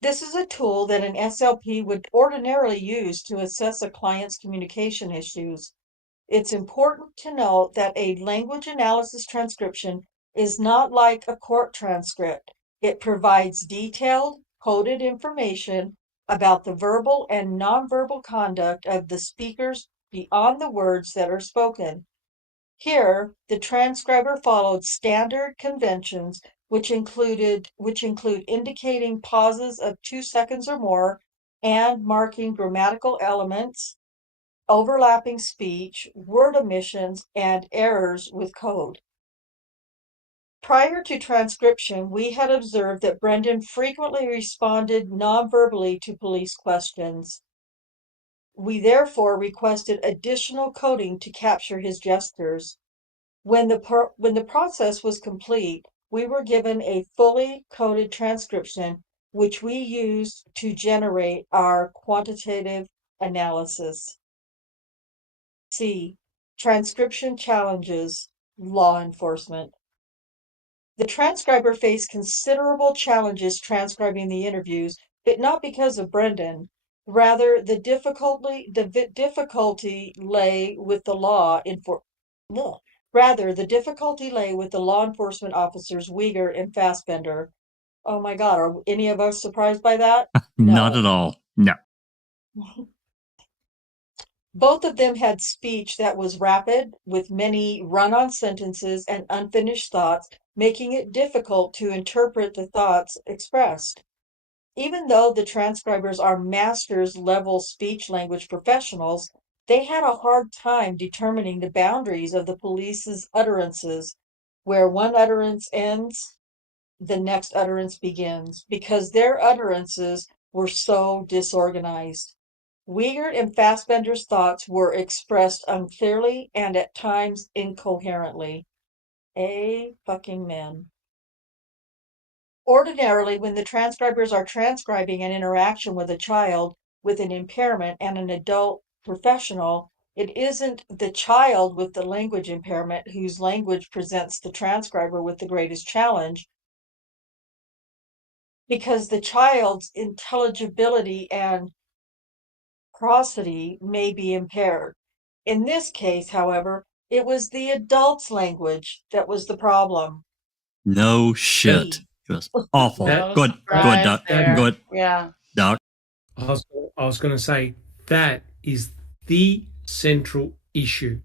This is a tool that an SLP would ordinarily use to assess a client's communication issues. It's important to note that a language analysis transcription is not like a court transcript. It provides detailed, coded information about the verbal and nonverbal conduct of the speakers beyond the words that are spoken. Here, the transcriber followed standard conventions which include indicating pauses of 2 seconds or more and marking grammatical elements, overlapping speech, word omissions, and errors with code. Prior to transcription, we had observed that Brendan frequently responded non-verbally to police questions. We therefore requested additional coding to capture his gestures. When the process was complete, we were given a fully coded transcription, which we used to generate our quantitative analysis. C. Transcription challenges, law enforcement. The transcriber faced considerable challenges transcribing the interviews, but not because of Brendan. Rather, the difficulty lay with the law enforcement officers Uyghur and Fassbender. Oh my God, are any of us surprised by that? Not at all. No. Both of them had speech that was rapid, with many run-on sentences and unfinished thoughts making it difficult to interpret the thoughts expressed. Even though the transcribers are master's level speech language professionals, they had a hard time determining the boundaries of the police's utterances, where one utterance ends, the next utterance begins, because their utterances were so disorganized. Wiegert and Fassbender's thoughts were expressed unclearly and at times incoherently. A fucking men. Ordinarily, when the transcribers are transcribing an interaction with a child with an impairment and an adult professional, it isn't the child with the language impairment whose language presents the transcriber with the greatest challenge, because the child's intelligibility and prosody may be impaired. In this case, however, it was the adult's language that was the problem. No shit. It was awful. That- Good, surprise Doc. there. Good, Yeah. Doc. I was going to say that is the central issue,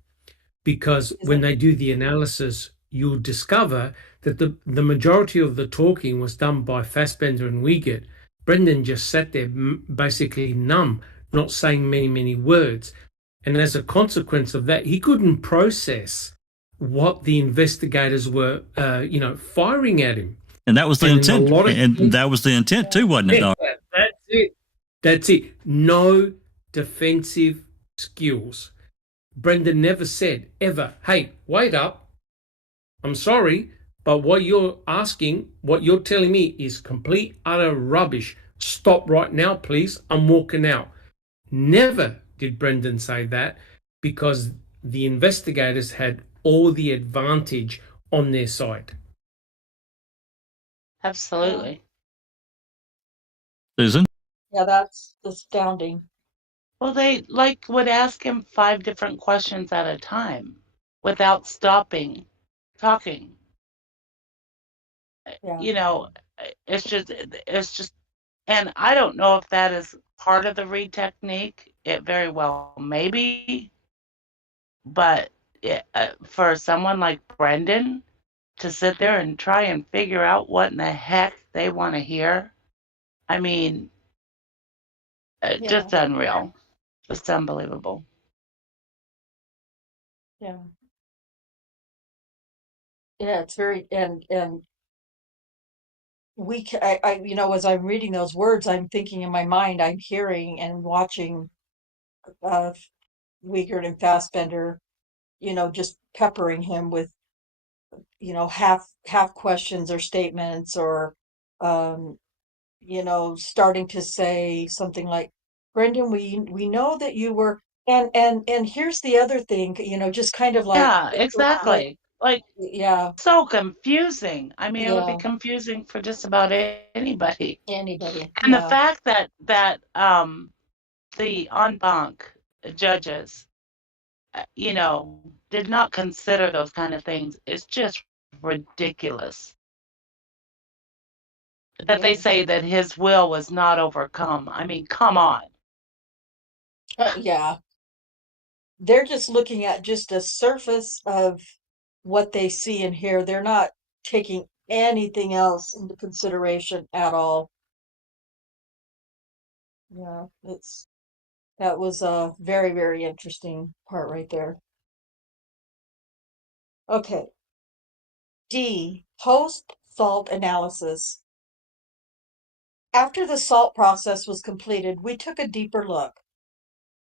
because when they do the analysis, you'll discover that the majority of the talking was done by Fassbender and Wiegert. Brendan just sat there basically numb, not saying many words. And as a consequence of that, he couldn't process what the investigators were, firing at him. And that was the And intent. a lot of- And that was the intent too, wasn't it, Doc? That's it. That's it. No defensive skills. Brendan never said ever, hey, wait up. I'm sorry, but what you're asking, what you're telling me is complete, utter rubbish. Stop right now, please. I'm walking out. Never did Brendan say that, because the investigators had all the advantage on their side. Absolutely. Susan? Yeah, that's astounding. Well, they would ask him 5 different questions at a time without stopping talking. Yeah. You know, it's just, and I don't know if that is part of the read technique. It very well may be, but for someone like Brendan to sit there and try and figure out what in the heck they want to hear, I mean, just unreal. Just unbelievable. Yeah. Yeah, it's very, and as I'm reading those words, I'm thinking in my mind, I'm hearing and watching Wiegert and Fassbender, just peppering him with, half questions or statements, or starting to say something like, Brendan, we know that you were, and here's the other thing, just kind of like, Yeah, exactly. Like, yeah, so confusing. I mean, it would be Yeah. confusing for just about anybody. anybody. And the Yeah. fact that the en banc judges, did not consider those kind of things is just ridiculous. That they Yeah. say that his will was not overcome. I mean, come on. Yeah. They're just looking at just a surface of what they see and hear. They're not taking anything else into consideration at all. Yeah, that was a very, very interesting part right there. Okay. D, post-salt analysis. After the salt process was completed, we took a deeper look.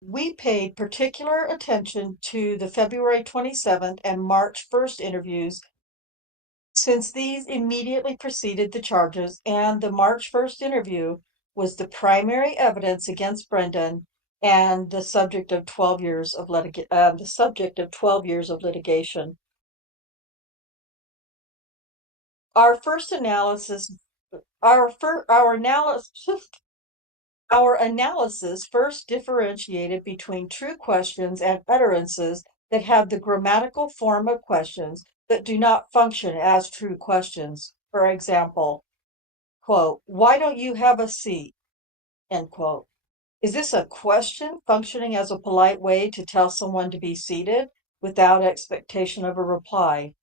We paid particular attention to the February 27th and March 1st interviews, since these immediately preceded the charges, and the March 1st interview was the primary evidence against Brendan and the subject of 12 years of litigation. Our analysis first differentiated between true questions and utterances that have the grammatical form of questions but do not function as true questions. For example, quote, why don't you have a seat? End quote. Is this a question functioning as a polite way to tell someone to be seated without expectation of a reply?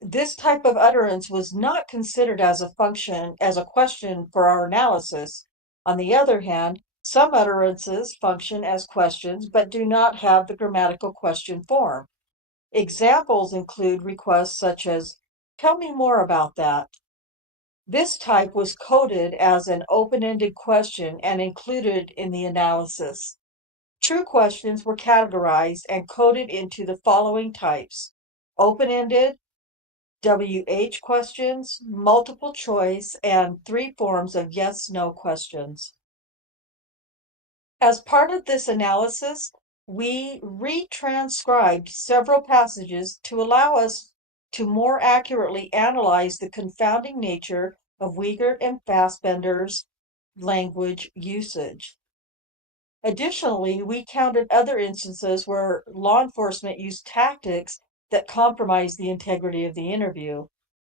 This type of utterance was not considered as a question for our analysis. On the other hand, some utterances function as questions but do not have the grammatical question form. Examples include requests such as, "Tell me more about that." This type was coded as an open-ended question and included in the analysis. True questions were categorized and coded into the following types: open-ended, WH questions, multiple choice, and 3 forms of yes/no questions. As part of this analysis, we retranscribed several passages to allow us to more accurately analyze the confounding nature of Uyghur and Fassbender's language usage. Additionally, we counted other instances where law enforcement used tactics that compromised the integrity of the interview.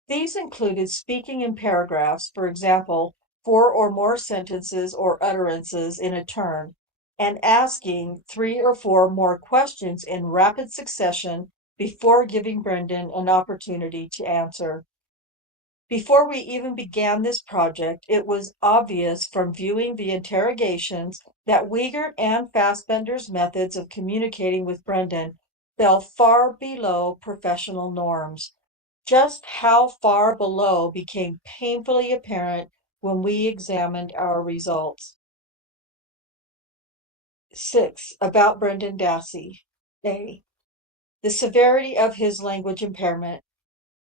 These included speaking in paragraphs, for example, 4 or more sentences or utterances in a turn, and asking 3 or 4 more questions in rapid succession before giving Brendan an opportunity to answer. Before we even began this project, it was obvious from viewing the interrogations that Uyghur and Fassbender's methods of communicating with Brendan fell far below professional norms. Just how far below became painfully apparent when we examined our results. 6. About Brendan Dassey. A. The severity of his language impairment.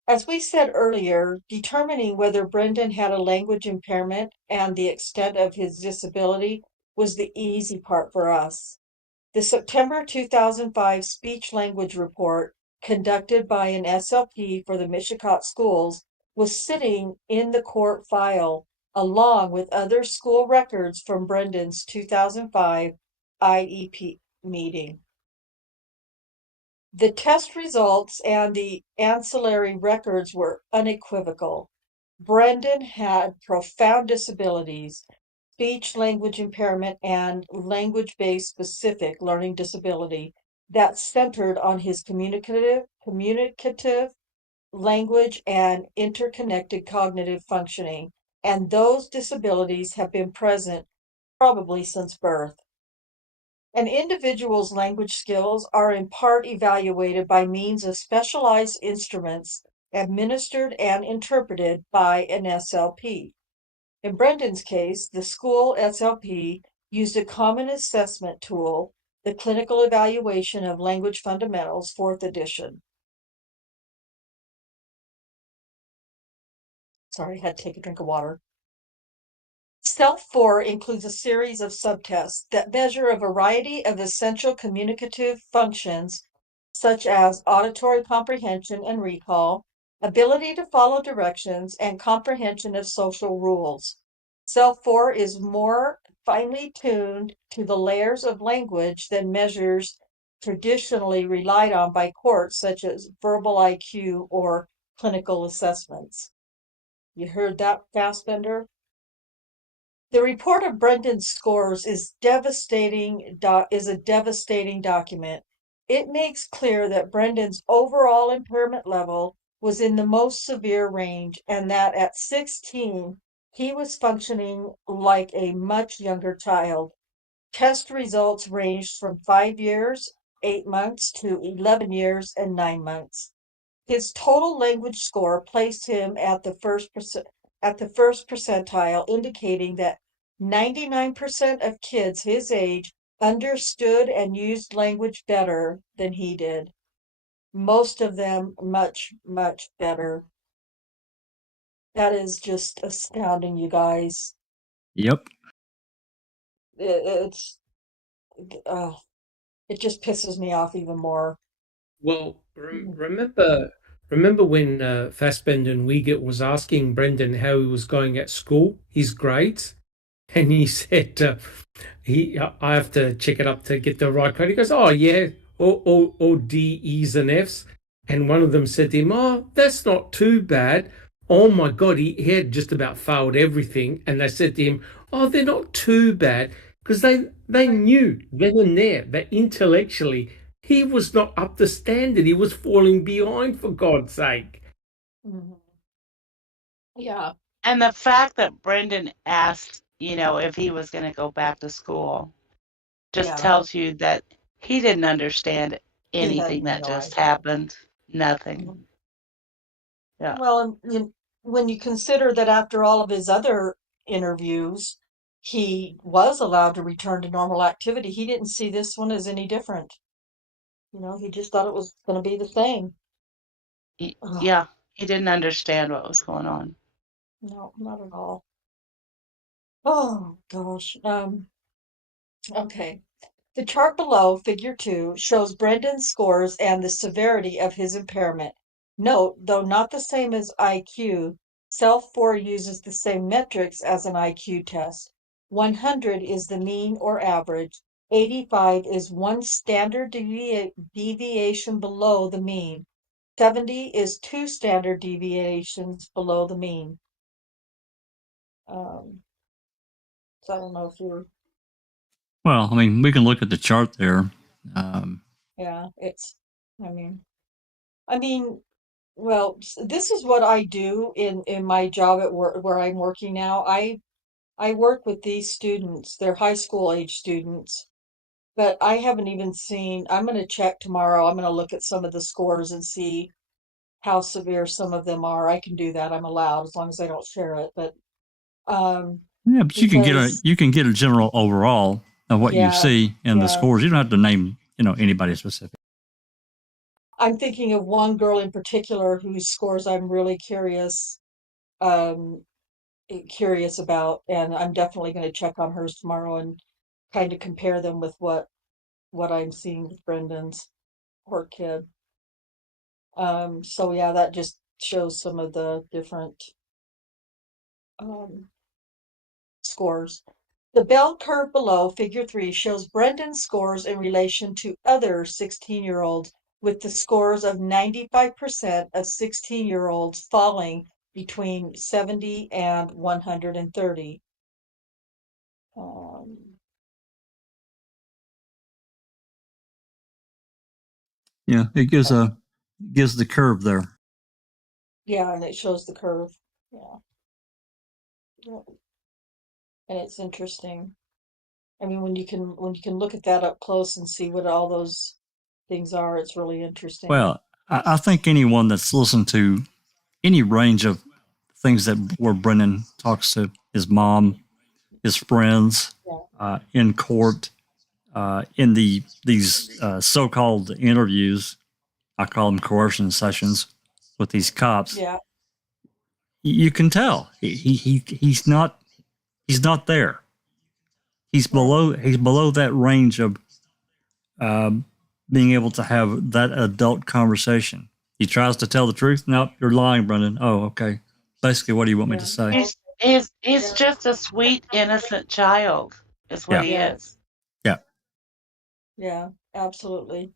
As we said earlier, determining whether Brendan had a language impairment and the extent of his disability was the easy part for us. The September 2005 speech language report conducted by an SLP for the Mishicot schools was sitting in the court file along with other school records from Brendan's 2005 IEP meeting. The test results and the ancillary records were unequivocal. Brendan had profound disabilities, speech language impairment, and language-based specific learning disability that centered on his communicative, language, and interconnected cognitive functioning, and those disabilities have been present probably since birth. An individual's language skills are in part evaluated by means of specialized instruments administered and interpreted by an SLP. In Brendan's case, the school SLP used a common assessment tool, the Clinical Evaluation of Language Fundamentals, 4th edition. Sorry, I had to take a drink of water. SELF-4 includes a series of subtests that measure a variety of essential communicative functions, such as auditory comprehension and recall, ability to follow directions, and comprehension of social rules. SELF-4 is more finely tuned to the layers of language than measures traditionally relied on by courts, such as verbal IQ or clinical assessments. You heard that, Fassbender? The report of Brendan's scores is a devastating document. It makes clear that Brendan's overall impairment level was in the most severe range and that at 16, he was functioning like a much younger child. Test results ranged from 5 years, 8 months to 11 years and 9 months. His total language score placed him at the first percentile, indicating that 99% of kids his age understood and used language better than he did. Most of them much, much better. That is just astounding, you guys. Yep. It just pisses me off even more. Well, remember when Fassbender and Wiegert was asking Brendan how he was going at school, his grades, and he said I have to check it up to get the right code. He goes, "Oh yeah, all D, E's, and F's," and one of them said to him, "Oh, that's not too bad." Oh my God, he had just about failed everything, and they said to him, "Oh, they're not too bad," because they knew then and there that intellectually He was not up to standard. He was falling behind, for God's sake. Mhm. Yeah. And the fact that Brendan asked, if he was going to go back to school just Yeah. tells you that he didn't understand He had anything that no just idea. happened. Nothing. Mhm. Yeah. Well, and when you consider that after all of his other interviews, he was allowed to return to normal activity, he didn't see this one as any different. He just thought it was going to be the same. Ugh, Yeah. He didn't understand what was going on. no, not at all. Oh gosh. Okay. The chart below, figure 2, shows Brendan's scores and the severity of his impairment. Note, though not the same as IQ, Self-4 uses the same metrics as an IQ test. 100 is the mean or average. 85 is one standard deviation below the mean. 70 is two standard deviations below the mean. So I don't know if you're, Well, I mean, we can look at the chart there. yeah, I mean, well, this is what I do in my job at work where I'm working now. I work with these students. They're high school age students, but I haven't even seen. I'm going to check tomorrow. I'm going to look at some of the scores and see how severe some of them are. I can do that. I'm allowed as long as I don't share it. But Yeah, but because you can get a general overall of what you yeah, see in the yeah. scores. You don't have to name anybody specific. I'm thinking of one girl in particular whose scores I'm really um, curious about, and I'm definitely going to check on hers tomorrow and kind of compare them with what I'm seeing with Brendan's poor kid. So yeah, that just shows some of the different scores. The bell curve below, figure 3, shows Brendan's scores in relation to other 16-year-olds, with the scores of 95% of 16-year-olds falling between 70 and 130. Yeah, it gives the curve there. Yeah, and it shows the curve. Yeah. Yeah. And it's interesting. I mean, when you can look at that up close and see what all those things are, it's really interesting. Well, I think anyone that's listened to any range of things where Brendan talks to his mom, his friends, in court, in these so-called interviews, I call them coercion sessions with these cops. Yeah. You can tell he's not there. He's below that range of being able to have that adult conversation. He tries to tell the truth. Nope, you're lying, Brendan. Oh, okay. Basically, what do you want me to say? He's just a sweet, innocent child, is what he is. Yeah. Yeah, absolutely.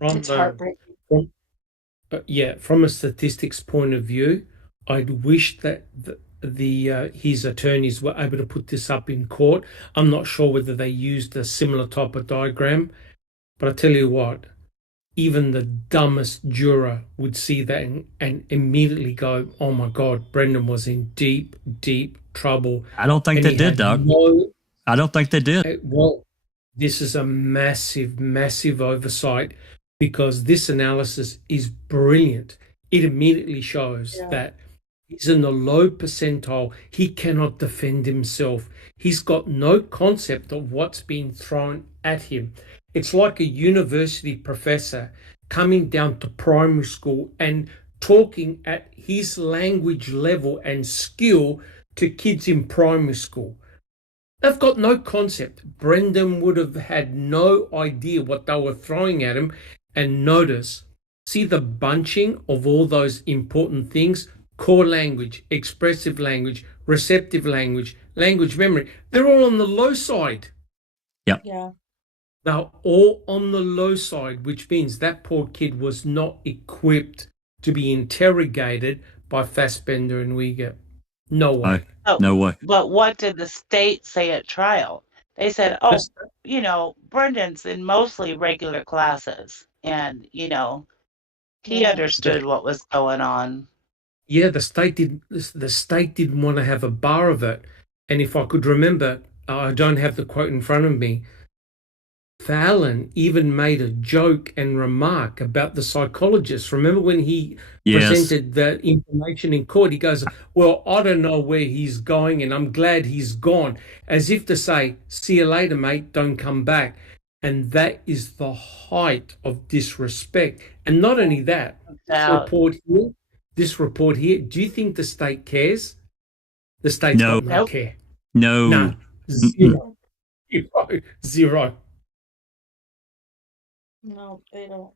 It's heartbreaking. From a statistics point of view, I'd wish that his attorneys were able to put this up in court. I'm not sure whether they used a similar type of diagram, but I tell you what, even the dumbest juror would see that and immediately go, "Oh my God, Brendan was in deep, deep trouble." I don't think they did, Doug. I don't think they did. Well, this is a massive, massive oversight, because this analysis is brilliant. It immediately shows that he's in the low percentile. He cannot defend himself. He's got no concept of what's being thrown at him. It's like a university professor coming down to primary school and talking at his language level and skill to kids in primary school. They've got no concept. Brendan would have had no idea what they were throwing at him. And notice, see the bunching of all those important things: core language, expressive language, receptive language, language memory. They're all on the low side. Yep. Yeah. Now, all on the low side, which means that poor kid was not equipped to be interrogated by Fassbender and Uyghur. No way. No way. But what did the state say at trial? They said, oh, Brendan's in mostly regular classes. And, he Yeah. understood what was going on. Yeah, the state didn't want to have a bar of it. And if I could remember, I don't have the quote in front of me. Fallon even made a joke and remark about the psychologist. Remember when he Yes. presented that information in court? He goes, well, I don't know where he's going, and I'm glad he's gone, as if to say, see you later, mate, don't come back. And that is the height of disrespect. And not only that, this report here, do you think the state cares? The state's No. got no Nope. care. No. None. Mm-mm. Zero. No, they don't.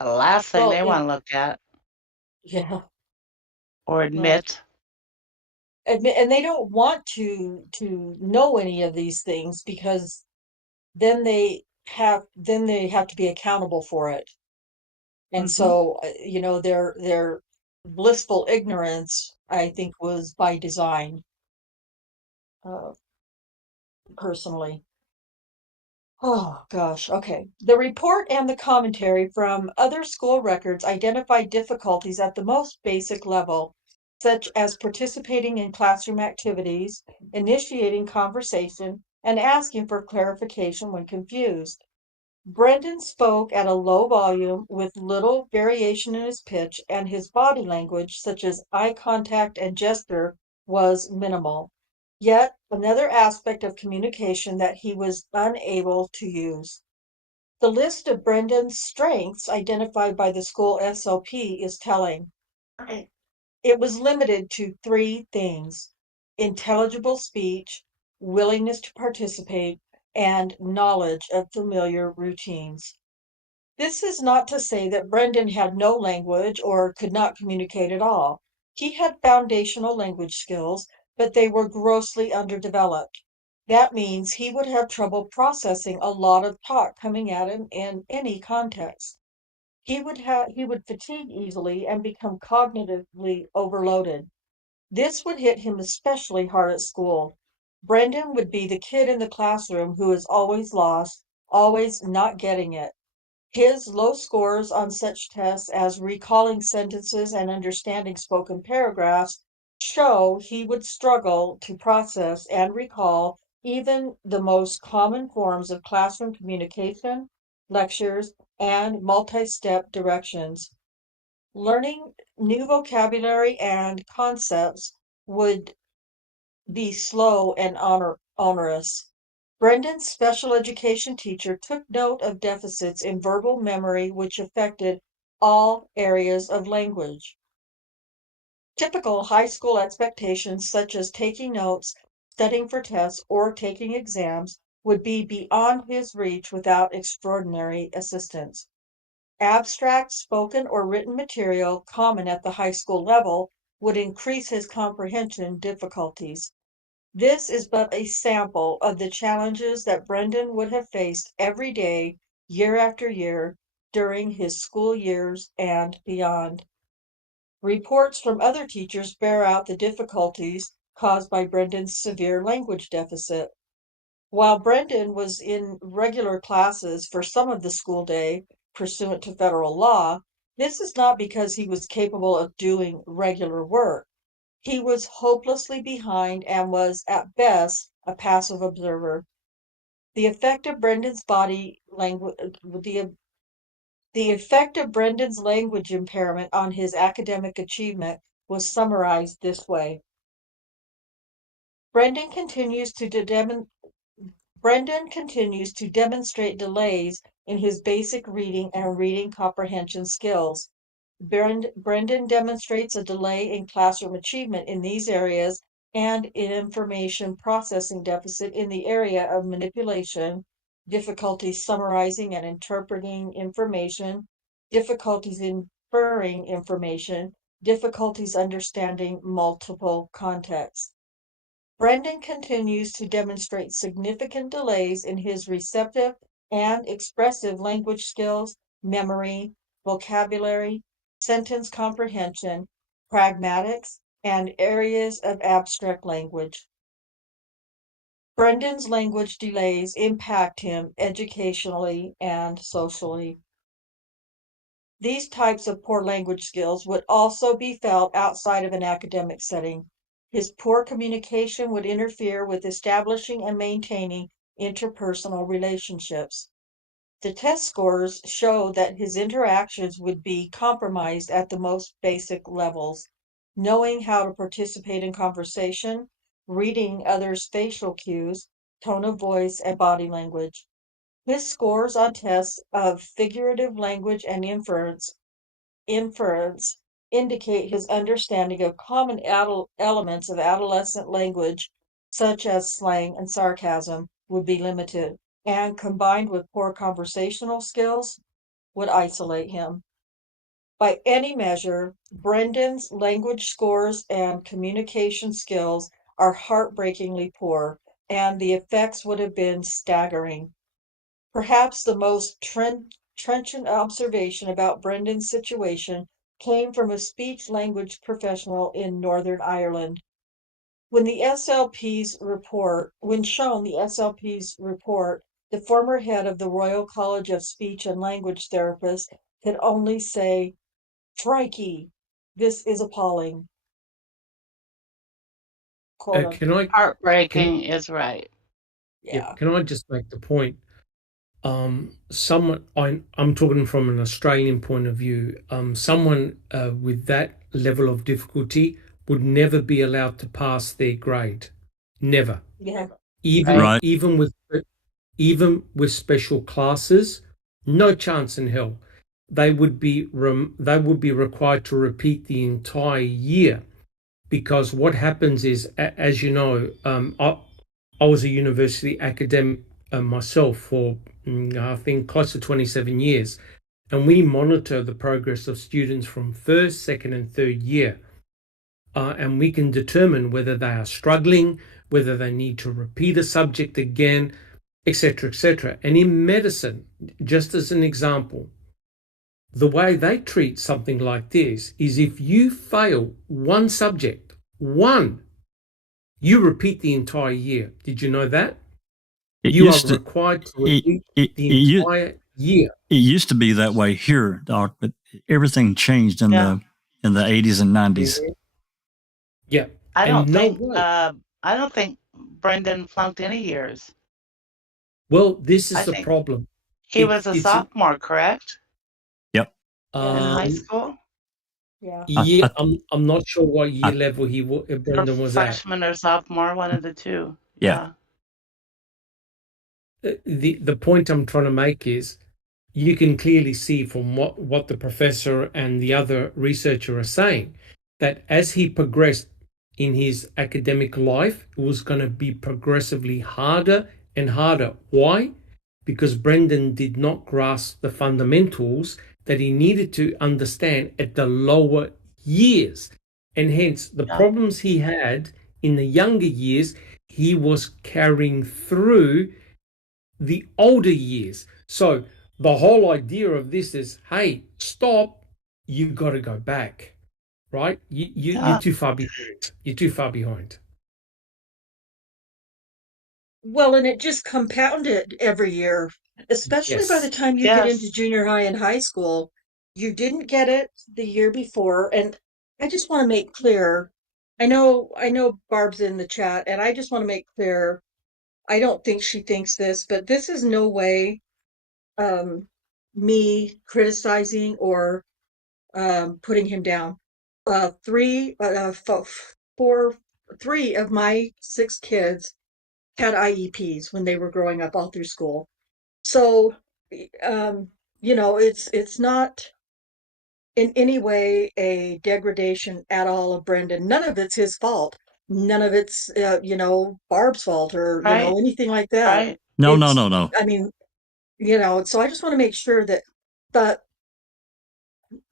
The last thing Well, they want to look at Yeah. or admit. And they don't want to know any of these things because then they have to be accountable for it. And so, their blissful ignorance, I think, was by design, personally. Oh, gosh. Okay. The report and the commentary from other school records identify difficulties at the most basic level, such as participating in classroom activities, initiating conversation, and asking for clarification when confused. Brendan spoke at a low volume with little variation in his pitch, and his body language, such as eye contact and gesture, was minimal. Yet another aspect of communication that he was unable to use. The list of Brendan's strengths identified by the school SOP is telling. It was limited to 3 things: intelligible speech, willingness to participate, and knowledge of familiar routines. This is not to say that Brendan had no language or could not communicate at all. He had foundational language skills, but they were grossly underdeveloped. That means he would have trouble processing a lot of talk coming at him in any context. He would fatigue easily and become cognitively overloaded. This would hit him especially hard at school. Brendan would be the kid in the classroom who is always lost, always not getting it. His low scores on such tests as recalling sentences and understanding spoken paragraphs show he would struggle to process and recall even the most common forms of classroom communication, lectures, and multi-step directions. Learning new vocabulary and concepts would be slow and onerous. Brendan's special education teacher took note of deficits in verbal memory which affected all areas of language. Typical high school expectations, such as taking notes, studying for tests, or taking exams, would be beyond his reach without extraordinary assistance. Abstract spoken or written material common at the high school level would increase his comprehension difficulties. This is but a sample of the challenges that Brendan would have faced every day, year after year, during his school years and beyond. Reports from other teachers bear out the difficulties caused by Brendan's severe language deficit. While Brendan was in regular classes for some of the school day, pursuant to federal law, this is not because he was capable of doing regular work. He was hopelessly behind and was, at best, a passive observer. The effect of Brendan's language impairment on his academic achievement was summarized this way. Brendan continues to demonstrate delays in his basic reading and reading comprehension skills. Brendan demonstrates a delay in classroom achievement in these areas and in information processing deficit in the area of manipulation, difficulties summarizing and interpreting information, difficulties inferring information, difficulties understanding multiple contexts. Brendan continues to demonstrate significant delays in his receptive and expressive language skills, memory, vocabulary, sentence comprehension, pragmatics, and areas of abstract language. Brendan's language delays impact him educationally and socially. These types of poor language skills would also be felt outside of an academic setting. His poor communication would interfere with establishing and maintaining interpersonal relationships. The test scores show that his interactions would be compromised at the most basic levels. Knowing how to participate in conversation, reading others' facial cues, tone of voice, and body language. His scores on tests of figurative language and inference indicate his understanding of common elements of adolescent language, such as slang and sarcasm, would be limited, and combined with poor conversational skills, would isolate him. By any measure, Brendan's language scores and communication skills are heartbreakingly poor, and the effects would have been staggering. Perhaps the most trenchant observation about Brendan's situation came from a speech language professional in Northern Ireland. When shown the SLP's report, the former head of the Royal College of Speech and Language Therapists could only say, "Crikey, this is appalling." Quote, Can I Heartbreaking is right. yeah. can I just make the point? Someone I'm talking from an Australian point of view. Someone with that level of difficulty would never be allowed to pass their grade. Never. Yeah. Right. Even with special classes, no chance in hell. They would be required to repeat the entire year, because what happens is, as you know, I was a university academic myself for I think close to 27 years, and we monitor the progress of students from first, second, and third year, and we can determine whether they are struggling, whether they need to repeat a subject again, etc., etc. And in medicine, just as an example, the way they treat something like this is if you fail one subject, you repeat the entire year. Did you know that? You are required to repeat the entire year. It used to be that way here, Doc, but everything changed in the 80s and 90s. Yeah. I don't think Brendan flunked any years. Well, this is the problem. He was a sophomore, correct? Yep. In high school? Yeah. Yeah, I'm not sure what year level Brendan was at. Freshman or sophomore, one of the two. Yeah. The point I'm trying to make is, you can clearly see from what the professor and the other researcher are saying, that as he progressed in his academic life, it was going to be progressively harder and harder. Why? Because Brendan did not grasp the fundamentals that he needed to understand at the lower years. And hence, the problems he had in the younger years, he was carrying through the older years. So the whole idea of this is, hey, stop, you got to go back, right? You're too far behind. You're too far behind. Well, and it just compounded every year, especially by the time you get into junior high and high school. You didn't get it the year before. And I just want to make clear, I know Barb's in the chat, and I just want to make clear, I don't think she thinks this, but this is no way me criticizing or putting him down. Three of my 6 kids had IEPs when they were growing up all through school. So, it's not in any way a degradation at all of Brendan. None of it's his fault. None of it's, Barb's fault or, anything like that. Right. No. I mean, so I just want to make sure that, but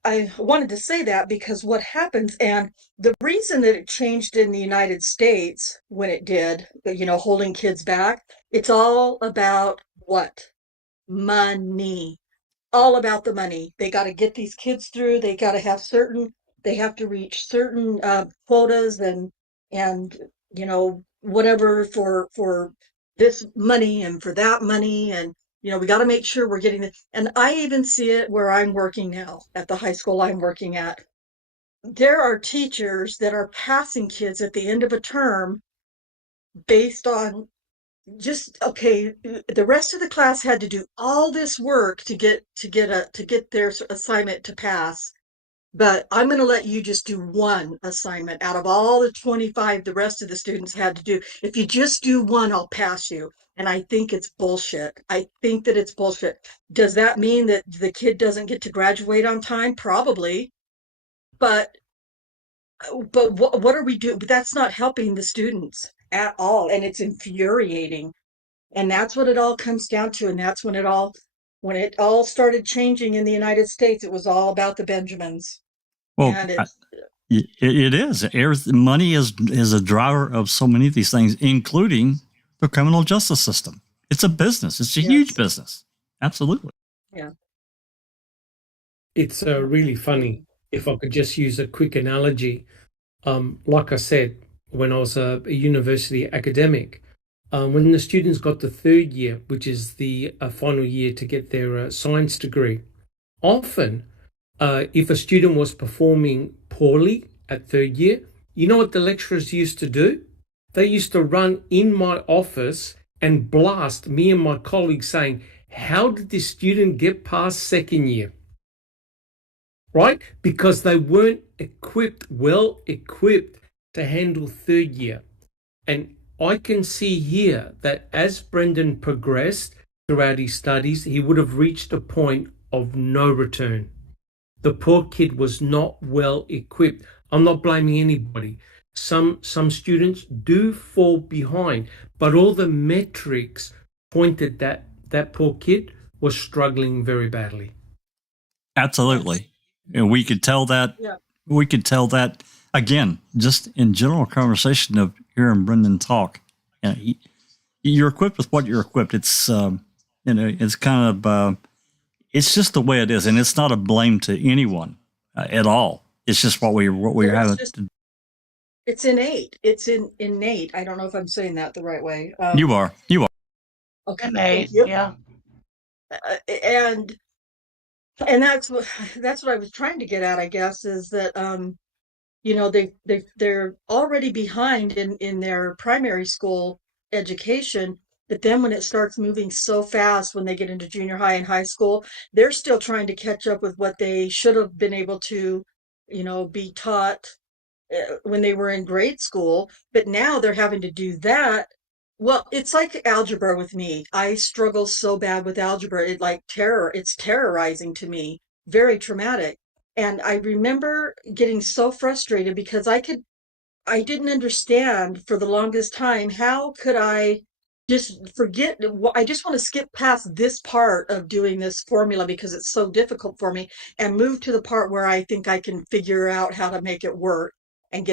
I wanted to say that because what happens, and the reason that it changed in the United States when it did, holding kids back, it's all about what? Money. All about the money. They got to get these kids through. They got to have they have to reach certain quotas and whatever for this money and for that money. And, we got to make sure we're getting it. And I even see it where I'm working now at the high school I'm working at. There are teachers that are passing kids at the end of a term based on okay, the rest of the class had to do all this work to get their assignment to pass, but I'm going to let you just do one assignment out of all the 25 the rest of the students had to do. If you just do one, I'll pass you. And I think it's bullshit. I think that it's bullshit. Does that mean that the kid doesn't get to graduate on time? Probably. But what are we doing? But that's not helping the students at all, and it's infuriating. And that's what it all comes down to. And that's when it all started changing in the United States. It was all about the Benjamins. Well, And it is. Money is a driver of so many of these things, including the criminal justice system. It's a business. It's a huge business. Absolutely. Yeah. It's really funny. If I could just use a quick analogy, like I said, when I was a university academic, when the students got to third year, which is the final year to get their science degree, often if a student was performing poorly at third year, you know what the lecturers used to do? They used to run in my office and blast me and my colleagues saying, how did this student get past second year? Right? Because they weren't well equipped to handle third year. And I can see here that as Brendan progressed throughout his studies, he would have reached a point of no return. The poor kid was not well equipped. I'm not blaming anybody. Some students do fall behind, but all the metrics pointed that poor kid was struggling very badly. Absolutely. And we could tell that. Yeah. We could tell that again, just in general conversation of hearing Brendan talk. You're equipped with what you're equipped. It's it's kind of it's just the way it is, and it's not a blame to anyone at all. It's just what we're having. It's innate. It's innate. I don't know if I'm saying that the right way. You are. Okay. Innate. Yeah. And that's what I was trying to get at, I guess, is that they're already behind in their primary school education, but then when it starts moving so fast when they get into junior high and high school, they're still trying to catch up with what they should have been able to be taught when they were in grade school, but now they're having to do that. Well, it's like algebra with me. I struggle so bad with algebra. It's terrorizing to me, very traumatic. And I remember getting so frustrated because I didn't understand for the longest time, how could I just forget? I just want to skip past this part of doing this formula because it's so difficult for me and move to the part where I think I can figure out how to make it work and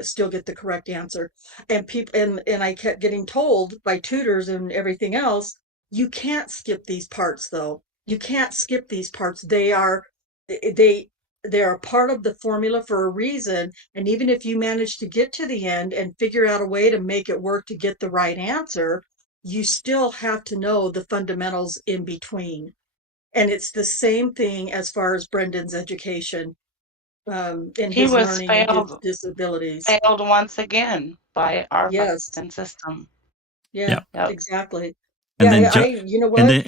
still get the correct answer. And people, and I kept getting told by tutors and everything else, you can't skip these parts though. You can't skip these parts. They are part of the formula for a reason. And even if you manage to get to the end and figure out a way to make it work to get the right answer, you still have to know the fundamentals in between. And it's the same thing as far as Brendan's education. In his learning and his disabilities. Failed once again by our fucking system. Yeah, exactly. And you know what? It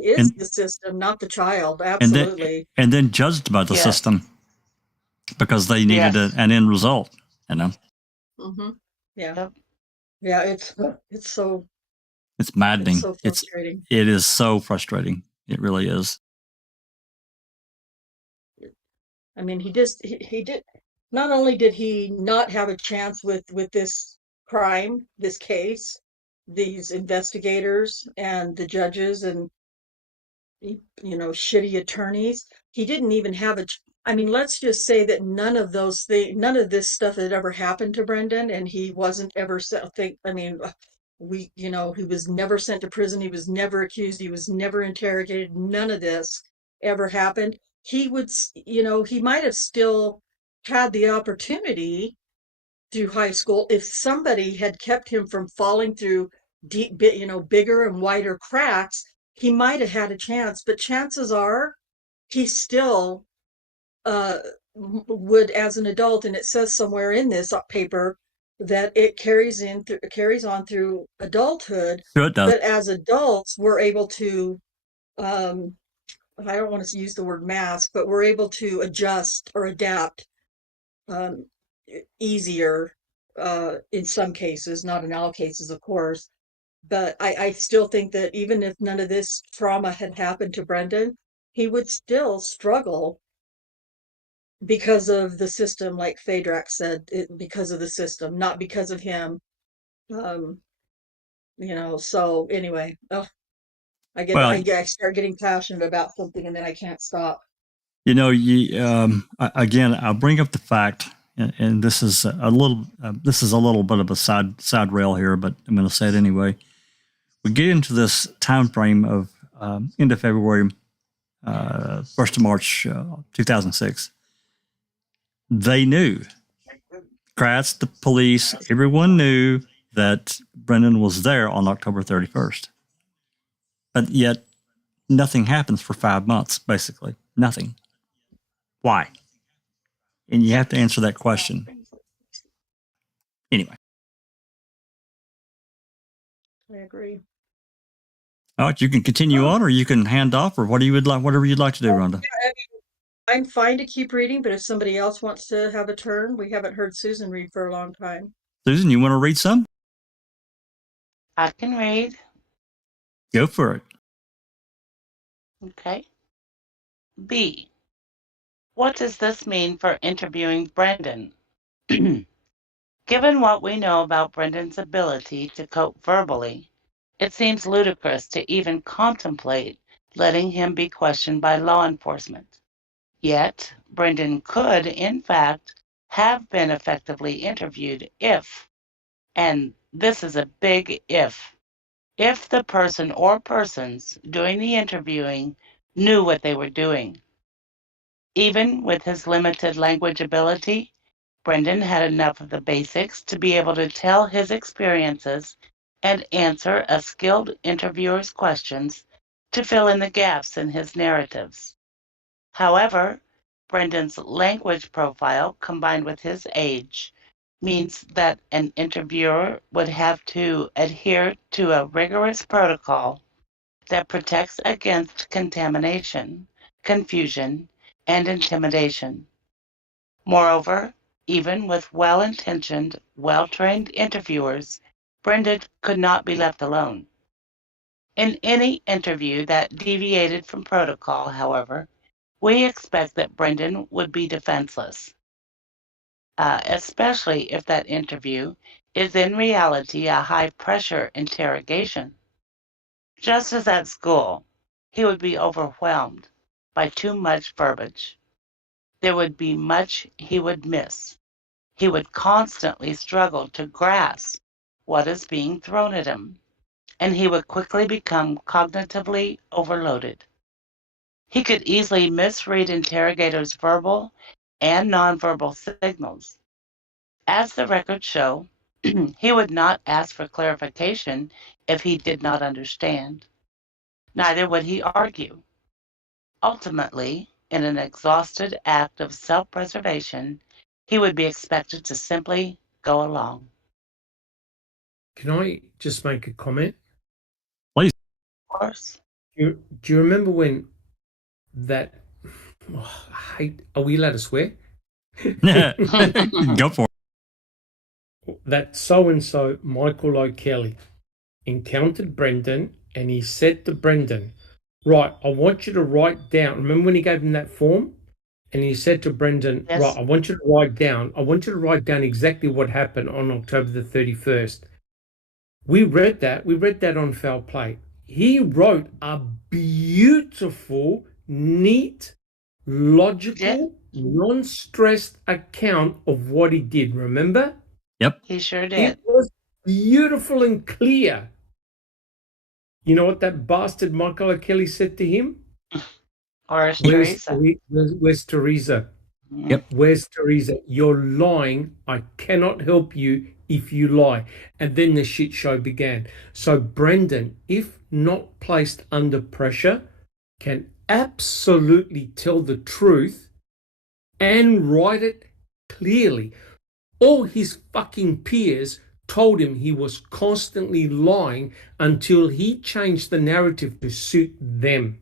is the system, not the child. Absolutely. And then judged by the system because they needed an end result. Mm-hmm. Yeah. Yep. Yeah. It's maddening. It's so frustrating. It is so frustrating. It really is. I mean, he did. Not only did he not have a chance with this crime, this case, these investigators and the judges and shitty attorneys, he didn't even have I mean, let's just say that none of this stuff had ever happened to Brendan, and he wasn't ever he was never sent to prison. He was never accused. He was never interrogated. None of this ever happened. He would, he might have still had the opportunity through high school if somebody had kept him from falling through bigger and wider cracks, he might have had a chance. But chances are he still would, as an adult, and it says somewhere in this paper that it carries on through adulthood. Sure it does. But as adults, we're able to, I don't want to use the word mask, but we're able to adjust or adapt easier in some cases, not in all cases, of course. But I still think that even if none of this trauma had happened to Brendan, he would still struggle because of the system, like Phaedrak said, because of the system, not because of him. So anyway, I start getting passionate about something and then I can't stop. Again, I'll bring up the fact, and this is a little bit of a side rail here, but I'm going to say it anyway. We get into this time frame of end of February, 1st of March, 2006. They knew, Kratz, the police, everyone knew that Brendan was there on October 31st. But yet nothing happens for 5 months, basically. Nothing. Why? And you have to answer that question. Anyway. I agree. All right, you can continue on, or you can hand off, or whatever you'd like to do, Rhonda. I'm fine to keep reading, but if somebody else wants to have a turn, we haven't heard Susan read for a long time. Susan, you want to read some? I can read. Go for it. Okay. B. What does this mean for interviewing Brendan? Given what we know about Brendan's ability to cope verbally, it seems ludicrous to even contemplate letting him be questioned by law enforcement. Yet, Brendan could, in fact, have been effectively interviewed if, and this is a big if the person or persons doing the interviewing knew what they were doing. Even with his limited language ability, Brendan had enough of the basics to be able to tell his experiences and answer a skilled interviewer's questions to fill in the gaps in his narratives. However, Brendan's language profile combined with his age means that an interviewer would have to adhere to a rigorous protocol that protects against contamination, confusion, and intimidation. Moreover, even with well-intentioned, well-trained interviewers, Brendan could not be left alone. In any interview that deviated from protocol, however, we expect that Brendan would be defenseless, especially if that interview is in reality a high-pressure interrogation. Just as at school, he would be overwhelmed by too much verbiage. There would be much he would miss. He would constantly struggle to grasp what is being thrown at him, and he would quickly become cognitively overloaded. He could easily misread interrogators' verbal and nonverbal signals. As the records show, he would not ask for clarification if he did not understand. Neither would he argue. Ultimately, in an exhausted act of self-preservation, he would be expected to simply go along. Can I just make a comment? Please. Of course. Do you remember when that... are we allowed to swear? Go for it. That so-and-so, Michael O'Kelly, encountered Brendan, and he said to Brendan, right, I want you to write down. Remember when he gave him that form? And he said to Brendan, yes. Right, I want you to write down exactly what happened on October the 31st. We read that on Foul Play. He wrote a beautiful, neat, logical, non-stressed account of what he did, remember? Yep. He sure did. It was beautiful and clear. You know what that bastard Michael O'Kelly said to him? Or Teresa. Where's Teresa? Yep. Where's Teresa? You're lying. I cannot help you if you lie. And then the shit show began. So Brendan, if not placed under pressure, can absolutely tell the truth and write it clearly. All his fucking peers told him he was constantly lying until he changed the narrative to suit them.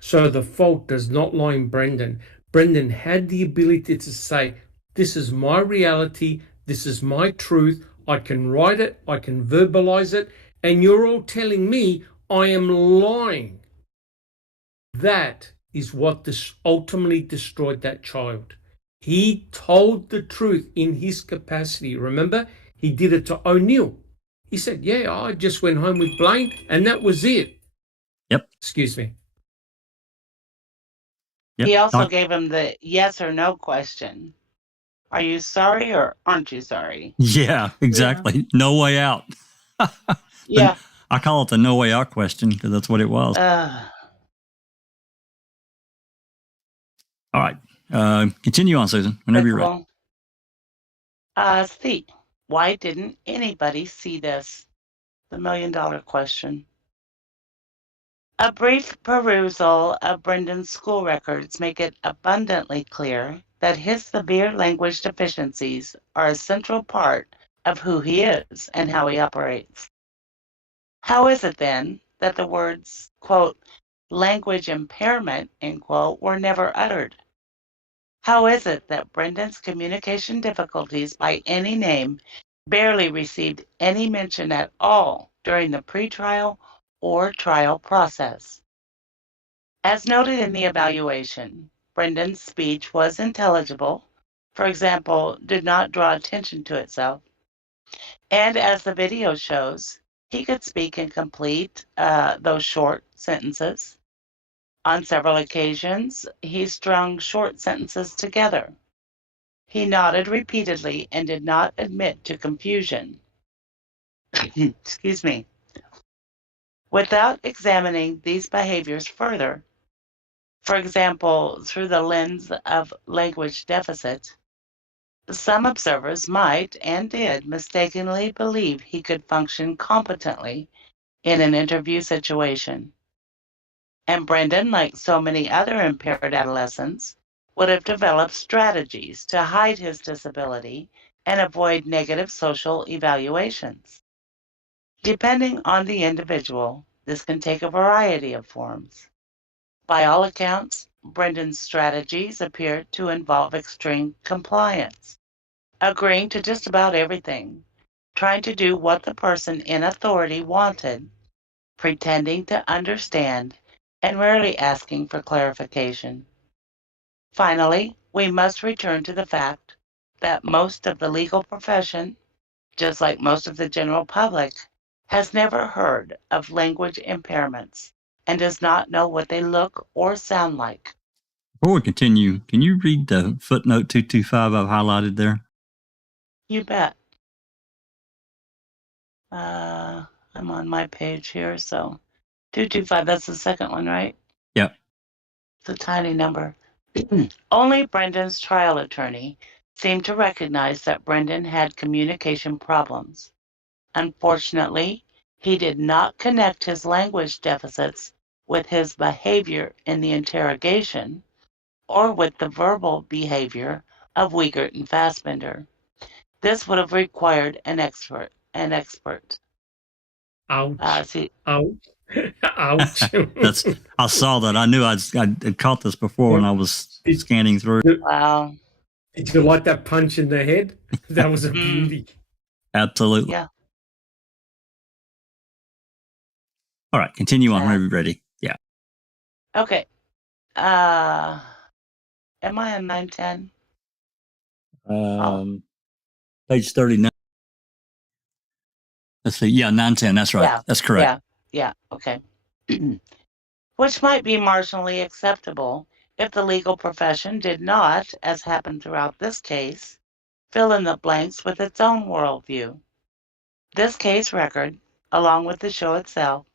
So the fault does not lie in Brendan. Brendan had the ability to say, this is my reality, this is my truth, I can write it, I can verbalize it, and you're all telling me I am lying. That is what ultimately destroyed that child. He told the truth in his capacity. Remember, he did it to O'Neill. He said, yeah, I just went home with Blaine, and that was it. Yep. Excuse me. Yep. He also gave him the yes or no question. Are you sorry or aren't you sorry? Yeah, exactly. Yeah. No way out. Yeah. I call it the no way out question because that's what it was. All right. Continue on, Susan, whenever you're ready. See, why didn't anybody see this? The $1 million question. A brief perusal of Brendan's school records make it abundantly clear that his severe language deficiencies are a central part of who he is and how he operates. How is it then that the words, quote, language impairment, end quote, were never uttered? How is it that Brendan's communication difficulties by any name barely received any mention at all during the pretrial or trial process? As noted in the evaluation, Brendan's speech was intelligible, for example, did not draw attention to itself, and as the video shows, he could speak and complete those short sentences. On several occasions, he strung short sentences together. He nodded repeatedly and did not admit to confusion. Excuse me. Without examining these behaviors further, for example, through the lens of language deficit, some observers might and did mistakenly believe he could function competently in an interview situation. And Brendan, like so many other impaired adolescents, would have developed strategies to hide his disability and avoid negative social evaluations. Depending on the individual, this can take a variety of forms. By all accounts, Brendan's strategies appear to involve extreme compliance, agreeing to just about everything, trying to do what the person in authority wanted, pretending to understand, and rarely asking for clarification. Finally, we must return to the fact that most of the legal profession, just like most of the general public, has never heard of language impairments and does not know what they look or sound like. Before we continue, can you read the footnote 225 I've highlighted there? You bet. I'm on my page here, so 225, that's the second one, right? Yep. It's a tiny number. Only Brendan's trial attorney seemed to recognize that Brendan had communication problems. Unfortunately, he did not connect his language deficits with his behavior in the interrogation or with the verbal behavior of Wiegert and Fassbender. This would have required an expert. Ouch. Ouch. I saw that. I knew I'd caught this before when I was scanning through. Wow. Did you like that punch in the head? That was a beauty. Absolutely. Yeah. All right, continue on whenever you're ready. Yeah. Okay. Am I on 910? Page 39. Let's see. Yeah, 910. That's right. Yeah. That's correct. Yeah. Okay. Which might be marginally acceptable if the legal profession did not, as happened throughout this case, fill in the blanks with its own worldview. This case record, along with the show itself,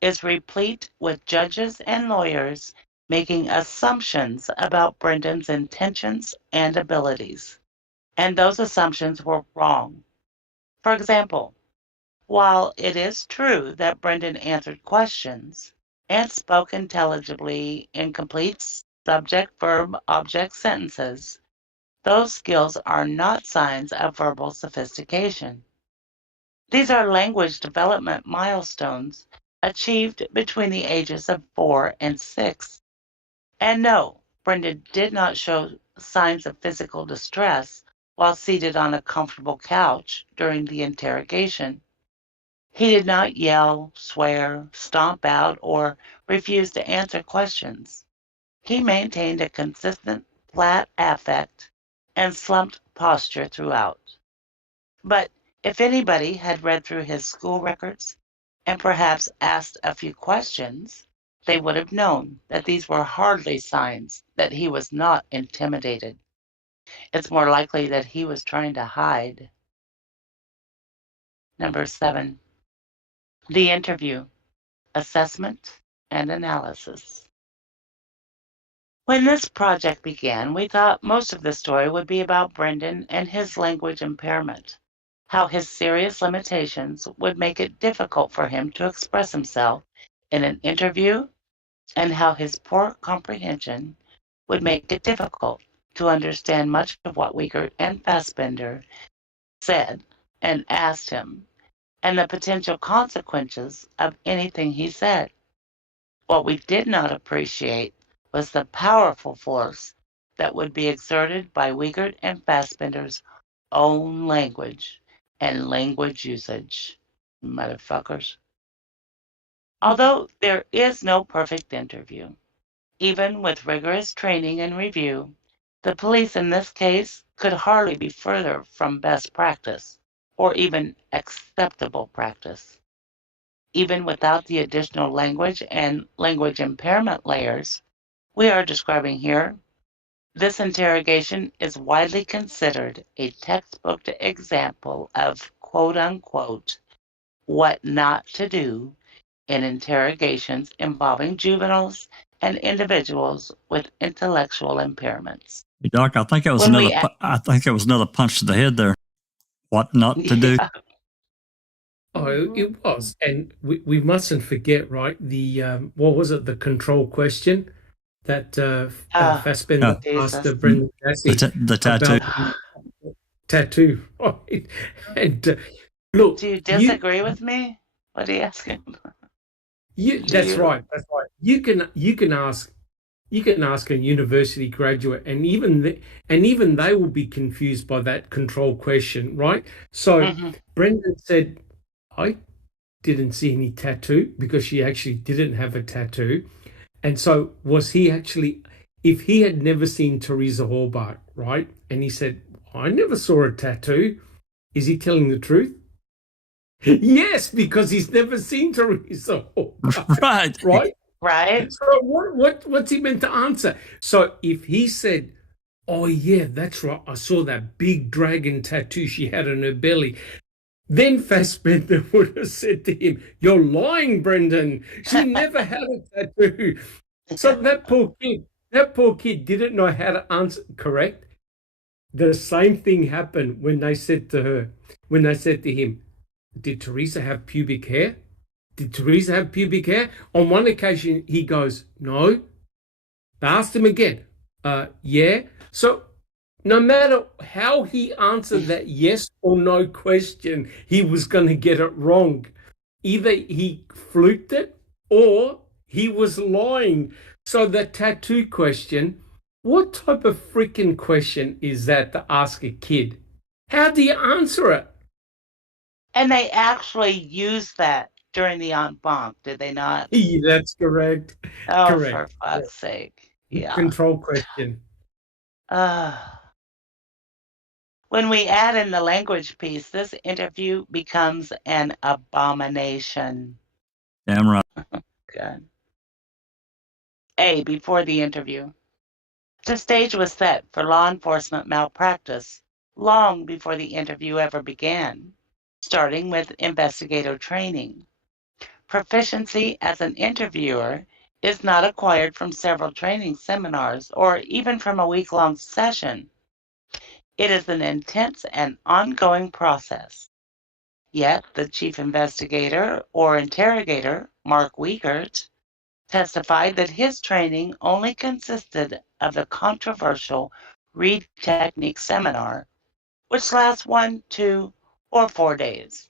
is replete with judges and lawyers making assumptions about Brendan's intentions and abilities. And those assumptions were wrong. For example, while it is true that Brendan answered questions and spoke intelligibly in complete subject, verb, object sentences, those skills are not signs of verbal sophistication. These are language development milestones achieved between the ages of 4 and 6. And no, Brendan did not show signs of physical distress while seated on a comfortable couch during the interrogation. He did not yell, swear, stomp out, or refuse to answer questions. He maintained a consistent, flat affect and slumped posture throughout. But if anybody had read through his school records and perhaps asked a few questions, they would have known that these were hardly signs that he was not intimidated. It's more likely that he was trying to hide. Number 7, the interview, assessment, and analysis. When this project began, we thought most of the story would be about Brendan and his language impairment, how his serious limitations would make it difficult for him to express himself in an interview, and how his poor comprehension would make it difficult to understand much of what Wiegert and Fassbender said and asked him, and the potential consequences of anything he said. What we did not appreciate was the powerful force that would be exerted by Wiegert and Fassbender's own language and language usage. Motherfuckers. Although there is no perfect interview, even with rigorous training and review, the police in this case could hardly be further from best practice or even acceptable practice. Even without the additional language and language impairment layers we are describing here, this interrogation is widely considered a textbook example of quote-unquote what not to do in interrogations involving juveniles and individuals with intellectual impairments. Hey, Doc, I think it was When we another punch to the head there. What not to do? Yeah. Oh, it was. And we mustn't forget, right? The what was it? The control question that Fassbender asked Jesus. Brendan Dassey The tattoo. about the tattoo. Right? And look, Do you disagree with me? What are you asking? that's right. That's right. You can ask a university graduate, and even they will be confused by that control question, right? So Brendan said, I didn't see any tattoo, because she actually didn't have a tattoo. And so was he actually, if he had never seen Teresa Halbach, right? And he said, I never saw a tattoo. Is he telling the truth? Yes, because he's never seen Teresa Halbach. Right. Right? Right? So what's he meant to answer? So if he said, oh yeah, that's right, I saw that big dragon tattoo she had on her belly, then Fassbender would have said to him, you're lying, Brendan. She never had a tattoo. So that poor kid didn't know how to answer correct. The same thing happened when they said to him, did Teresa have pubic hair? Did Teresa have pubic hair? On one occasion, he goes, no. They asked him again, yeah. So no matter how he answered that yes or no question, he was going to get it wrong. Either he fluked it or he was lying. So the tattoo question, what type of freaking question is that to ask a kid? How do you answer it? And they actually used that during the en banc, did they not? Yeah, that's correct. Oh, Correct. for fuck's sake. Yeah. Control question. When we add in the language piece, this interview becomes an abomination. Damn right. Good. A, before the interview. The stage was set for law enforcement malpractice long before the interview ever began, starting with investigator training. Proficiency as an interviewer is not acquired from several training seminars or even from a week-long session. It is an intense and ongoing process. Yet the chief investigator or interrogator, Mark Wiegert, testified that his training only consisted of the controversial Reed Technique seminar, which lasts 1, 2, or 4 days,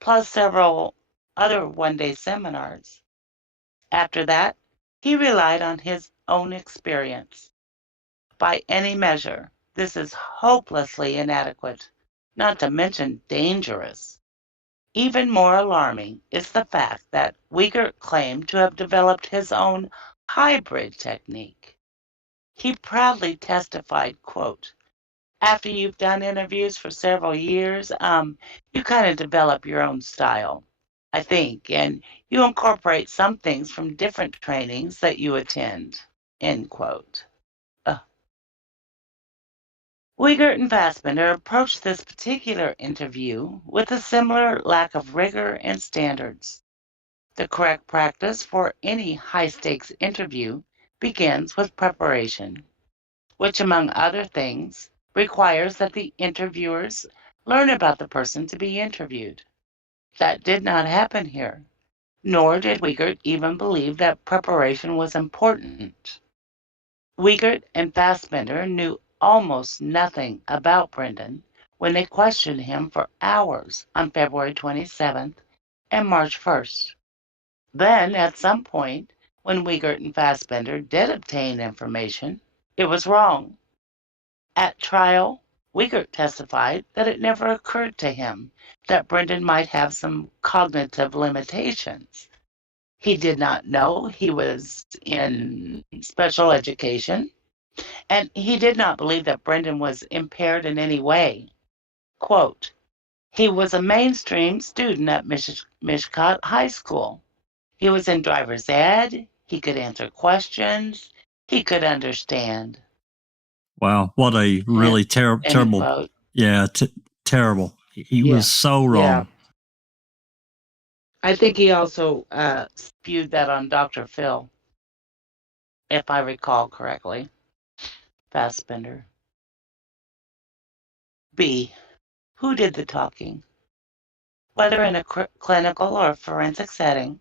plus several other one-day seminars. After that, he relied on his own experience. By any measure, this is hopelessly inadequate, not to mention dangerous. Even more alarming is the fact that Wiegert claimed to have developed his own hybrid technique. He proudly testified, quote, after you've done interviews for several years, you kind of develop your own style, I think, and you incorporate some things from different trainings that you attend, end quote. Wiegert and Fassbender approached this particular interview with a similar lack of rigor and standards. The correct practice for any high-stakes interview begins with preparation, which, among other things, requires that the interviewers learn about the person to be interviewed. That did not happen here, nor did Wiegert even believe that preparation was important. Wiegert and Fassbender knew almost nothing about Brendan when they questioned him for hours on February 27th and March 1st. Then, at some point, when Wiegert and Fassbender did obtain information, it was wrong. At trial, Wiegert testified that it never occurred to him that Brendan might have some cognitive limitations. He did not know he was in special education, and he did not believe that Brendan was impaired in any way. Quote, he was a mainstream student at Mishcot High School. He was in driver's ed. He could answer questions. He could understand. Wow, what a really terrible. Quote. Yeah, terrible. He was so wrong. Yeah. I think he also spewed that on Dr. Phil, if I recall correctly. Fassbender. B. Who did the talking? Whether in a clinical or forensic setting,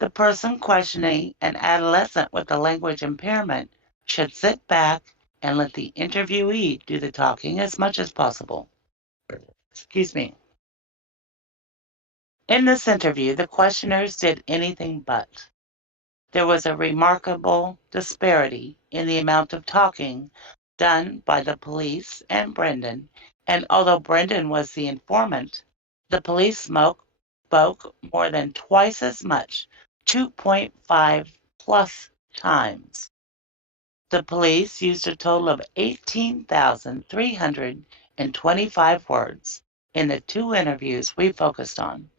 the person questioning an adolescent with a language impairment should sit back and let the interviewee do the talking as much as possible. Excuse me. In this interview, the questioners did anything but. There was a remarkable disparity in the amount of talking done by the police and Brendan, and although Brendan was the informant, the police spoke more than twice as much, 2.5 plus times. The police used a total of 18,325 words in the 2 interviews we focused on,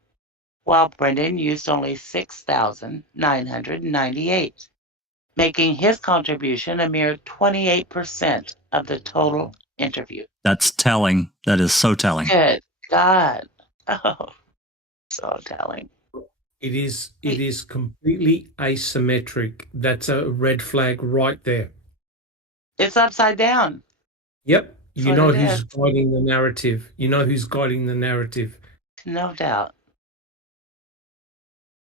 while Brendan used only 6,998, making his contribution a mere 28% of the total interview. That's telling. That is so telling. Good God. Oh, so telling. It is completely asymmetric. That's a red flag right there. It's upside down. Yep. That's You know what it who's is. guiding the narrative. You know who's guiding the narrative. No doubt.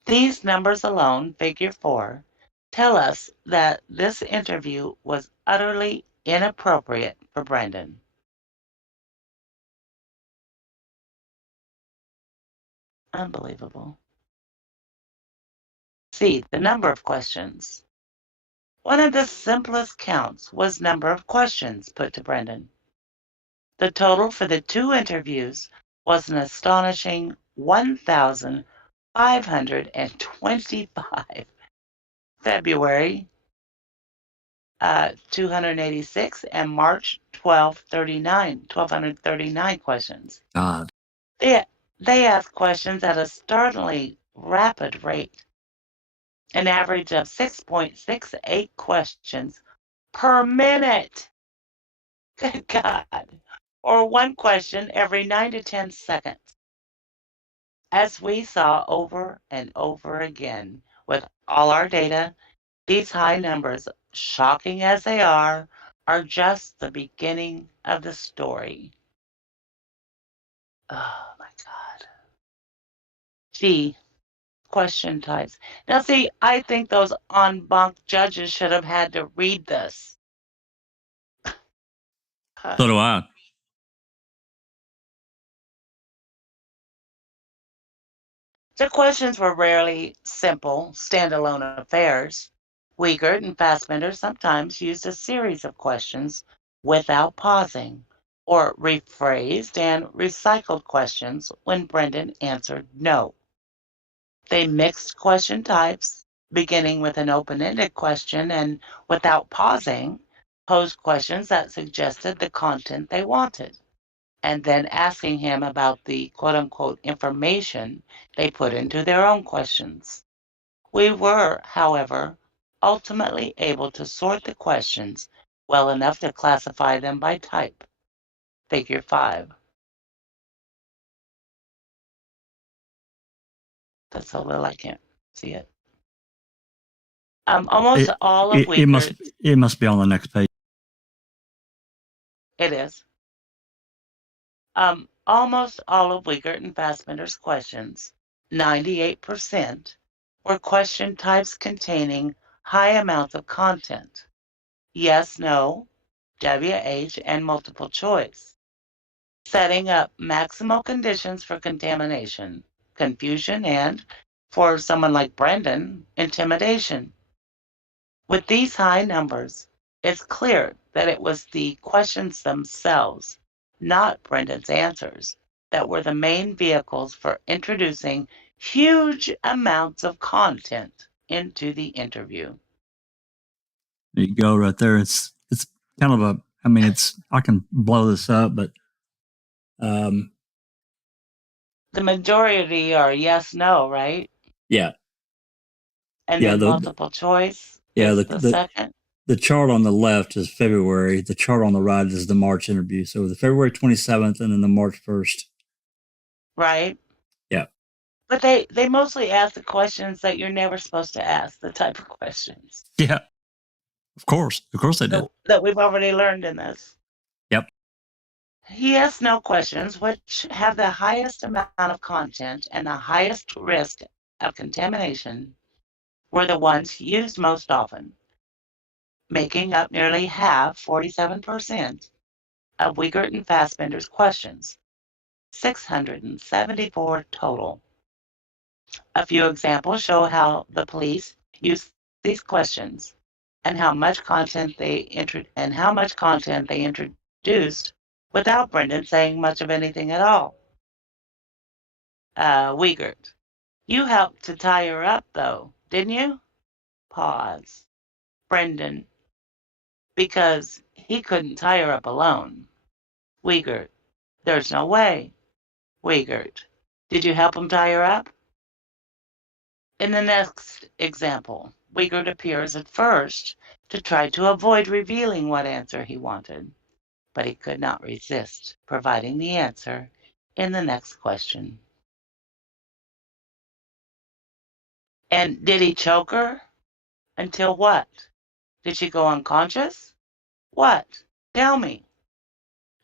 These numbers alone, figure 4, tell us that this interview was utterly inappropriate for Brendan. Unbelievable. C, the number of questions. One of the simplest counts was number of questions put to Brendan. The total for the 2 interviews was an astonishing 1,525. February 286 and March 1,239 questions. God. They asked questions at a startlingly rapid rate, an average of 6.68 questions per minute. Good God. Or 1 question every 9 to 10 seconds. As we saw over and over again with all our data, these high numbers, shocking as they are just the beginning of the story. Oh my God. D, question types. Now, see, I think those en banc judges should have had to read this. So do I. The questions were rarely simple, standalone affairs. Wiegert and Fassbender sometimes used a series of questions without pausing, or rephrased and recycled questions when Brendan answered no. They mixed question types, beginning with an open-ended question and, without pausing, posed questions that suggested the content they wanted, and then asking him about the quote-unquote information they put into their own questions. We were, however, ultimately able to sort the questions well enough to classify them by type. Figure 5. That's so little I can't see it. Almost all of Wiegert's... It must be on the next page. It is. Almost all of Wiegert and Fassbender's questions, 98%, were question types containing high amounts of content. Yes, no, WH, and multiple choice, setting up maximal conditions for contamination, confusion, and, for someone like Brendan, intimidation. With these high numbers, it's clear that it was the questions themselves, not Brendan's answers, that were the main vehicles for introducing huge amounts of content into the interview. There you go, right there. It's kind of a. I mean, I can blow this up, but the majority are yes, no, right? Yeah. And then multiple choice. Yeah, is the second. The chart on the left is February. The chart on the right is the March interview. So the February 27th and then the March 1st. Right. Yeah. But they mostly ask the questions that you're never supposed to ask, the type of questions. Yeah. Of course they did. That we've already learned in this. Yep. Yes, no questions, which have the highest amount of content and the highest risk of contamination, were the ones used most often, making up nearly half, 47%, of Wiegert and Fassbender's questions, 674 total. A few examples show how the police use these questions and how much content they introduced without Brendan saying much of anything at all. Wiegert, you helped to tie her up, though, didn't you? Pause. Brendan, because he couldn't tie her up alone. Wiegert, there's no way. Wiegert, did you help him tie her up? In the next example, Wiegert appears at first to try to avoid revealing what answer he wanted, but he could not resist providing the answer in the next question. And did he choke her? Until what? Did she go unconscious? What? Tell me.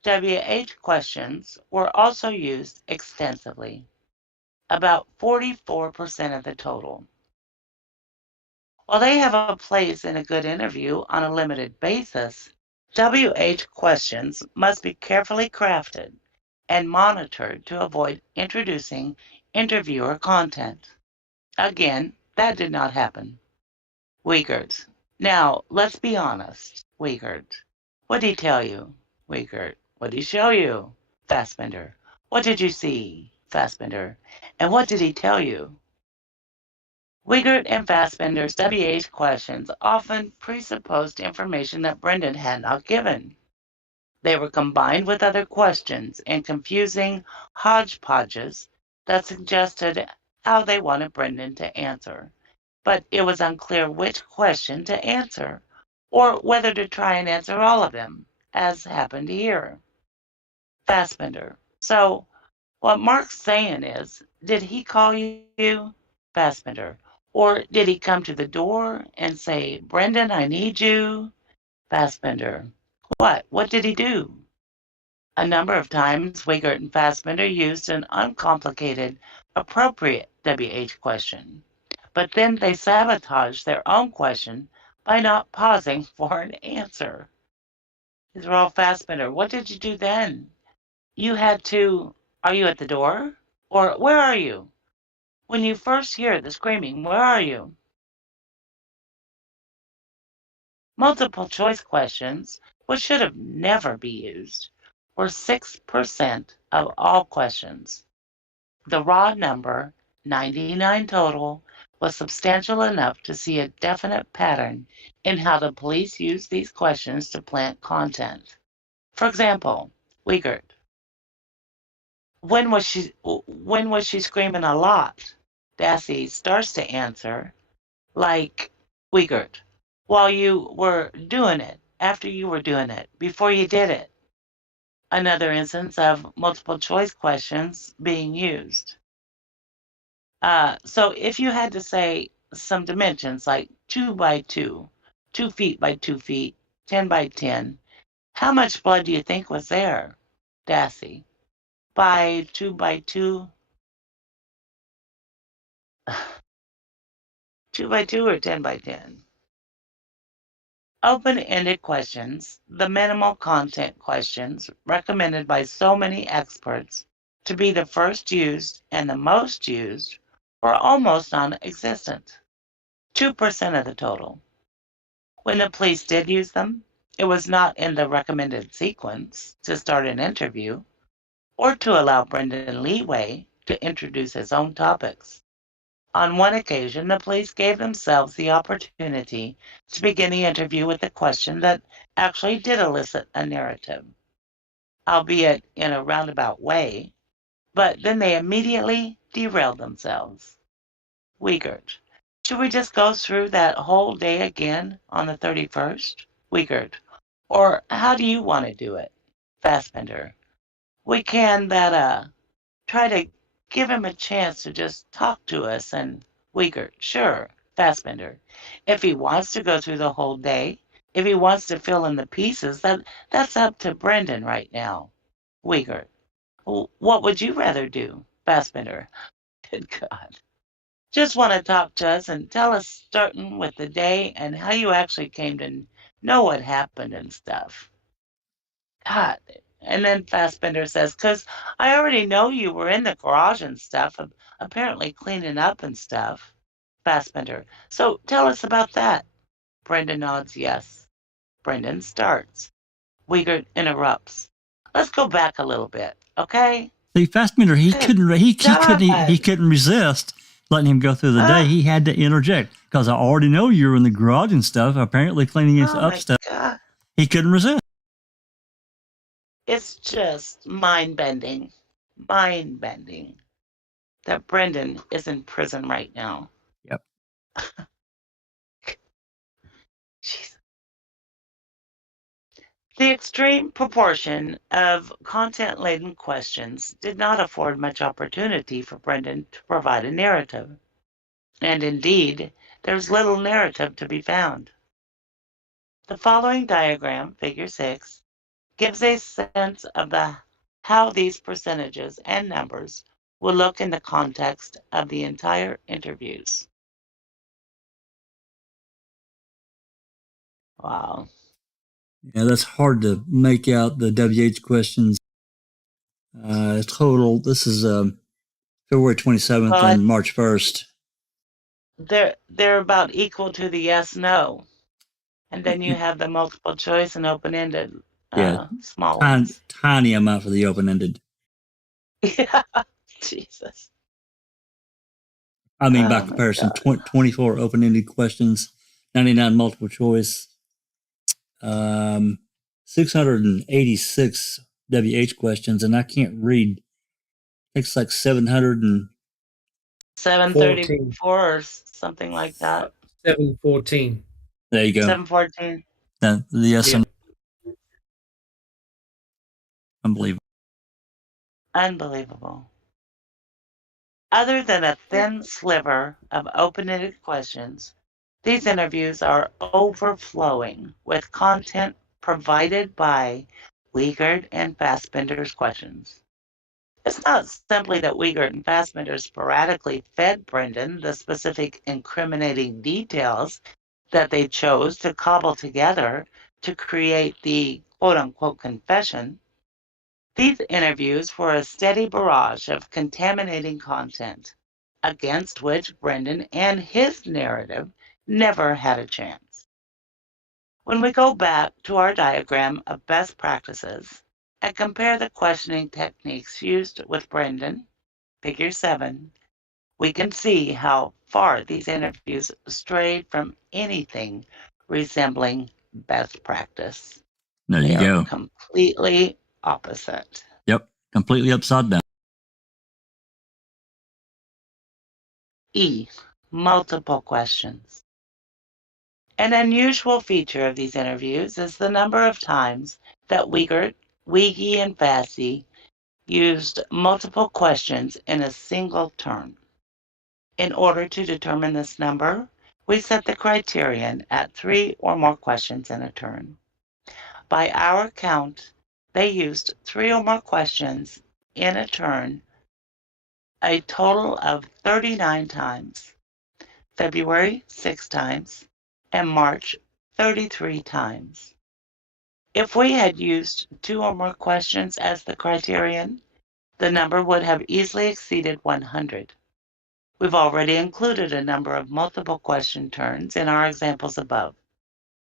WH questions were also used extensively, about 44% of the total. While they have a place in a good interview on a limited basis, WH questions must be carefully crafted and monitored to avoid introducing interviewer content. Again, that did not happen. Wiegert. Now, let's be honest. Wiegert. What did he tell you? Wiegert. What did he show you? Fassbender. What did you see? Fassbender. And what did he tell you? Wiegert and Fassbender's WH questions often presupposed information that Brendan had not given. They were combined with other questions in confusing hodgepodges that suggested how they wanted Brendan to answer, but it was unclear which question to answer, or whether to try and answer all of them, as happened here. Fassbender. So, what Mark's saying is, did he call you? Fassbender. Or did he come to the door and say, Brendan, I need you? Fassbender. What? What did he do? A number of times, Wiegert and Fassbender used an uncomplicated, appropriate WH question, but then they sabotaged their own question by not pausing for an answer. These are all Fassbender. What did you do then? You had to, are you at the door? Or where are you? When you first hear the screaming, where are you? Multiple choice questions, which should have never be used, were 6% of all questions. The raw number, 99 total, was substantial enough to see a definite pattern in how the police used these questions to plant content. For example, Wiegert. When was she screaming a lot? Dassey starts to answer, like Wiegert, while you were doing it, after you were doing it, before you did it. Another instance of multiple choice questions being used. So if you had to say some dimensions like 2 by 2, 2 feet by 2 feet, 10 by 10, how much blood do you think was there, Dassey? By 2 by 2? 2 by 2 or 10 by 10? Open-ended questions, the minimal content questions recommended by so many experts to be the first used and the most used, were almost non-existent, 2% of the total. When the police did use them, it was not in the recommended sequence to start an interview or to allow Brendan leeway to introduce his own topics. On one occasion, the police gave themselves the opportunity to begin the interview with a question that actually did elicit a narrative, albeit in a roundabout way, but then they immediately derailed themselves. Wiegert, should we just go through that whole day again on the 31st? Wiegert, or how do you want to do it? Fassbender, we can try to give him a chance to just talk to us. And Wiegert, sure, Fassbender. If he wants to go through the whole day, if he wants to fill in the pieces, that's up to Brendan right now. Wiegert, what would you rather do? Fassbender, good God. Just want to talk to us and tell us starting with the day and how you actually came to know what happened and stuff. God. And then Fassbender says, because I already know you were in the garage and stuff, apparently cleaning up and stuff. Fassbender, so tell us about that. Brendan nods yes. Brendan starts. Wiegert interrupts. Let's go back a little bit, okay? See, Fassbender, he couldn't resist letting him go through the day. He had to interject because I already know you were in the garage and stuff, apparently cleaning up stuff. God. He couldn't resist. It's just mind-bending that Brendan is in prison right now. Yep. Jeez. The extreme proportion of content-laden questions did not afford much opportunity for Brendan to provide a narrative. And indeed, there's little narrative to be found. The following diagram, figure 6, gives a sense of how these percentages and numbers will look in the context of the entire interviews. Wow. Yeah, that's hard to make out the WH questions. Total, this is February 27th and March 1st. They're about equal to the yes, no. And then you have the multiple choice and open-ended small ones. Tiny amount for the open-ended. Yeah, Jesus. I mean, by comparison, 24 open-ended questions, 99 multiple choice, 686 WH questions, and I can't read. It's like 734 or something like that. 714. There you go. 714. The yes and Unbelievable. Other than a thin sliver of open-ended questions, these interviews are overflowing with content provided by Wiegert and Fassbender's questions. It's not simply that Wiegert and Fassbender sporadically fed Brendan the specific incriminating details that they chose to cobble together to create the quote-unquote confession. These interviews were a steady barrage of contaminating content, against which Brendan and his narrative never had a chance. When we go back to our diagram of best practices and compare the questioning techniques used with Brendan, figure 7, we can see how far these interviews strayed from anything resembling best practice. There you They go. are completely opposite. Yep. Completely upside down. E. Multiple questions. An unusual feature of these interviews is the number of times that Wiegert, Wiege, and Dassey used multiple questions in a single turn. In order to determine this number, we set the criterion at 3 or more questions in a turn. By our count, they used 3 or more questions in a turn a total of 39 times, February 6 times, and March 33 times. If we had used 2 or more questions as the criterion, the number would have easily exceeded 100. We've already included a number of multiple question turns in our examples above.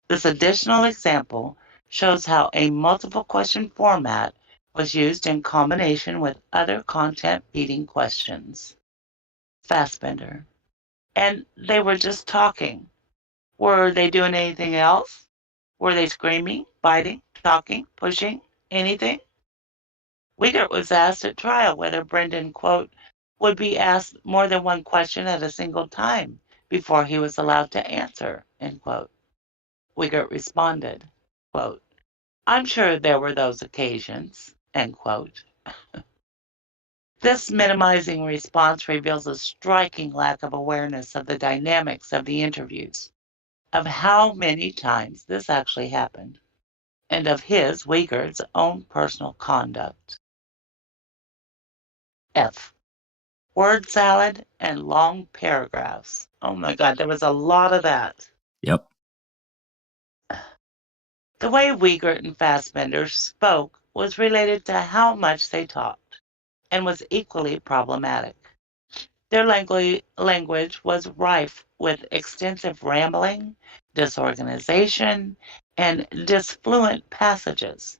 This additional example shows how a multiple question format was used in combination with other content feeding questions. Fassbender. And they were just talking. Were they doing anything else? Were they screaming, biting, talking, pushing, anything? Wiegert was asked at trial whether Brendan, quote, would be asked more than one question at a single time before he was allowed to answer, end quote. Wiegert responded, quote, I'm sure there were those occasions, end quote. This minimizing response reveals a striking lack of awareness of the dynamics of the interviews, of how many times this actually happened, and of his, Wiegert's, own personal conduct. F. Word salad and long paragraphs. Oh my God, there was a lot of that. Yep. The way Wiegert and Fassbender spoke was related to how much they talked and was equally problematic. Their language was rife with extensive rambling, disorganization, and disfluent passages.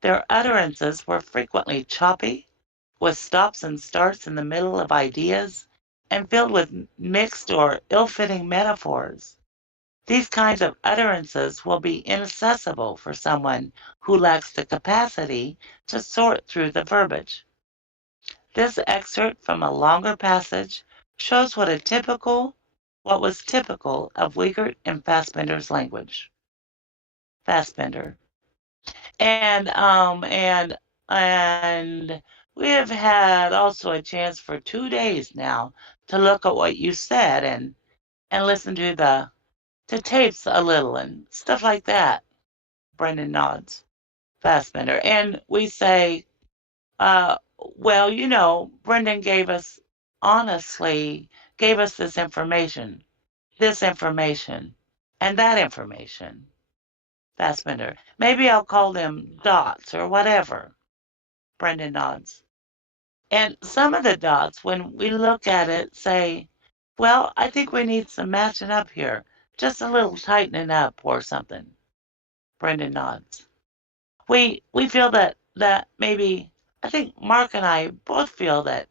Their utterances were frequently choppy, with stops and starts in the middle of ideas, and filled with mixed or ill-fitting metaphors. These kinds of utterances will be inaccessible for someone who lacks the capacity to sort through the verbiage. This excerpt from a longer passage shows what was typical of Wiegert and Fassbender's language. Fassbender. And we have had also a chance for 2 days now to look at what you said and listen to tapes a little and stuff like that. Brendan nods. Fassbender. And we say, well, you know, Brendan gave us this information, and that information. Fassbender. Maybe I'll call them dots or whatever. Brendan nods. And some of the dots, when we look at it, say, well, I think we need some matching up here, just a little tightening up or something. Brendan nods. We feel that maybe, I think Mark and I both feel that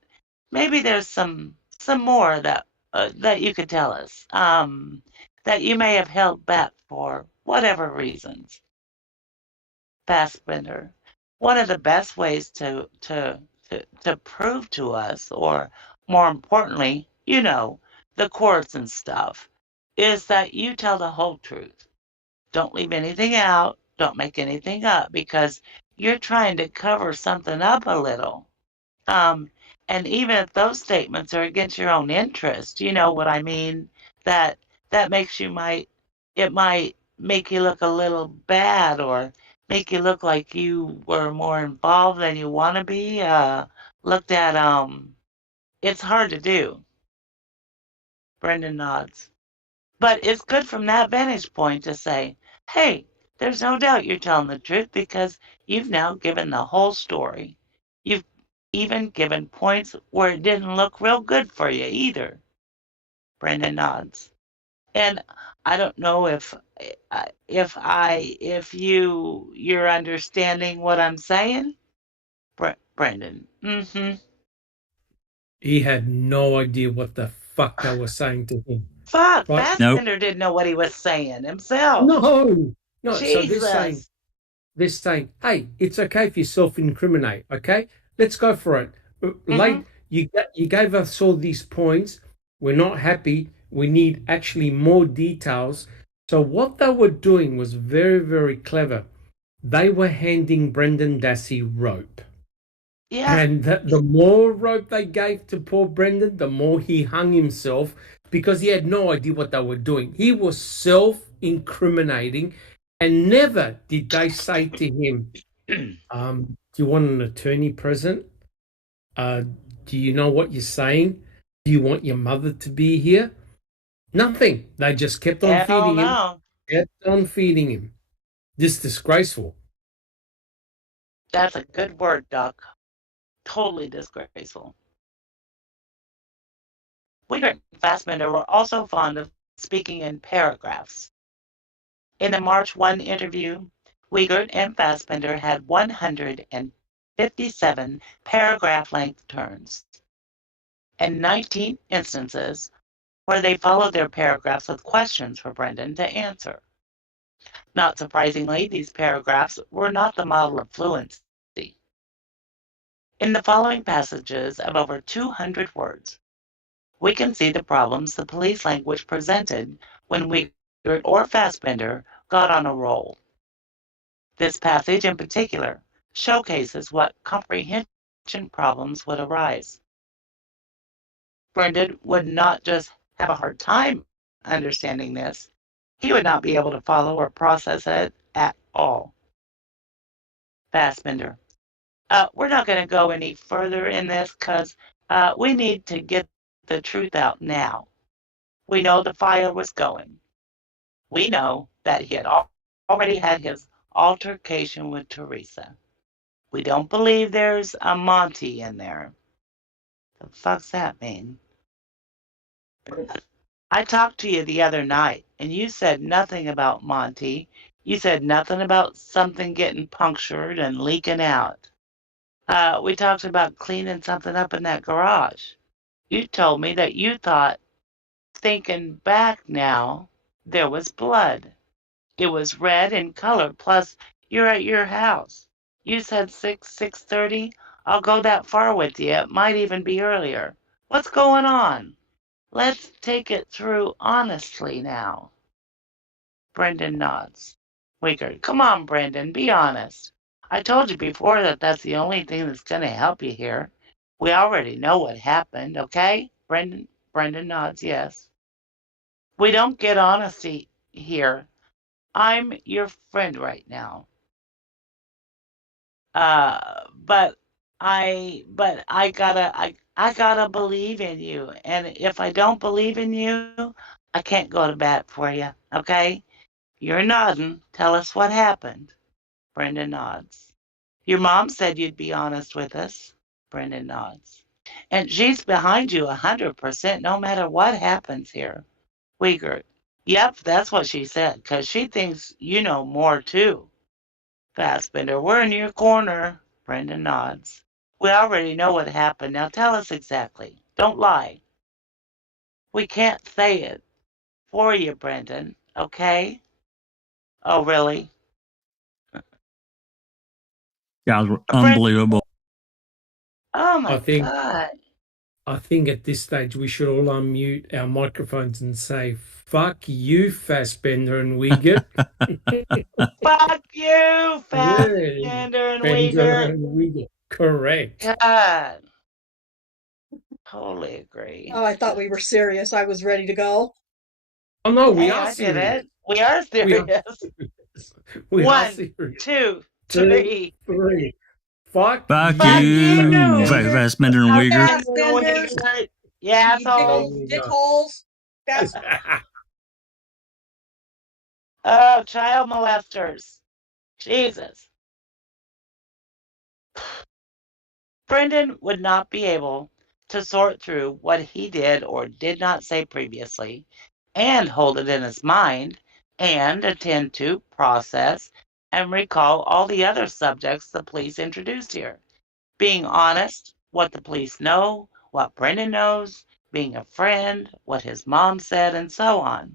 maybe there's some more that you could tell us, that you may have held back for whatever reasons. Fassbender. One of the best ways to prove to us, or more importantly, you know, the courts and stuff, is that you tell the whole truth. Don't leave anything out. Don't make anything up, because you're trying to cover something up a little. And even if those statements are against your own interest, you know what I mean? That makes it might make you look a little bad, or make you look like you were more involved than you want to be. Looked at, it's hard to do. Brendan nods. But it's good from that vantage point to say, hey, there's no doubt you're telling the truth because you've now given the whole story. You've even given points where it didn't look real good for you either. Brendan nods. And I don't know if you're understanding what I'm saying. Brendan. Mm-hmm. He had no idea what the fuck they were saying to him. Fuck, Right? Fassbender didn't know what he was saying himself. No. Jesus. So they're saying, hey, it's okay if you self-incriminate, okay? Let's go for it. Like you gave us all these points. We're not happy. We need actually more details. So what they were doing was very, very clever. They were handing Brendan Dassey rope. Yeah. And the more rope they gave to poor Brendan, the more he hung himself because he had no idea what they were doing. He was self-incriminating, and never did they say to him, do you want an attorney present? Do you know what you're saying? Do you want your mother to be here? Nothing. They just kept on feeding him. Kept on feeding him. Just disgraceful. That's a good word, Doc. Totally disgraceful. Wiegert and Fassbender were also fond of speaking in paragraphs. In the March 1 interview, Wiegert and Fassbender had 157 paragraph-length turns, and 19 instances where they followed their paragraphs with questions for Brendan to answer. Not surprisingly, these paragraphs were not the model of fluency. In the following passages of over 200 words, we can see the problems the police language presented when Wiegert or Fassbender got on a roll. This passage in particular showcases what comprehension problems would arise. Brendan would not just have a hard time understanding this, he would not be able to follow or process it at all. Fassbender. We're not going to go any further in this because we need to get the truth out now. We know the fire was going. We know that he had already had his altercation with Teresa. We don't believe there's a Monty in there. The fuck's that mean? I talked to you the other night, and you said nothing about Monty. You said nothing about something getting punctured and leaking out. We talked about cleaning something up in that garage. You told me that you thought, thinking back now, there was blood. It was red in color, plus you're at your house. You said 6:30? I'll go that far with you. It might even be earlier. What's going on? Let's take it through honestly now. Brendan nods. Wiegert, come on, Brendan, be honest. I told you before that that's the only thing that's going to help you here. We already know what happened, okay? Brendan nods, yes. We don't get honesty here. I'm your friend right now. But I gotta believe in you. And if I don't believe in you, I can't go to bat for you, okay? You're nodding. Tell us what happened. Brenda nods. Your mom said you'd be honest with us. Brenda nods. And she's behind you 100% no matter what happens here. Wiegert. Yep, that's what she said, because she thinks you know more too. Fassbender, we're in your corner. Brenda nods. We already know what happened. Now tell us exactly. Don't lie. We can't say it for you, Brendan, okay? Oh, really? Guys were unbelievable. Oh, my God. I think at this stage we should all unmute our microphones and say, fuck you, Fassbender and Wiegert. Fuck you, Fassbender and Wiegert. Correct. God. Totally agree. Oh, I thought we were serious. I was ready to go. Oh, no, we Hey, are I did serious. it. We are serious. We are 1, serious. 2, 2, 3. 3. Fuck Fuck Fuck you, you, Fassbender and Uyghur. Fastbenders, Yeah, you asshole. dick holes. That's Oh, child molesters. Jesus. Brendan would not be able to sort through what he did or did not say previously and hold it in his mind and attend to, process, and recall all the other subjects the police introduced here. Being honest, what the police know, what Brendan knows, being a friend, what his mom said, and so on.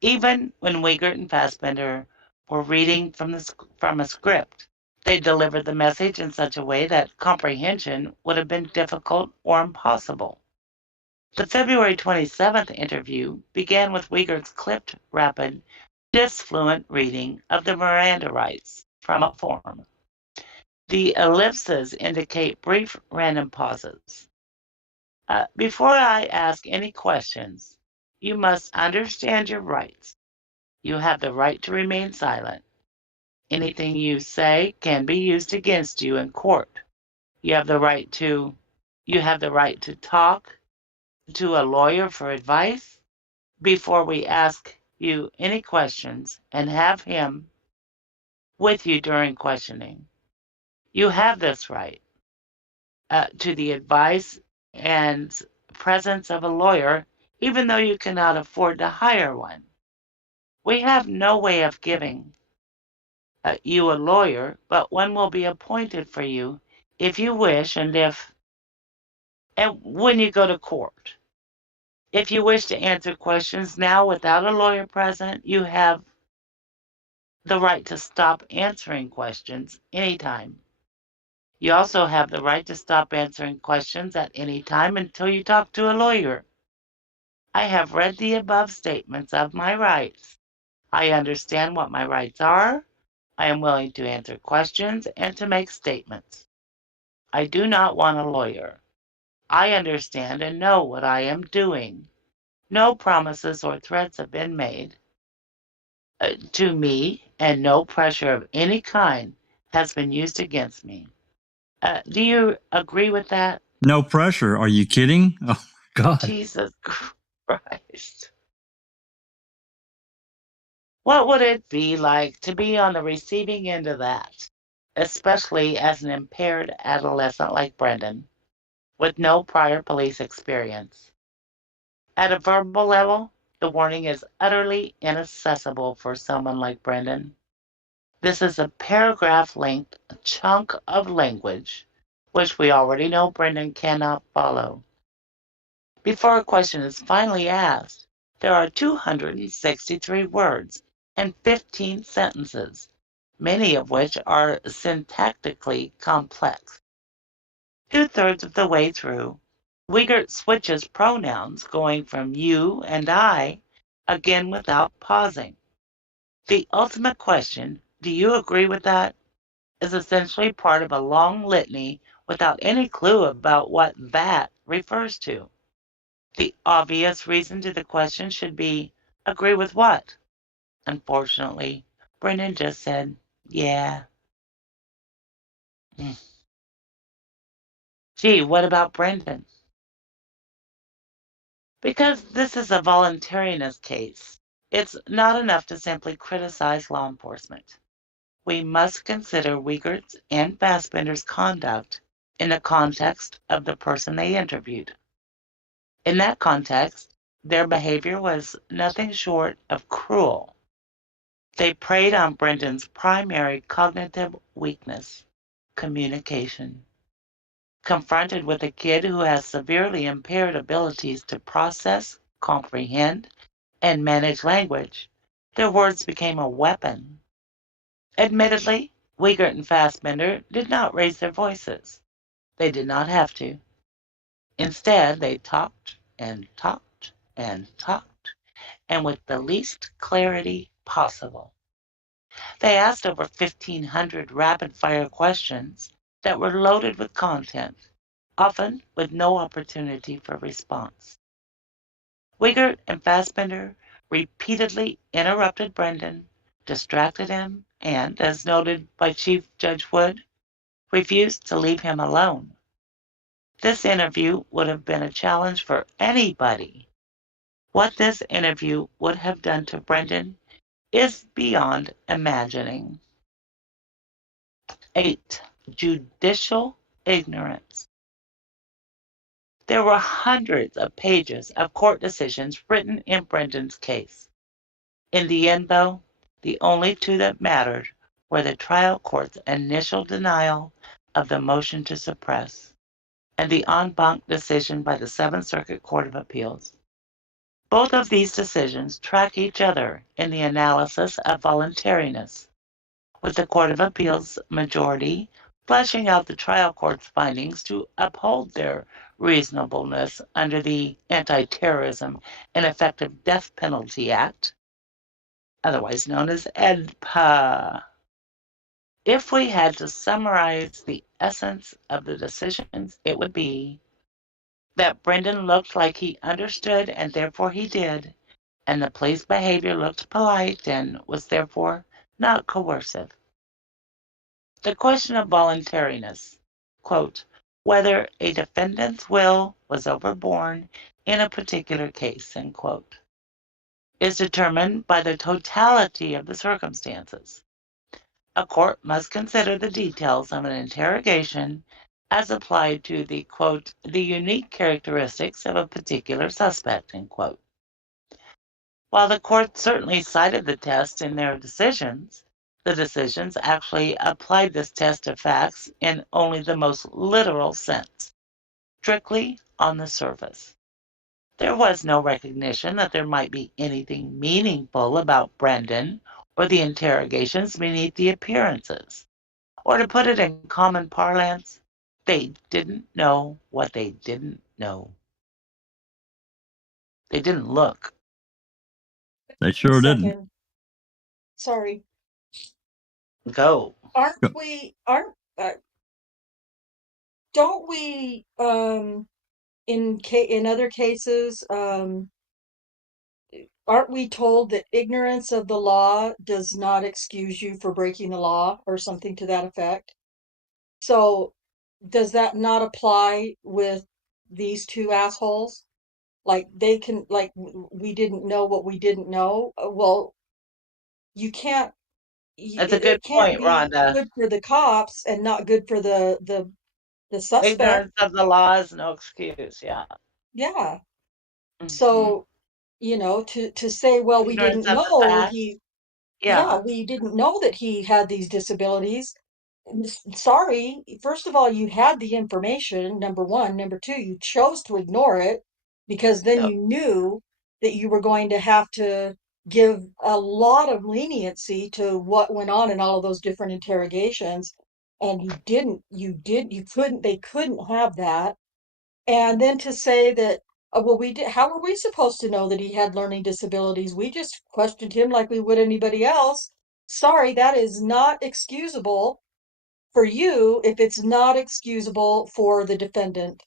Even when Wiegert and Fassbender were reading from a script, they delivered the message in such a way that comprehension would have been difficult or impossible. The February 27th interview began with Wiegert's clipped, rapid, disfluent reading of the Miranda rights from a form. The ellipses indicate brief random pauses. Before I ask any questions, you must understand your rights. You have the right to remain silent. Anything you say can be used against you in court. You have the right to talk to a lawyer for advice before we ask you any questions and have him with you during questioning. You have this right to the advice and presence of a lawyer, even though you cannot afford to hire one. We have no way of giving you a lawyer, but one will be appointed for you if you wish and when you go to court. If you wish to answer questions now without a lawyer present, you have the right to stop answering questions anytime. You also have the right to stop answering questions at any time until you talk to a lawyer. I have read the above statements of my rights. I understand what my rights are. I am willing to answer questions and to make statements. I do not want a lawyer. I understand and know what I am doing. No promises or threats have been made to me, and no pressure of any kind has been used against me. Do you agree with that? No pressure. Are you kidding? Oh, God. Jesus Christ. What would it be like to be on the receiving end of that, especially as an impaired adolescent like Brendan, with no prior police experience? At a verbal level, the warning is utterly inaccessible for someone like Brendan. This is a paragraph-length chunk of language, which we already know Brendan cannot follow. Before a question is finally asked, there are 263 words and 15 sentences, many of which are syntactically complex. Two-thirds of the way through, Wiegert switches pronouns, going from you and I, again without pausing. The ultimate question, do you agree with that, is essentially part of a long litany without any clue about what that refers to. The obvious reason to the question should be, agree with what? Unfortunately, Brendan just said, yeah. Gee, what about Brendan? Because this is a voluntariness case, it's not enough to simply criticize law enforcement. We must consider Wiegert's and Fassbender's conduct in the context of the person they interviewed. In that context, their behavior was nothing short of cruel. They preyed on Brendan's primary cognitive weakness, communication. Confronted with a kid who has severely impaired abilities to process, comprehend, and manage language, their words became a weapon. Admittedly, Wiegert and Fassbender did not raise their voices. They did not have to. Instead, they talked and talked and talked, and with the least clarity possible. They asked over 1,500 rapid-fire questions that were loaded with content, often with no opportunity for response. Wiegert and Fassbender repeatedly interrupted Brendan distracted him, and, as noted by Chief Judge Wood, refused to leave him alone. This interview would have been a challenge for anybody. What this interview would have done to Brendan is beyond imagining. 8. Judicial ignorance. There were hundreds of pages of court decisions written in Brendan's case. In the end, though, the only two that mattered were the trial court's initial denial of the motion to suppress and the en banc decision by the Seventh Circuit Court of Appeals. Both of these decisions track each other in the analysis of voluntariness, with the Court of Appeals majority fleshing out the trial court's findings to uphold their reasonableness under the Anti-Terrorism and Effective Death Penalty Act, otherwise known as EDPA. If we had to summarize the essence of the decisions, it would be that Brendan looked like he understood and therefore he did, and the police behavior looked polite and was therefore not coercive. The question of voluntariness, quote, whether a defendant's will was overborne in a particular case, end quote, is determined by the totality of the circumstances. A court must consider the details of an interrogation as applied to the, quote, the unique characteristics of a particular suspect, end quote. While the court certainly cited the test in their decisions, the decisions actually applied this test of facts in only the most literal sense, strictly on the surface. There was no recognition that there might be anything meaningful about Brendan or the interrogations beneath the appearances. Or to put it in common parlance, they didn't know what they didn't know. They didn't look. They sure didn't. Second. Sorry. Go. Don't we in other cases aren't we told that ignorance of the law does not excuse you for breaking the law or something to that effect? So does that not apply with these two assholes? Like they can, like, we didn't know what we didn't know. Well, you can't. That's a good It can't point, be Rhonda. good for the cops and not good for the suspect. Ignorance of the law is no excuse. Yeah. Yeah. Mhm. So, to say, well, we Ignorance didn't of the know facts. Yeah. we didn't know that he had these disabilities. Sorry, first of all, you had the information, number one. Number two, you chose to ignore it because then Yep. you knew that you were going to have to give a lot of leniency to what went on in all of those different interrogations. And you didn't, they couldn't have that. And then to say that, well, how were we supposed to know that he had learning disabilities? We just questioned him like we would anybody else. Sorry, that is not excusable for you if it's not excusable for the defendant.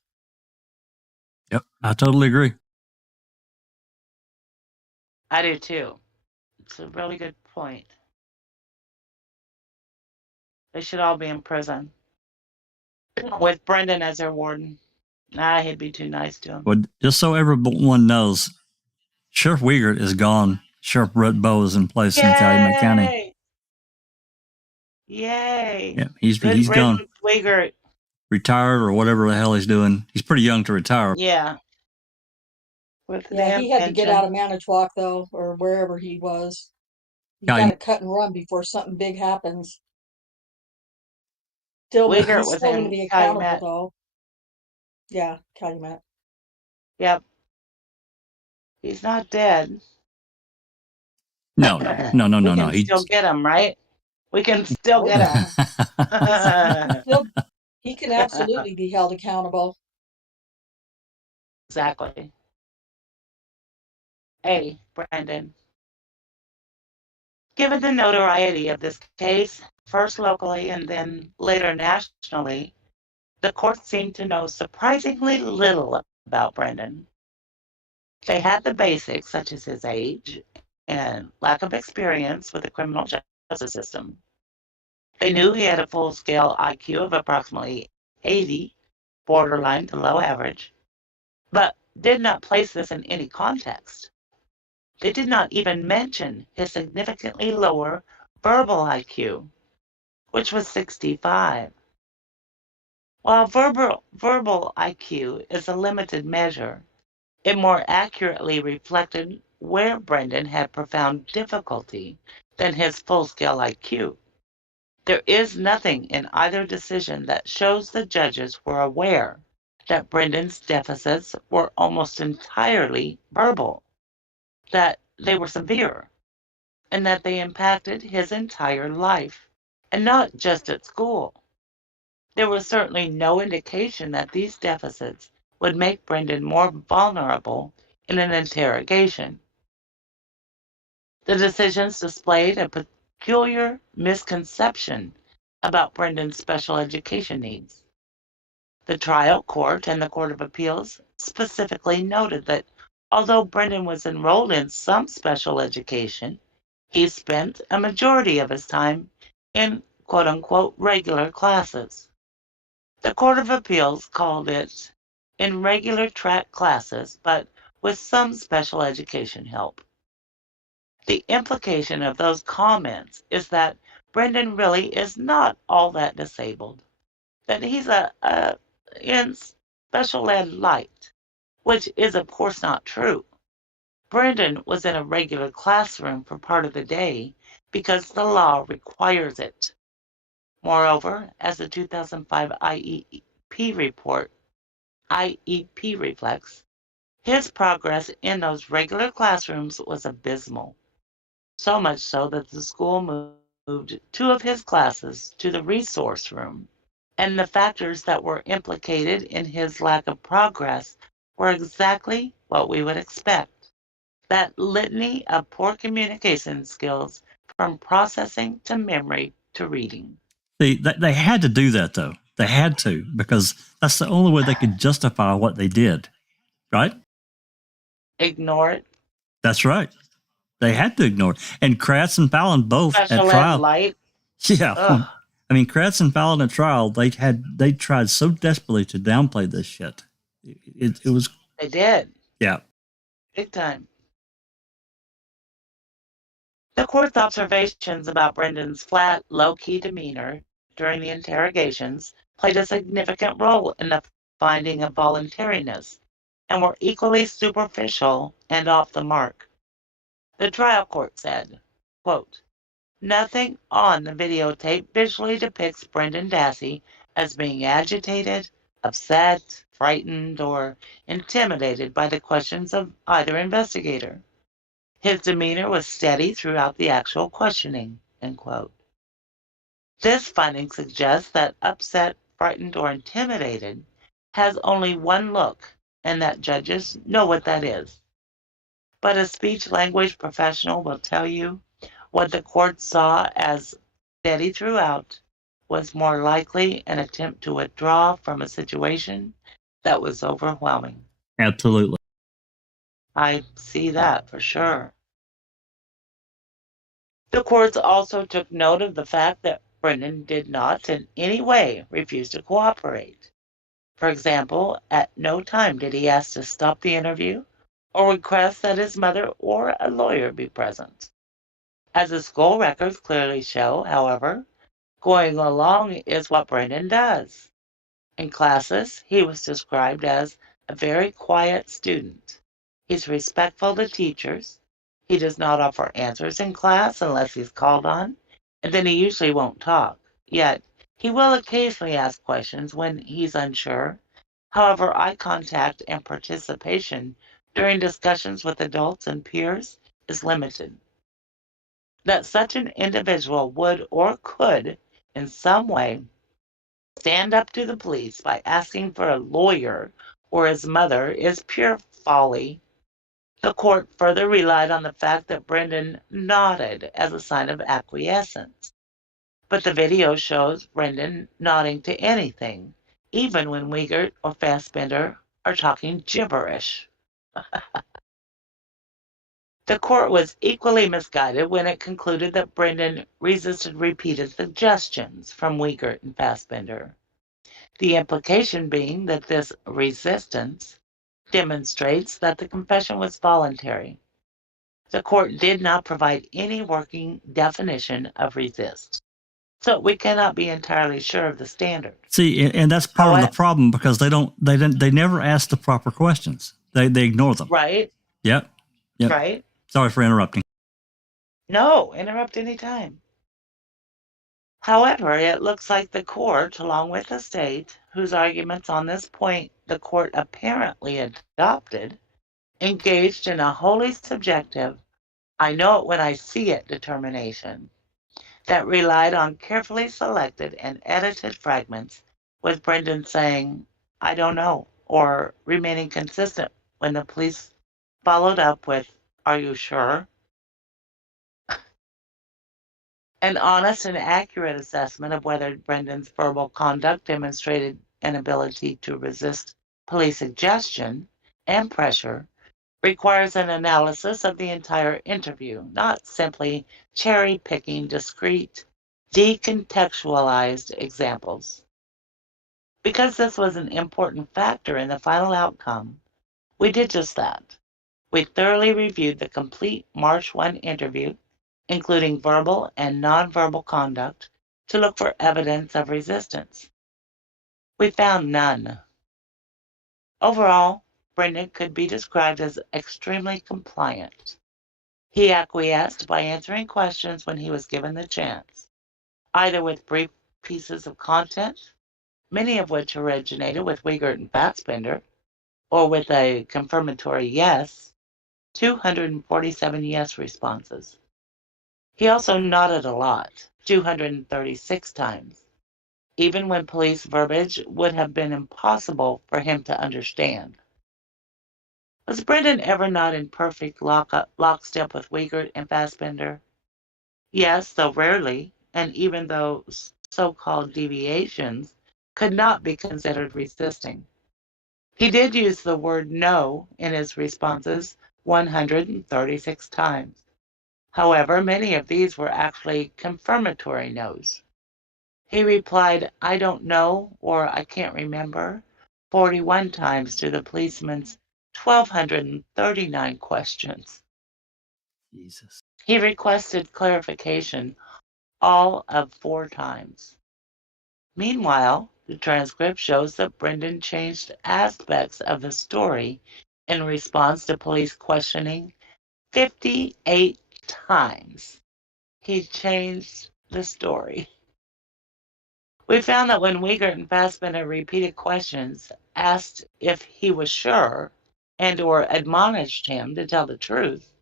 Yep, I totally agree. I do too. It's a really good point. They should all be in prison with Brendan as their warden. Nah, he'd be too nice to him. But just so everyone knows, Sheriff Wiegert is gone. Sheriff Brett Bowe is in place in Calumet County. Yay! Yeah, he's Good gone. riddance, Wiegert. Retired or whatever the hell he's doing. He's pretty young to retire. Yeah. With the Yeah, he had to get pension. out of Manitowoc though, or wherever he was. You Yeah, gotta cut and run before something big happens. Still, Wiegert he's was still going to in be accountable Calumet. though. Yeah, Calumet. Yep. He's not dead. No. We can still get him, right? We can still get him. He can absolutely be held accountable. Exactly. Hey, Brandon. Given the notoriety of this case, first locally and then later nationally, the court seemed to know surprisingly little about Brendan. They had the basics, such as his age and lack of experience with the criminal justice system. They knew he had a full-scale IQ of approximately 80, borderline to low average, but did not place this in any context. They did not even mention his significantly lower verbal IQ, which was 65. While verbal IQ is a limited measure, it more accurately reflected where Brendan had profound difficulty than his full-scale IQ. There is nothing in either decision that shows the judges were aware that Brendan's deficits were almost entirely verbal, that they were severe, and that they impacted his entire life, and not just at school. There was certainly no indication that these deficits would make Brendan more vulnerable in an interrogation. The decisions displayed a peculiar misconception about Brendan's special education needs. The trial court and the Court of Appeals specifically noted that although Brendan was enrolled in some special education, he spent a majority of his time in quote-unquote regular classes. The Court of Appeals called it in regular track classes, but with some special education help. The implication of those comments is that Brendan really is not all that disabled, that he's in special ed light, which is of course not true. Brendan was in a regular classroom for part of the day because the law requires it. Moreover, as the 2005 IEP reflects, his progress in those regular classrooms was abysmal. So much so that the school moved 2 of his classes to the resource room, and the factors that were implicated in his lack of progress were exactly what we would expect. That litany of poor communication skills, from processing to memory to reading. They had to do that, though. They had to, because that's the only way they could justify what they did, right? Ignore it. That's right. They had to ignore it. And Kratz and Fallon both at Special ed trial. light. Yeah. Ugh. I mean, Kratz and Fallon at trial, they tried so desperately to downplay this shit. It was. They did. Yeah. Big time. The court's observations about Brendan's flat, low-key demeanor during the interrogations played a significant role in the finding of voluntariness, and were equally superficial and off the mark. The trial court said, quote, "Nothing on the videotape visually depicts Brendan Dassey as being agitated, upset, frightened, or intimidated by the questions of either investigator. His demeanor was steady throughout the actual questioning," end quote. This finding suggests that upset, frightened, or intimidated has only one look, and that judges know what that is. But a speech-language professional will tell you what the court saw as steady throughout was more likely an attempt to withdraw from a situation that was overwhelming. Absolutely. I see that for sure. The courts also took note of the fact that Brendan did not in any way refuse to cooperate. For example, at no time did he ask to stop the interview or request that his mother or a lawyer be present. As the school records clearly show, however, going along is what Brendan does. In classes, he was described as a very quiet student. He's respectful to teachers. He does not offer answers in class unless he's called on, and then he usually won't talk. Yet, he will occasionally ask questions when he's unsure. However, eye contact and participation during discussions with adults and peers is limited. That such an individual would or could, in some way, stand up to the police by asking for a lawyer or his mother is pure folly. The court further relied on the fact that Brendan nodded as a sign of acquiescence. But the video shows Brendan nodding to anything, even when Wiegert or Fassbender are talking gibberish. The court was equally misguided when it concluded that Brendan resisted repeated suggestions from Wiegert and Fassbender. The implication being that this resistance demonstrates that the confession was voluntary. The court did not provide any working definition of resist, so we cannot be entirely sure of the standard. See, and that's part of the problem because they never ask the proper questions. They ignore them. Right? Yep. Right? Sorry for interrupting. No, interrupt any time. However, it looks like the court, along with the state, whose arguments on this point the court apparently adopted, engaged in a wholly subjective, I know it when I see it determination that relied on carefully selected and edited fragments, with Brendan saying, I don't know, or remaining consistent when the police followed up with, are you sure? An honest and accurate assessment of whether Brendan's verbal conduct demonstrated an ability to resist police suggestion and pressure requires an analysis of the entire interview, not simply cherry-picking discrete, decontextualized examples. Because this was an important factor in the final outcome, we did just that. We thoroughly reviewed the complete March 1 interview, including verbal and nonverbal conduct, to look for evidence of resistance. We found none. Overall, Brendan could be described as extremely compliant. He acquiesced by answering questions when he was given the chance, either with brief pieces of content, many of which originated with Wiegert and Fassbender, or with a confirmatory yes, 247 yes responses. He also nodded a lot, 236 times, even when police verbiage would have been impossible for him to understand. Was Brendan ever not in perfect lockstep with Wiegert and Fassbender? Yes, though rarely, and even though so-called deviations could not be considered resisting. He did use the word no in his responses 136 times. However, many of these were actually confirmatory no's. He replied, I don't know, or I can't remember, 41 times to the policeman's 1,239 questions. Jesus. He requested clarification all of 4 times. Meanwhile, the transcript shows that Brendan changed aspects of the story in response to police questioning 58 times. He changed the story. We found that when Wiegert and Fassbender repeated questions, asked if he was sure, and or admonished him to tell the truth,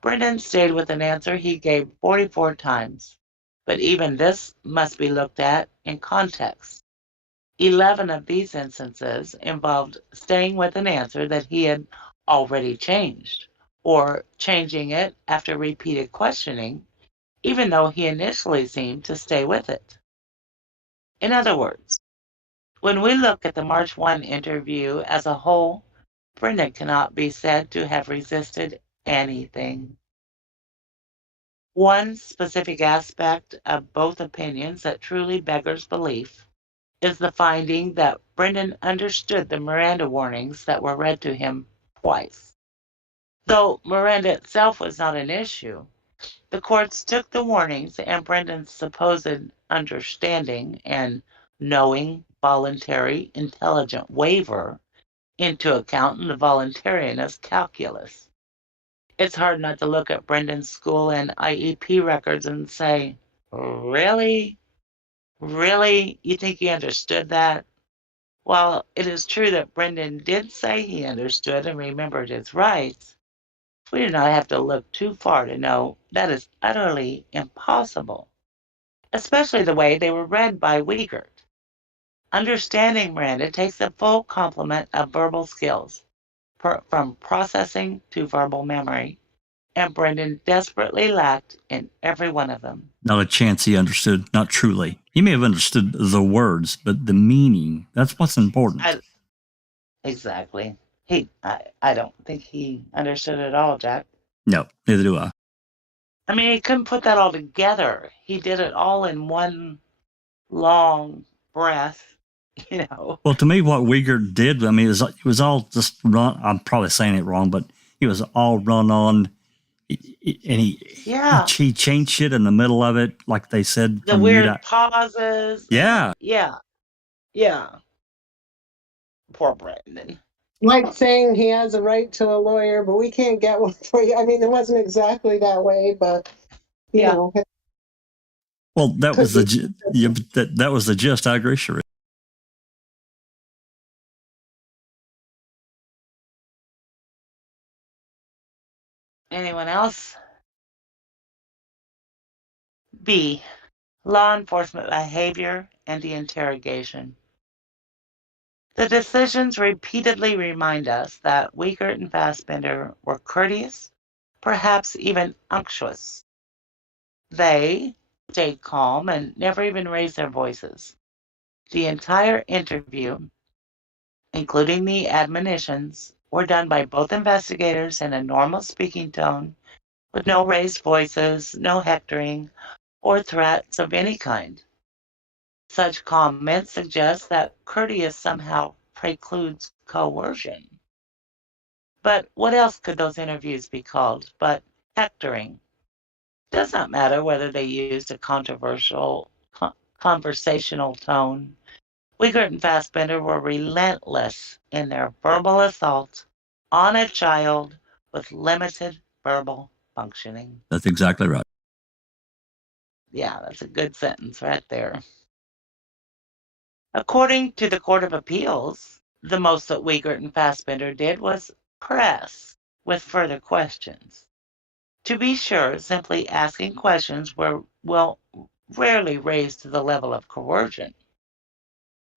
Brendan stayed with an answer he gave 44 times. But even this must be looked at in context. 11 of these instances involved staying with an answer that he had already changed, or changing it after repeated questioning, even though he initially seemed to stay with it. In other words, when we look at the March 1 interview as a whole, Brendan cannot be said to have resisted anything. One specific aspect of both opinions that truly beggars belief is the finding that Brendan understood the Miranda warnings that were read to him twice. Though Miranda itself was not an issue, the courts took the warnings and Brendan's supposed understanding and knowing, voluntary, intelligent waiver into account in the voluntariness calculus. It's hard not to look at Brendan's school and IEP records and say, really? Really? You think he understood that? While it is true that Brendan did say he understood and remembered his rights, we do not have to look too far to know that is utterly impossible, especially the way they were read by Wiegert. Understanding Miranda takes the full complement of verbal skills, from processing to verbal memory, and Brendan desperately lacked in every one of them. Not a chance he understood, not truly. He may have understood the words, but the meaning, that's what's important. Exactly. I don't think he understood at all, Jack. No, neither do I. I mean, he couldn't put that all together. He did it all in one long breath, you know. Well, to me, what Uyghur did, I mean, it was all just run. I'm probably saying it wrong, but it was all run on, and he changed shit in the middle of it, like they said. The weird pauses. Yeah. Yeah. Poor Brendan. Like saying he has a right to a lawyer, but we can't get one for you. I mean, it wasn't exactly that way, but you know. Well, that was that was the gist. I agree, Sheree. Anyone else? B. Law enforcement behavior and the interrogation. The decisions repeatedly remind us that Wiegert and Fassbender were courteous, perhaps even unctuous. They stayed calm and never even raised their voices. The entire interview, including the admonitions, were done by both investigators in a normal speaking tone, with no raised voices, no hectoring, or threats of any kind. Such comments suggest that courteous somehow precludes coercion. But what else could those interviews be called but hectoring? Does not matter whether they used a controversial conversational tone. Wiegert and Fassbender were relentless in their verbal assault on a child with limited verbal functioning. That's exactly right. Yeah, that's a good sentence right there. According to the Court of Appeals, the most that Wiegert and Fassbender did was press with further questions. To be sure, simply asking questions will rarely raise to the level of coercion.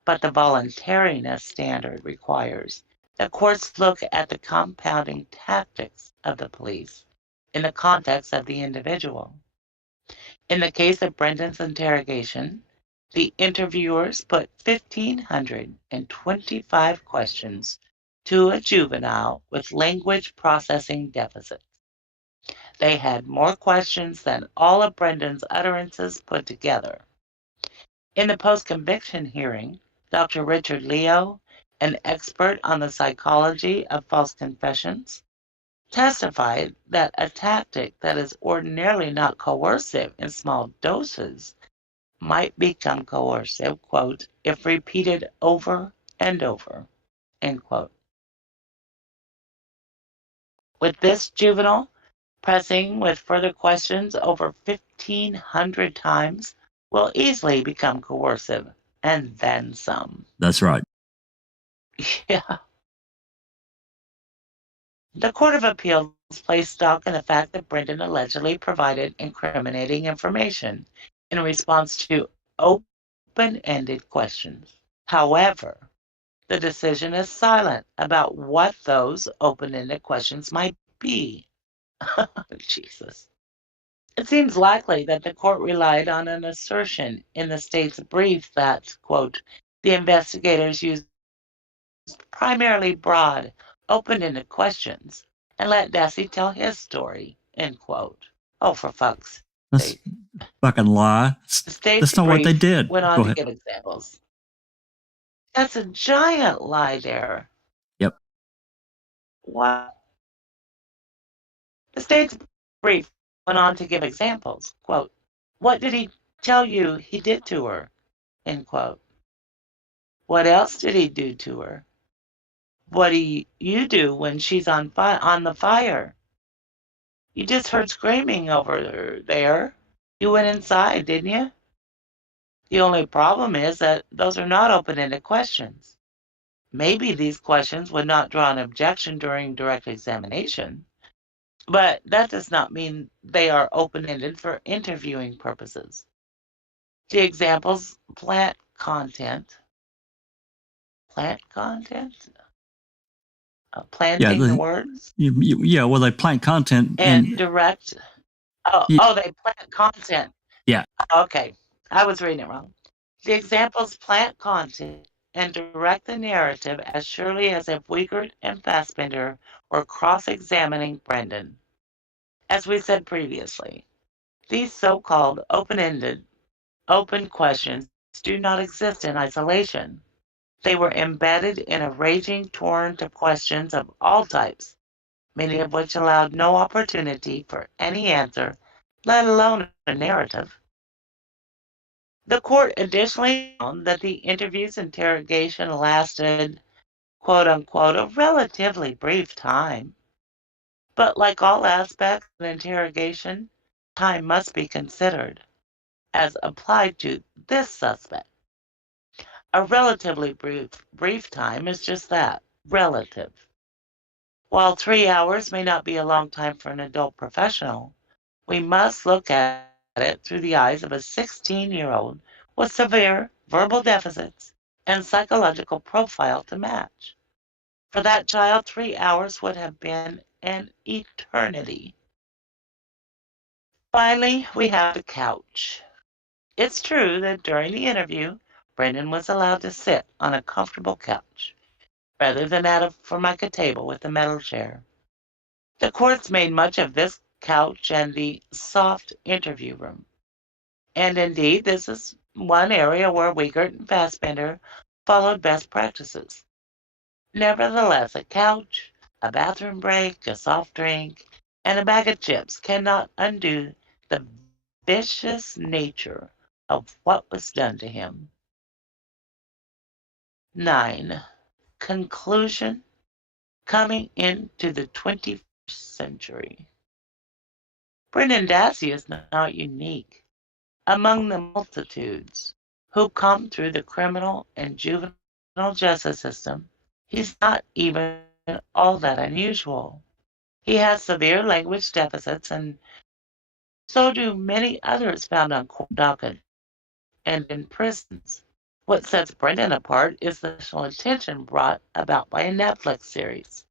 But the voluntariness standard requires that courts look at the compounding tactics of the police in the context of the individual. In the case of Brendan's interrogation, the interviewers put 1,525 questions to a juvenile with language processing deficits. They had more questions than all of Brendan's utterances put together. In the post-conviction hearing, Dr. Richard Leo, an expert on the psychology of false confessions, testified that a tactic that is ordinarily not coercive in small doses might become coercive, quote, if repeated over and over, end quote. With this juvenile pressing with further questions over 1,500 times will easily become coercive, and then some. That's right. Yeah. The Court of Appeals placed stock in the fact that Brendan allegedly provided incriminating information in response to open-ended questions. However, the decision is silent about what those open-ended questions might be. Jesus. It seems likely that the court relied on an assertion in the state's brief that, quote, the investigators used primarily broad, open-ended questions and let Dassey tell his story, end quote. Oh, for fuck's sake. That's fucking lie. The state's That's not what they brief did. went on Go to ahead. give examples. That's a giant lie there. Yep. What? The state's brief went on to give examples. Quote, what did he tell you he did to her? End quote. What else did he do to her? What do you do when she's on the fire? You just heard screaming over there. You went inside, didn't you? The only problem is that those are not open-ended questions. Maybe these questions would not draw an objection during direct examination, but that does not mean they are open-ended for interviewing purposes. The examples plant content. Planting the words. Yeah, well, they plant content and direct. They plant content. Yeah. Okay, I was reading it wrong. The examples plant content and direct the narrative as surely as if Wiegert and Fassbender were cross-examining Brendan. As we said previously, these so-called open-ended, open questions do not exist in isolation. They were embedded in a raging torrent of questions of all types, many of which allowed no opportunity for any answer, let alone a narrative. The court additionally found that the interview's interrogation lasted, quote unquote, a relatively brief time. But like all aspects of interrogation, time must be considered as applied to this suspect. A relatively brief time is just that, relative. While 3 hours may not be a long time for an adult professional, we must look at it through the eyes of a 16-year-old with severe verbal deficits and psychological profile to match. For that child, 3 hours would have been an eternity. Finally, we have the couch. It's true that during the interview, Brendan was allowed to sit on a comfortable couch, rather than at a formica table with a metal chair. The courts made much of this couch and the soft interview room. And indeed, this is one area where Wiegert and Fassbender followed best practices. Nevertheless, a couch, a bathroom break, a soft drink, and a bag of chips cannot undo the vicious nature of what was done to him. 9. Conclusion. Coming into the 21st century. Brendan Dassey is not unique. Among the multitudes who come through the criminal and juvenile justice system, he's not even all that unusual. He has severe language deficits, and so do many others found on court dockets and in prisons. What sets Brendan apart is the national attention brought about by a Netflix series.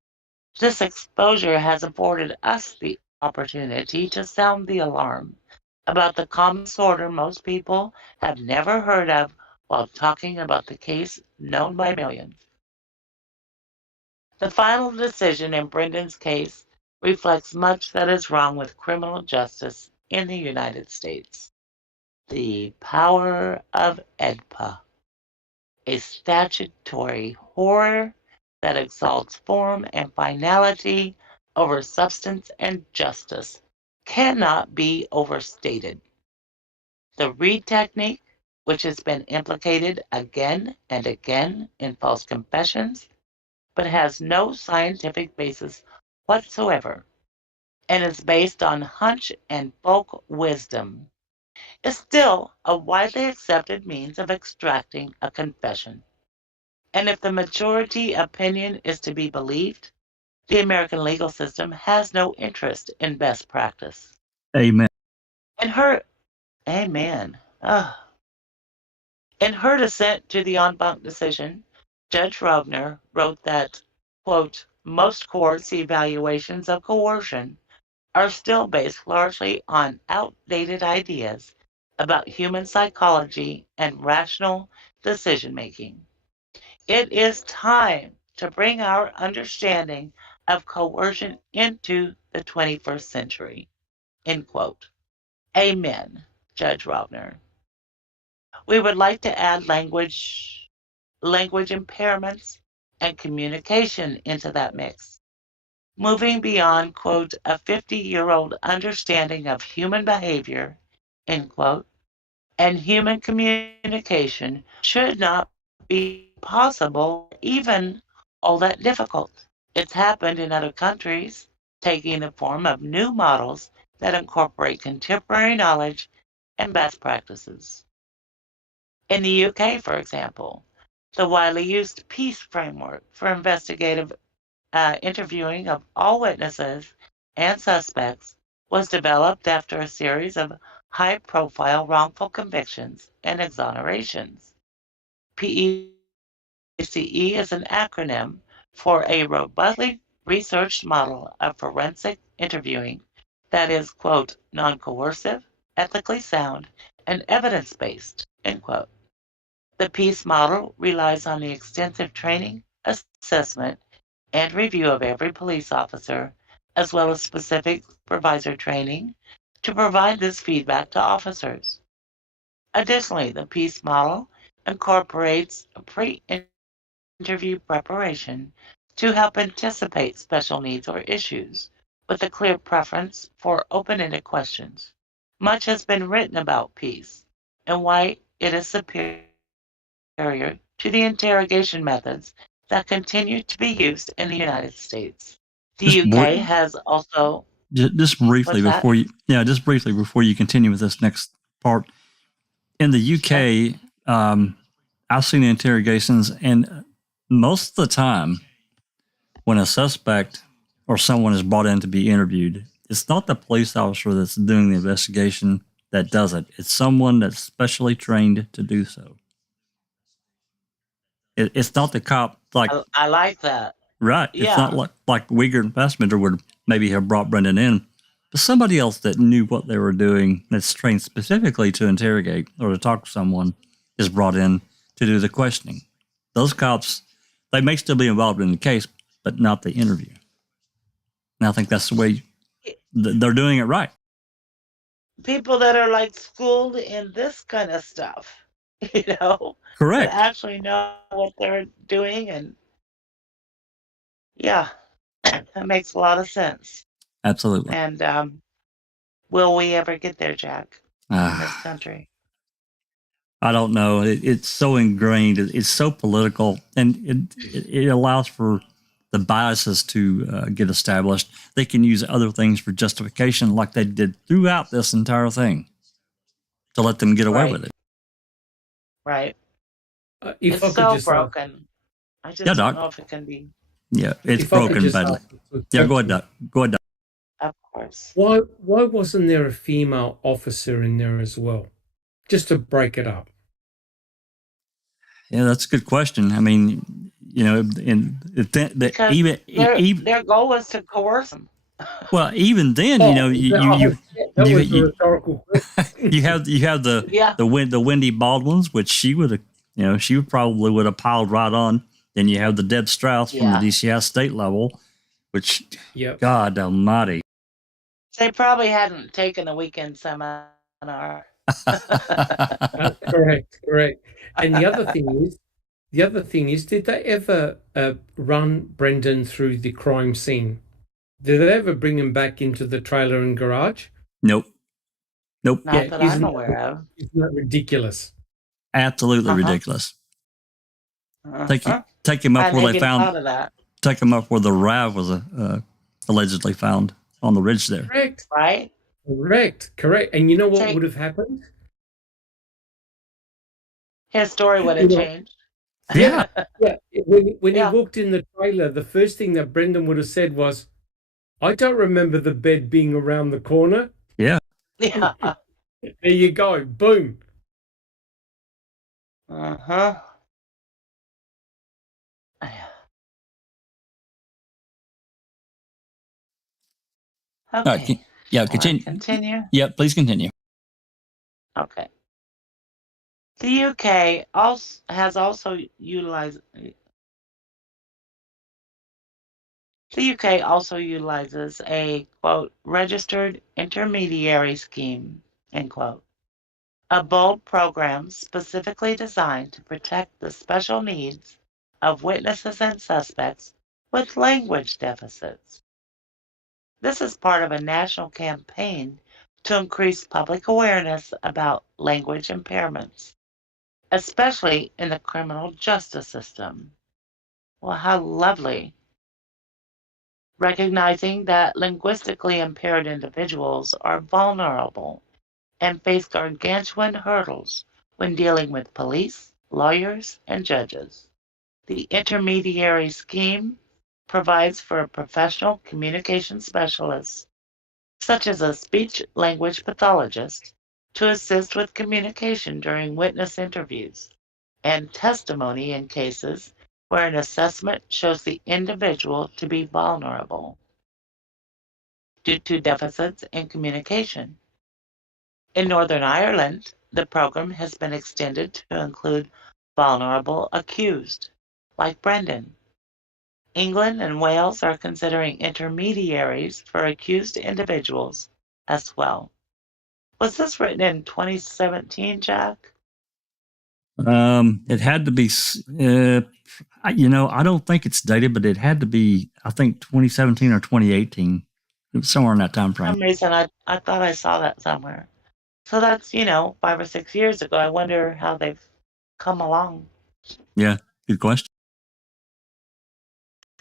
This exposure has afforded us the opportunity to sound the alarm about the common disorder most people have never heard of while talking about the case known by millions. The final decision in Brendan's case reflects much that is wrong with criminal justice in the United States. The power of EDPA, a statutory horror that exalts form and finality over substance and justice, cannot be overstated. The Reed technique, which has been implicated again and again in false confessions, but has no scientific basis whatsoever, and is based on hunch and folk wisdom, is still a widely accepted means of extracting a confession. And if the majority opinion is to be believed, the American legal system has no interest in best practice. Amen. Amen. In her dissent to the en banc decision, Judge Rovner wrote that, quote, most courts' evaluations of coercion are still based largely on outdated ideas about human psychology and rational decision making. It is time to bring our understanding of coercion into the 21st century. End quote. Amen, Judge Rovner. We would like to add language impairments and communication into that mix. Moving beyond, quote, a 50-year-old understanding of human behavior, end quote, and human communication should not be possible, even all that difficult. It's happened in other countries, taking the form of new models that incorporate contemporary knowledge and best practices. In the UK, for example, the widely used PEACE framework for investigative interviewing of all witnesses and suspects was developed after a series of high-profile wrongful convictions and exonerations. PECE is an acronym for a robustly researched model of forensic interviewing that is, quote, non-coercive, ethically sound, and evidence-based, end quote. The PEACE model relies on the extensive training, assessment, and review of every police officer as well as specific supervisor training to provide this feedback to officers. Additionally, the PEACE model incorporates a pre-interview preparation to help anticipate special needs or issues with a clear preference for open-ended questions. Much has been written about PEACE and why it is superior to the interrogation methods that continue to be used in the United States. The Just, UK has also, just briefly what's that? before you, yeah, just briefly before you continue with this next part. In the UK, I've seen interrogations, and most of the time, when a suspect or someone is brought in to be interviewed, it's not the police officer that's doing the investigation that does it. It's someone that's specially trained to do so. It's not the cop, like, I like that. right. It's not Yeah. like Uyghur Fassbender would maybe have brought Brendan in, but somebody else that knew what they were doing, that's trained specifically to interrogate or to talk to someone, is brought in to do the questioning. Those cops, they may still be involved in the case, but not the interview. And I think that's the way they're doing it right. People that are like schooled in this kind of stuff, that Correct. actually know what they're doing. And yeah, that makes a lot of sense. Absolutely. And will we ever get there, Jack, in this country? I don't know. It's so ingrained. It's so political, and it allows for the biases to get established. They can use other things for justification, like they did throughout this entire thing, to let them get away with it. Right. If I It's could so just broken. I just Yeah, don't Doc. know if it can be. Yeah, it's if I could broken just badly. ask- Yeah, go ahead, Doc. Go ahead, Doc. Of course. Why wasn't there a female officer in there as well? Just to break it up. Yeah, that's a good question. I mean, Because their goal was to coerce them. well, even then, that was a rhetorical question. you have the Wendy Baldwins, which she would have, she probably would have piled right on. Then you have the Deb Strauss from the DCI state level, which, God almighty. They probably hadn't taken a weekend seminar. Correct. And the other thing is, did they ever run Brendan through the crime scene? Did they ever bring him back into the trailer and garage? Nope. Not that I'm aware of. Isn't that ridiculous? Absolutely ridiculous. Take him up where they found. Take him up where the RAV was allegedly found on the ridge there. Correct. Right. Correct. And you know what would have happened? His story would have changed. Yeah. When he walked in the trailer, the first thing that Brendan would have said was, "I don't remember the bed being around the corner." Yeah. Yeah. There you go. Boom. Uh-huh. Okay. Continue. Yeah, please continue. Okay. The UK has also utilized. The UK also utilizes a, quote, registered intermediary scheme, end quote, a bold program specifically designed to protect the special needs of witnesses and suspects with language deficits. This is part of a national campaign to increase public awareness about language impairments, especially in the criminal justice system. Well, how lovely. Recognizing that linguistically impaired individuals are vulnerable and face gargantuan hurdles when dealing with police, lawyers, and judges. The intermediary scheme provides for a professional communication specialist, such as a speech-language pathologist, to assist with communication during witness interviews and testimony in cases where an assessment shows the individual to be vulnerable due to deficits in communication. In Northern Ireland, the program has been extended to include vulnerable accused, like Brendan. England and Wales are considering intermediaries for accused individuals as well. Was this written in 2017, Jack? It had to be, I don't think it's dated, but it had to be, I think 2017 or 2018. It was somewhere in that time For frame. some reason, I thought I saw that somewhere. So that's, 5 or 6 years ago. I wonder how they've come along. Yeah, good question.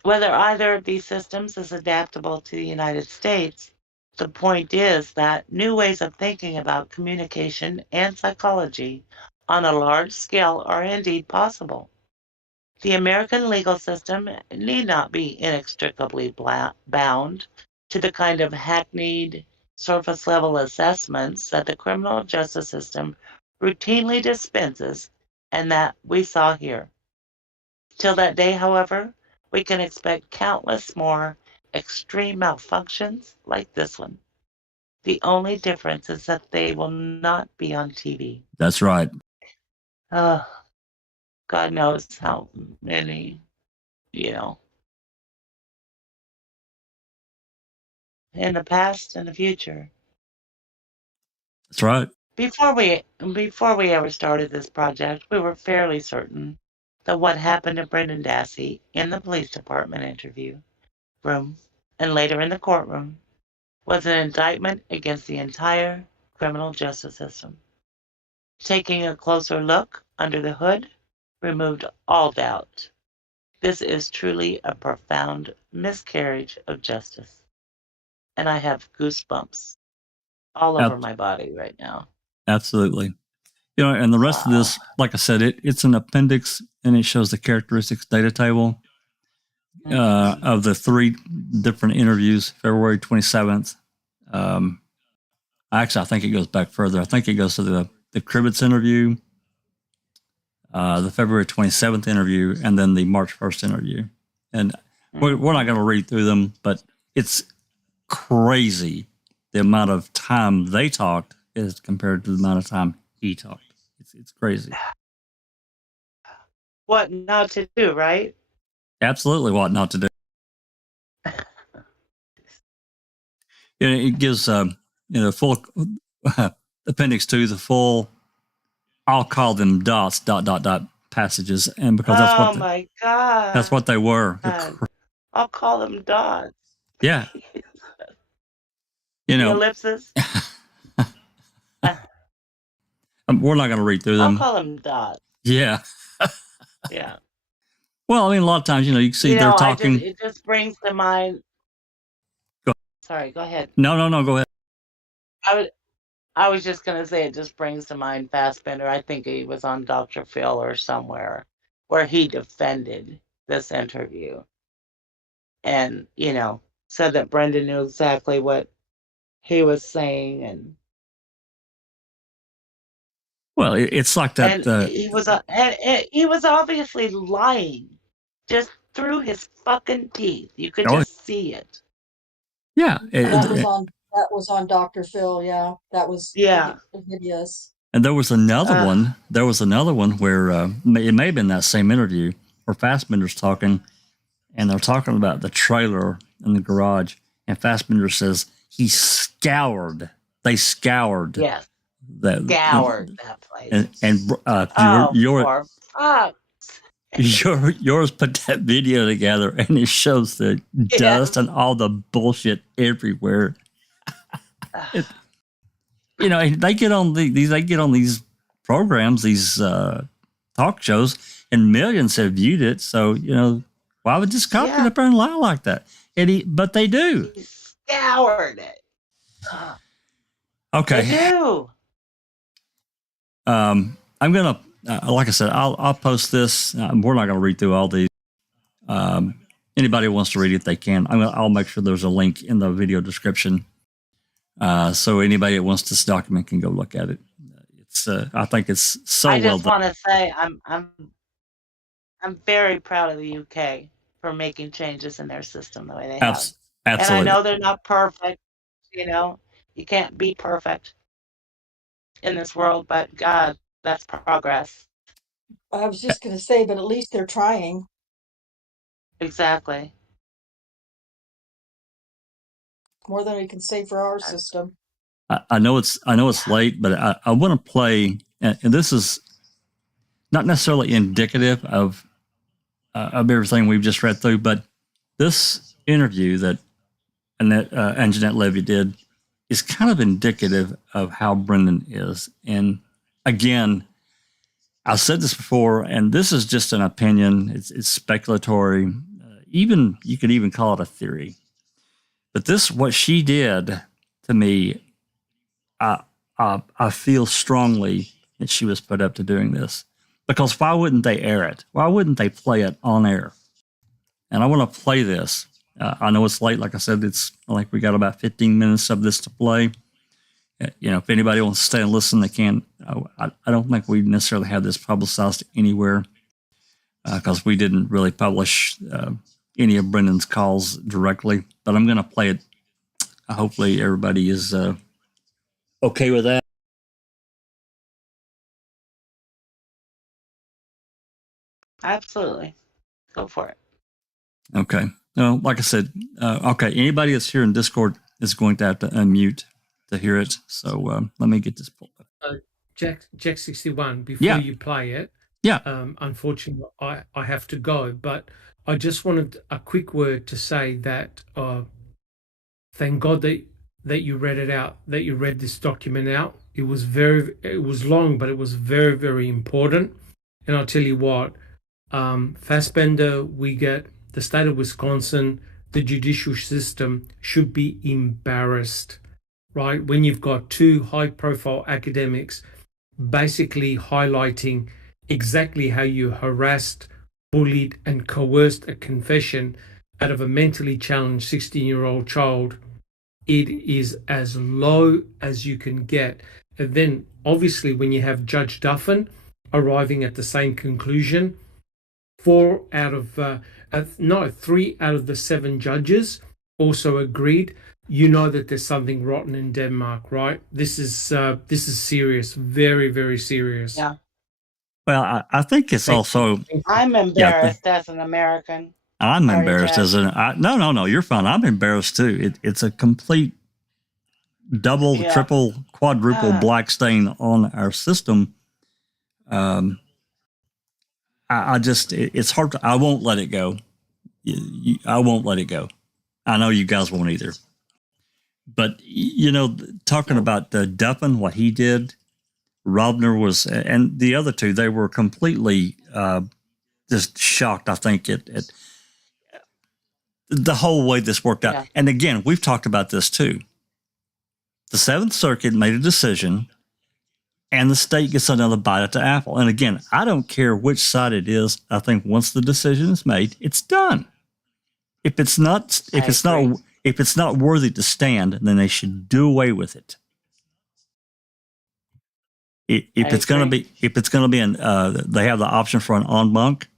Whether either of these systems is adaptable to the United States, the point is that new ways of thinking about communication and psychology on a large scale are indeed possible. The American legal system need not be inextricably bound to the kind of hackneyed, surface level assessments that the criminal justice system routinely dispenses and that we saw here. Till that day, however, we can expect countless more extreme malfunctions like this one. The only difference is that they will not be on TV. That's right. God knows how many, in the past and the future. That's right. Before we ever started this project, we were fairly certain that what happened to Brendan Dassey in the police department interview room and later in the courtroom was an indictment against the entire criminal justice system. Taking a closer look under the hood removed all doubt. This is truly a profound miscarriage of justice. And I have goosebumps all over my body right now. Absolutely. And the rest of this, like I said, it's an appendix, and it shows the characteristics data table of the 3 different interviews, February 27th. Actually, I think it goes back further. I think it goes to the Cribbets interview, the February 27th interview, and then the March 1st interview. And we're not going to read through them, but it's crazy the amount of time they talked as compared to the amount of time he talked. It's crazy. What not to do, right? Absolutely what not to do. It gives full appendix 2, the full, I'll call them dots, ... passages, and because my God, that's what they were. I'll call them dots. Yeah. The ellipses. We're not going to read through them. I'll call them dots. Yeah. Yeah. Well, I mean, a lot of times, you can see they're talking. It just brings to mind. Sorry, go ahead. No, go ahead. I was just going to say it just brings to mind Fassbender. I think he was on Dr. Phil or somewhere where he defended this interview and, said that Brendan knew exactly what he was saying. And well, it's like that. And he was obviously lying just through his fucking teeth. You could just see it. Yeah. That was on Dr. Phil. Yeah, that was hideous. And there was another one. There was another one where it may have been that same interview where Fassbender's talking, and they're talking about the trailer in the garage, and Fassbender says he scoured. They scoured. Yes. That place. And yours put that video together, and it shows the dust and all the bullshit everywhere. They get on these programs, these talk shows, and millions have viewed it. So why would this cop get up there and lie like that? But they do. He scoured it. Okay. They do. I'm gonna, like I said, I'll post this. We're not gonna read through all these. Anybody who wants to read it, they can. I'll make sure there's a link in the video description, so anybody that wants this document can go look at it. It's, I think it's so well done. I just want to say I'm very proud of the UK for making changes in their system the way they have. Absolutely. And I know they're not perfect. You can't be perfect in this world, but God, that's progress. I was just going to say, but at least they're trying. Exactly. More than we can say for our system. I know it's late, but I want to play, and this is not necessarily indicative of everything we've just read through, but this interview that Anjanette Levy did is kind of indicative of how Brendan is. And again, I've said this before, and this is just an opinion. It's speculatory. Even you could even call it a theory. But what she did to me, I feel strongly that she was put up to doing this, because why wouldn't they air it? Why wouldn't they play it on air? And I want to play this. I know it's late. Like I said, I think we got about 15 minutes of this to play. If anybody wants to stay and listen, they can. I don't think we necessarily have this publicized anywhere, because we didn't really publish any of Brendan's calls directly. But I'm going to play it. Hopefully everybody is okay with that. Absolutely. Go for it. Okay. No, like I said, okay. Anybody that's here in Discord is going to have to unmute to hear it. So let me get this pulled up. Jack 61, before you play it, unfortunately, I have to go, but I just wanted a quick word to say that thank God that you read it out, that you read this document out. It was long, but it was very, very important. And I'll tell you what, Fassbender, we get the state of Wisconsin, the judicial system should be embarrassed, right? When you've got two high-profile academics basically highlighting exactly how you harassed, bullied, and coerced a confession out of a mentally challenged 16-year-old child, it is as low as you can get. And then, obviously, when you have Judge Duffin arriving at the same conclusion, 3 out of the 7 judges also agreed. You know that there's something rotten in Denmark, right? This is serious, very, very serious. Yeah. Well, I think it's also. I'm embarrassed as an American. I'm embarrassed as an. No, you're fine. I'm embarrassed too. It's a complete double, triple, quadruple black stain on our system. It's hard to. I won't let it go. I won't let it go. I know you guys won't either. But talking about Duffin, what he did, Robner was, and the other two, they were completely just shocked. I think at the whole way this worked out. Yeah. And again, we've talked about this too. The Seventh Circuit made a decision, and the state gets another bite at the apple. And again, I don't care which side it is. I think once the decision is made, it's done. If it's not worthy to stand, then they should do away with it. If it's going to be, they have the option for an en banc.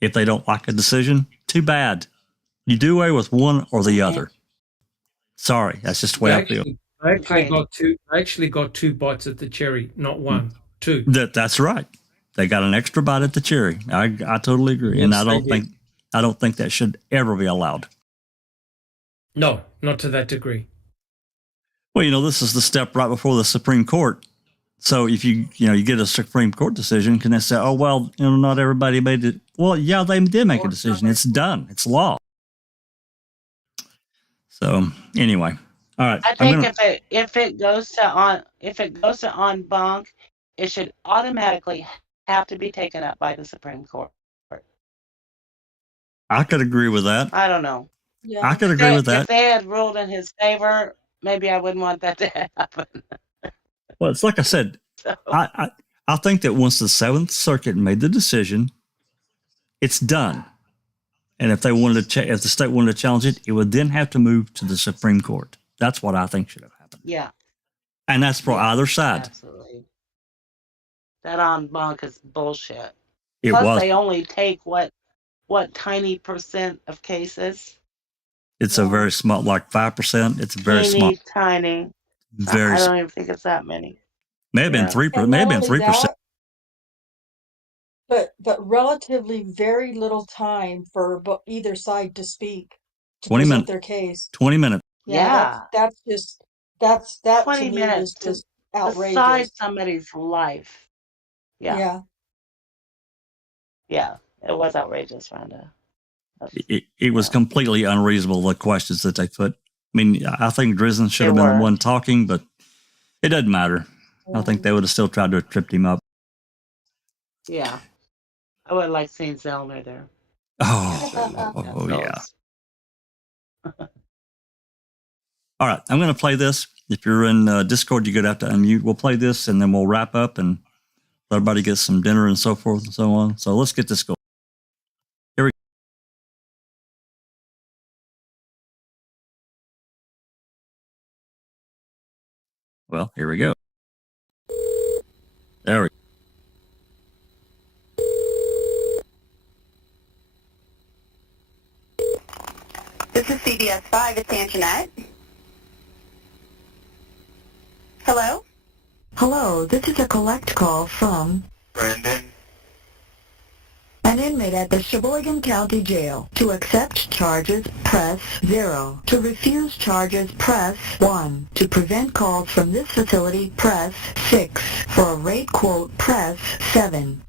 If they don't like a decision, too bad. You do away with one or the other. Sorry, that's just the way I feel. I actually got 2 bites at the cherry, not one, 2. That's right. They got an extra bite at the cherry. I totally agree, yes, and I don't think that should ever be allowed. No, not to that degree. Well, this is the step right before the Supreme Court. So if you get a Supreme Court decision, can they say, "Oh well, not everybody made it"? Well, yeah, they did make a decision. It's done. It's law. So anyway, all right. I think if it goes to en banc, it should automatically have to be taken up by the Supreme Court. I could agree with that. I don't know. Yeah. I could agree with that. If they had ruled in his favor, maybe I wouldn't want that to happen. Well, it's like I said, so. I think that once the Seventh Circuit made the decision, it's done. And if they wanted if the state wanted to challenge it, it would then have to move to the Supreme Court. That's what I think should have happened. Yeah. And that's for either side. Absolutely. That en banc is bullshit. Plus, they only take what tiny percent of cases? It's a very small, like 5%. It's very small. Tiny. Very. I don't even think it's that many. May have been 3%. May have been 3%. But but relatively very little time for either side to speak, to 20 present minutes. their case. 20 minutes. Yeah, that's just, that to 20 me minutes was to just decide outrageous. somebody's life. Yeah, Yeah. yeah, it was outrageous, Rhonda. It was completely unreasonable, the questions that they put. I mean, I think Drizzen should have They been the were. one talking, but it doesn't matter. I think they would have still tried to have tripped him up. Yeah. I would like seeing Zellner there. Oh, yeah. All right, I'm going to play this. If you're in Discord, you're going to have to unmute. We'll play this, and then we'll wrap up and let everybody get some dinner and so forth and so on. So let's get this going. Here we go. Well, here we go. There we go. This is CBS 5. It's Anjanette. Hello? Hello, this is a collect call from Brandon. an inmate at the Sheboygan County Jail. To accept charges, press 0. To refuse charges, press 1. To prevent calls from this facility, press 6. For a rate quote, press 7.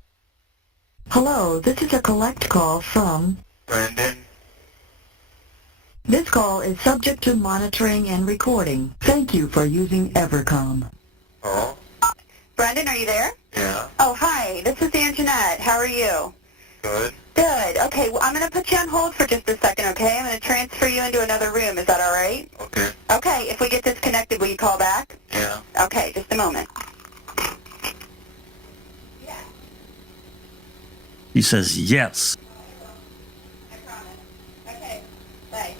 Hello, this is a collect call from Brandon. This call is subject to monitoring and recording. Thank you for using Evercom. Oh? Brandon, are you there? Yeah. Oh, hi. This is Anjanette. How are you? Good. Good. Okay, well, I'm going to put you on hold for just a second, okay? I'm going to transfer you into another room. Is that all right? Okay. Okay, if we get disconnected, will you call back? Yeah. Okay, just a moment. He says yes. I promise. Okay, bye.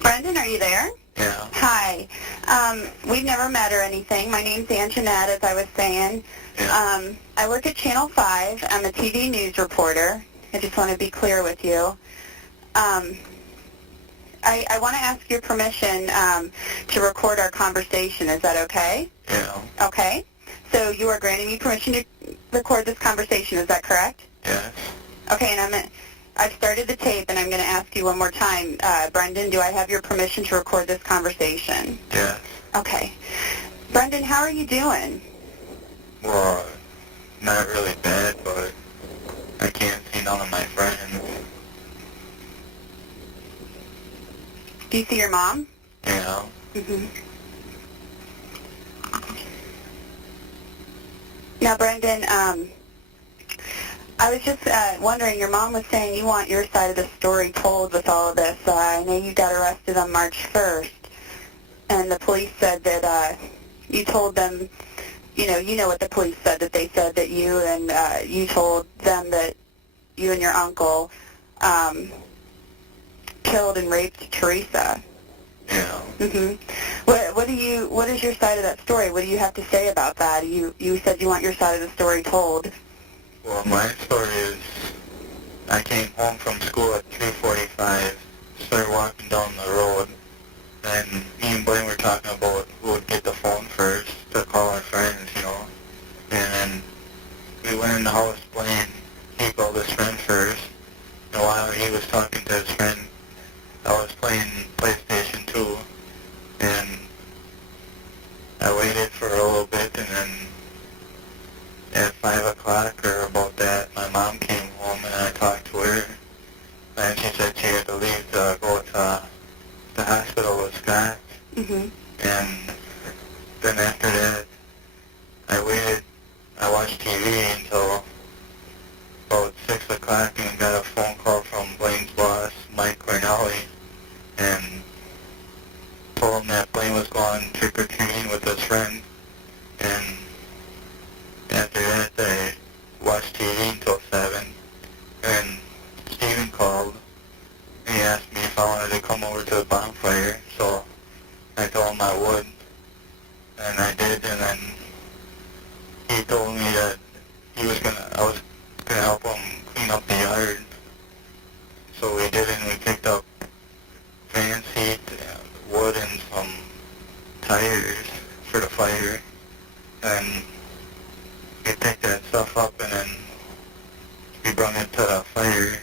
Brendan, are you there? Yeah. Hi. We've never met or anything. My name's Anjanette, as I was saying. Yeah. I work at Channel 5. I'm a TV news reporter. I just want to be clear with you. I want to ask your permission to record our conversation. Is that okay? Yeah. Okay. So you are granting me permission to record this conversation. Is that correct? Yes. Okay, and I've started the tape, and I'm going to ask you one more time. Brendan, do I have your permission to record this conversation? Yes. Okay. Brendan, how are you doing? Well, not really bad, but I can't see none of my friends. Do you see your mom? Yeah. Mm-hmm. Now, Brendan, I was just wondering, your mom was saying you want your side of the story told with all of this. I know you got arrested on March 1st, and the police said that you told them, you know what the police said, that they said that you and you told them that you and your uncle killed and raped Teresa. Yeah. Mhm. What is your side of that story? What do you have to say about that? You said you want your side of the story told. Well, my story is I came home from school at 3:45, started walking down the road, and me and Blaine were talking about who would get the phone first to call our friends, you know. And then we went in the house, Blaine, he called his friend first, and while he was talking to his friend, I was playing PlayStation 2, and I waited for a little bit, and then at 5 o'clock or about that, my mom came home and I talked to her, and she said she had to leave to go to the hospital with Scott. Mhm. And then after that, I watched TV until about 6 o'clock and got a phone call from Blaine's boss, Mike Cornelli, and told him that Blaine So we did, and we picked up fan seat, wood, and some tires for the fire. And we picked that stuff up, and then we brought it to the fire.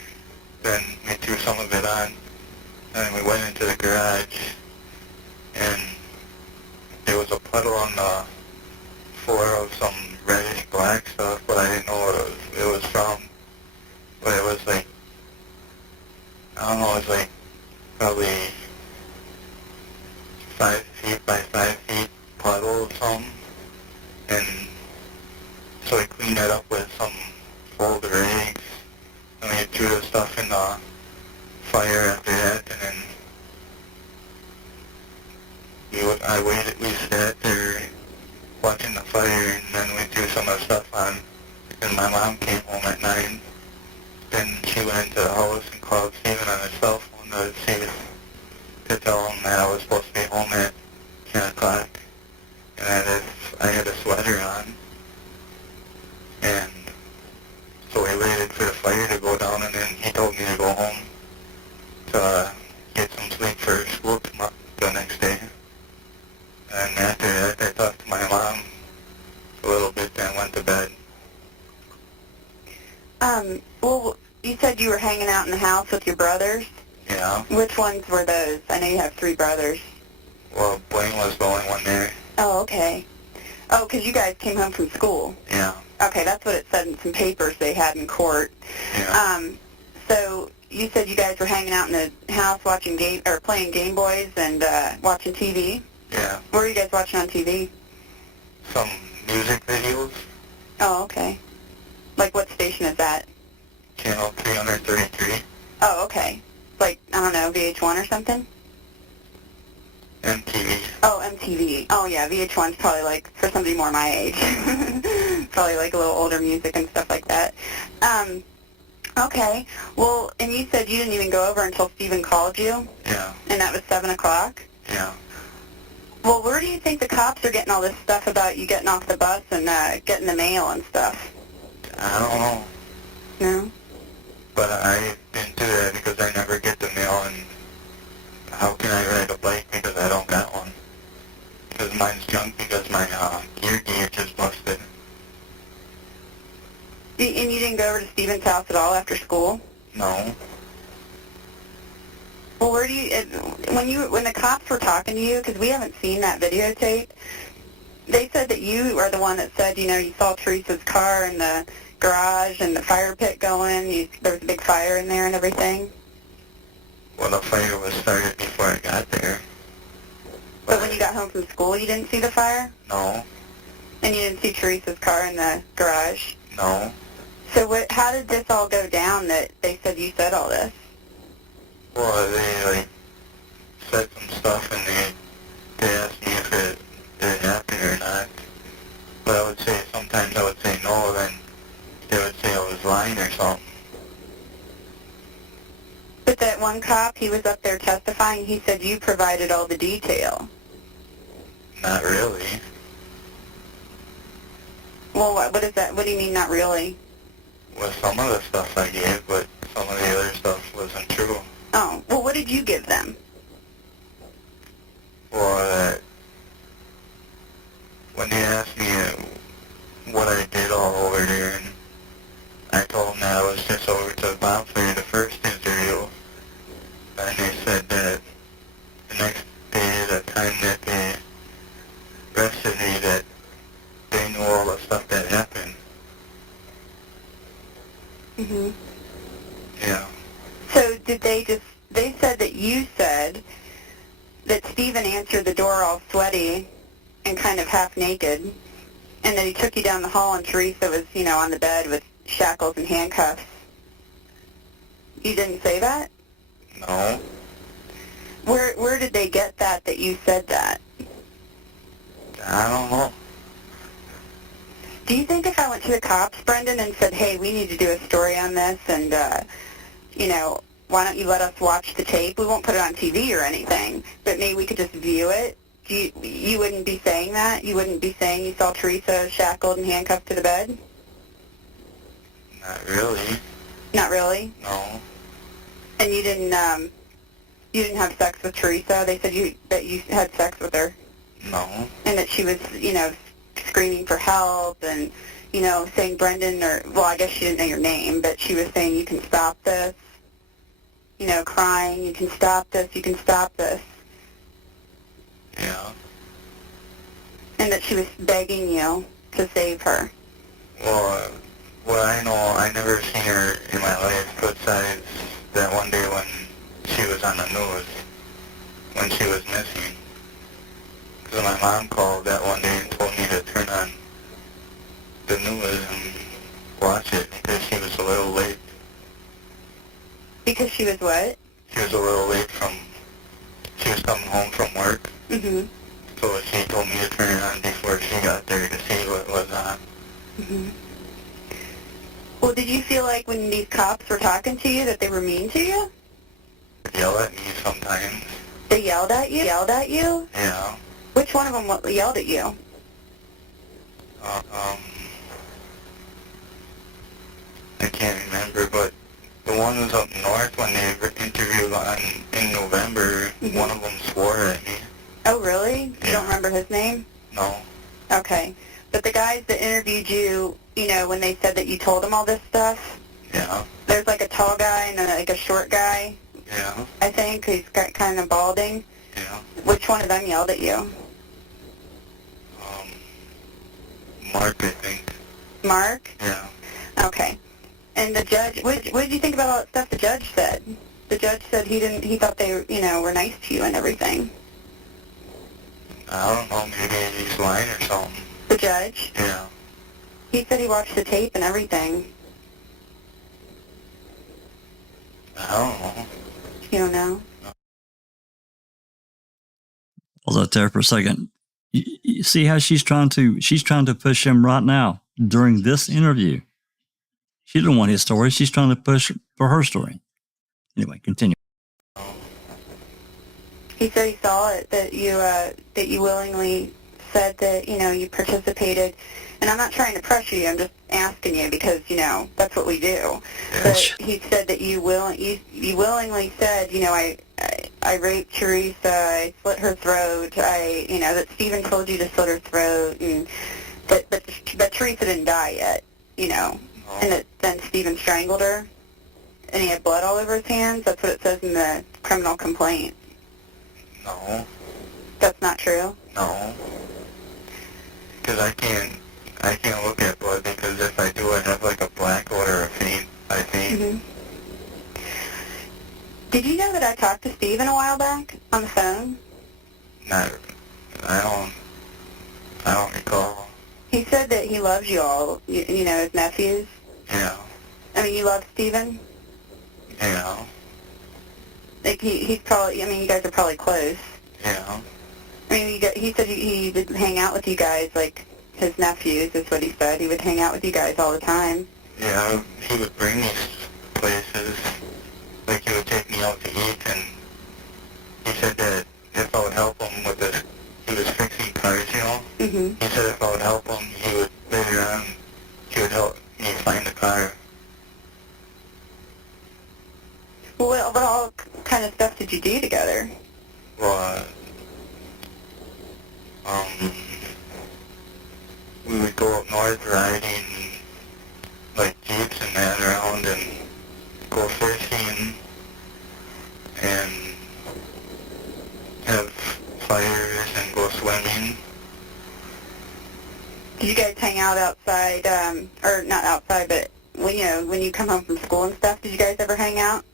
Then we threw some of it on, and we went into the garage, and there was a puddle on the floor of some reddish black stuff, but I didn't know what it was from. But it was like, I don't know, it was like probably 5 feet by 5 feet puddle or something. And so we cleaned that up with some folded rags, and we threw the stuff in the fire after that, and then we sat there watching the fire, and then we threw some of the stuff on, and my mom came home at 9. Then she went into the house and called Stephen on his cell phone to tell him that I was supposed to be home at 10 o'clock, and that if I had a sweater on. And so we waited for the fire to go down, and then he told me to go home to get some sleep for school tomorrow, the next day. And after that, I talked to my mom a little bit, then went to bed. Well, you said you were hanging out in the house with your brothers? Yeah. Which ones were those? I know you have 3 brothers. Well, Blaine was the only one there. Oh, okay. Oh, because you guys came home from school. Yeah. Okay, that's what it said in some papers they had in court. Yeah. So you said you guys were hanging out in the house watching playing Game Boys and watching TV? Yeah. What were you guys watching on TV? Some music videos. Oh, okay. Like what station is that? Channel 333. Oh, okay. Like, I don't know, VH1 or something? MTV. Oh, MTV. Oh, yeah, VH1's probably like, for somebody more my age, probably like a little older music and stuff like that. Okay. Well, and you said you didn't even go over until Stephen called you? Yeah. And that was 7 o'clock? Yeah. Well, where do you think the cops are getting all this stuff about you getting off the bus and getting the mail and stuff? I don't know. No? But I didn't do that because I never get the mail, and how can I ride a bike because I don't got one? Because mine's junk because my gear gauge is busted. And you didn't go over to Stephen's house at all after school? No. Well, where do you, when the cops were talking to you, because we haven't seen that videotape, they said that you are the one that said, you saw Teresa's car in the garage and the fire pit going, there was a big fire in there and everything. Well, the fire was started before I got there. But when you got home from school, you didn't see the fire? No. And you didn't see Teresa's car in the garage? No. So how did this all go down that they said you said all this? Well, they, said some stuff, and they asked me if it did happen or not. But I would say, sometimes I would say no, then they would say I was lying or something. But that one cop, he was up there testifying, he said you provided all the detail. Not really. Well, what is that? What do you mean, not really? Well, some of the stuff I gave, but some of the other stuff wasn't true. Oh, well, what did you give them? Well, when they asked me what I did all over there, and I told them that I was just over to the bonfire the first interview, and they said that the next day, the time that they arrested me, that they knew all the stuff that happened. Mm-hmm. Yeah. So they said that you said that Stephen answered the door all sweaty and kind of half naked, and that he took you down the hall and Teresa was, on the bed with shackles and handcuffs. You didn't say that? No. Where did they get that you said that? I don't know. Do you think if I went to the cops, Brendan, and said, hey, we need to do a story on this, and, why don't you let us watch the tape? We won't put it on TV or anything, but maybe we could just view it. You wouldn't be saying that? You wouldn't be saying you saw Teresa shackled and handcuffed to the bed? Not really. Not really? No. And you didn't have sex with Teresa? They said that you had sex with her. No. And that she was, screaming for help and, saying Brendan well, I guess she didn't know your name, but she was saying, you can stop this. Crying, you can stop this, you can stop this. Yeah. And that she was begging you to save her. Well, I know, I never seen her in my life besides that one day when she was on the news, when she was missing. Because my mom called that one day and told me to turn on the news and watch it because she was a little late. Because she was what? She was a little late she was coming home from work. Mm-hmm. So she told me to turn it on before she got there to see what was on. Mm-hmm. Well, did you feel like when these cops were talking to you that they were mean to you? They yell at me sometimes. They yelled at you? Yeah. Which one of them yelled at you? I can't remember, but the one was up north when they interviewed in November. Mm-hmm. One of them swore at me. Oh, really? You Yeah. don't remember his name? No. Okay. But the guys that interviewed you, when they said that you told them all this stuff, Yeah. there's like a tall guy and like a short guy, Yeah. I think. He's got kind of balding. Yeah. Which one of them yelled at you? Mark, I think. Mark? Yeah. Okay. And the judge, what did you think about all that stuff the judge said? The judge said he thought they, were nice to you and everything. I don't know, maybe he's lying or something. The judge? Yeah. He said he watched the tape and everything. I don't know. You don't know? Hold up there for a second. You see how she's trying to push him right now during this interview. She didn't want his story. She's trying to push for her story. Anyway, continue. He said he saw it, that you willingly said that, you participated. And I'm not trying to pressure you, I'm just asking you because, that's what we do. But he said that you willingly said, I raped Teresa, I slit her throat, that Stephen told you to slit her throat, and but Teresa didn't die yet, and that then Stephen strangled her, and he had blood all over his hands. That's what it says in the criminal complaint. No. That's not true? No. Because I can't look at blood because if I do, I have like a blackout or a faint. I faint. Mm-hmm. Did you know that I talked to Stephen a while back on the phone? I don't recall. He said that he loves you all, his nephews. Yeah. I mean, you love Stephen? Yeah. Like, he's probably, you guys are probably close. Yeah. I mean, he said he would hang out with you guys, like his nephews is what he said. He would hang out with you guys all the time. Yeah, he would bring me places. Like, he would take me out to eat, and he said that if I would help him with this, he was fixing cars, Mm-hmm. He said if I would help him, he would, later on, he would help me find the car. Well, what all kind of stuff did you do together? Well, we would go up north riding, like, jeeps and that around and go fishing and have fires and go swimming. Did you guys hang out outside, or not outside, but when you come home from school and stuff, did you guys ever hang out?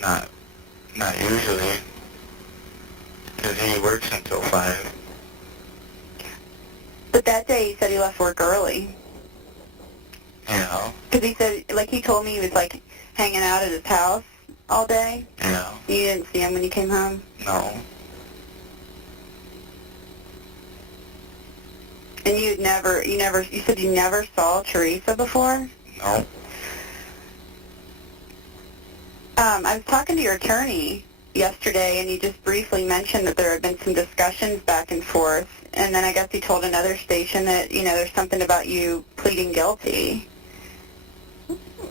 Not usually, because he works until 5. But that day he said he left work early. Yeah. Because he said, like, he told me he was, like, hanging out at his house all day. Yeah. You didn't see him when you came home? No. And you said you never saw Teresa before? No. I was talking to your attorney yesterday, and he just briefly mentioned that there had been some discussions back and forth, and then I guess he told another station that, there's something about you pleading guilty,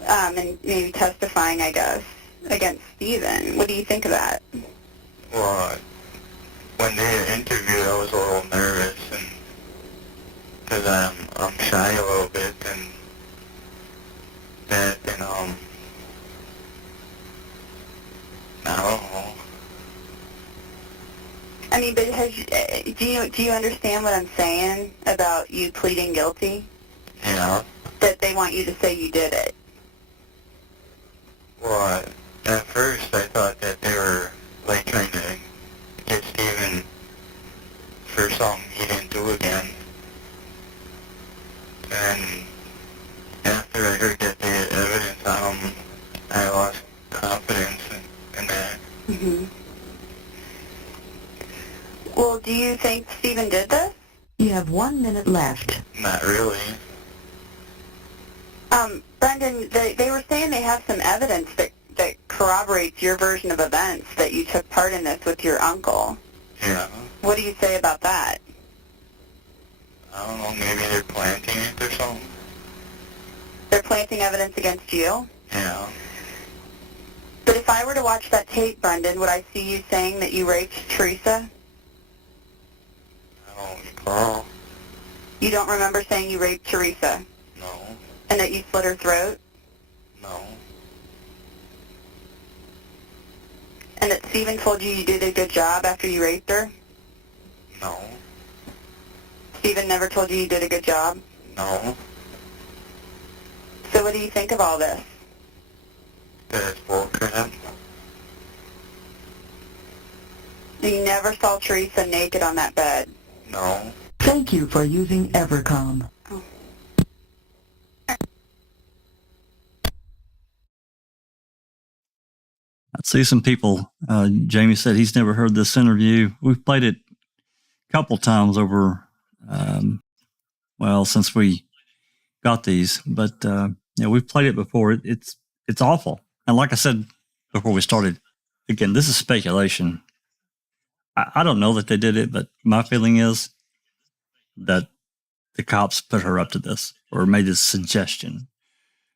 and maybe testifying, I guess. against Steven. What do you think of that? Well, when they interviewed, I was a little nervous, and because I'm shy a little bit, and that, and I don't know. I mean, but do you understand what I'm saying about you pleading guilty? Yeah. That they want you to say you did it. Well, at first I thought that they were like trying to get Steven for something he didn't do again. And after I heard that they had evidence on him, I lost confidence in that. Mm-hmm. Well, do you think Steven did this? You have 1 minute left. Not really. Brendan, they were saying they have some evidence that corroborates your version of events, that you took part in this with your uncle. Yeah. What do you say about that? I don't know, maybe they're planting it or something. They're planting evidence against you? Yeah. But if I were to watch that tape, Brendan, would I see you saying that you raped Teresa? I don't recall. You don't remember saying you raped Teresa? No. And that you slit her throat? No. And that Steven told you you did a good job after you raped her? No. Steven never told you you did a good job? No. So what do you think of all this? That's bullcrap. You never saw Teresa naked on that bed? No. Thank you for using Evercom. I see some people. Jamie said he's never heard this interview. We've played it a couple times over, since we got these. But we've played it before. It's awful. And like I said before we started, again, this is speculation. I don't know that they did it, but my feeling is that the cops put her up to this or made this suggestion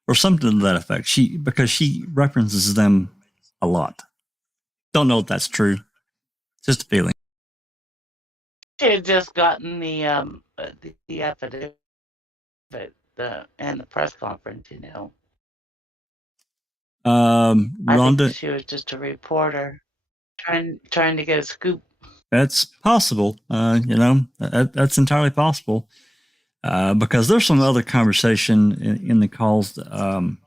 or something to that effect. Because she references them a lot. Don't know if that's true. Just a feeling. She had just gotten the affidavit and the press conference, I Rhonda, think she was just a reporter trying to get a scoop. that's possible. That's entirely possible. Because there's some other conversation in the calls. I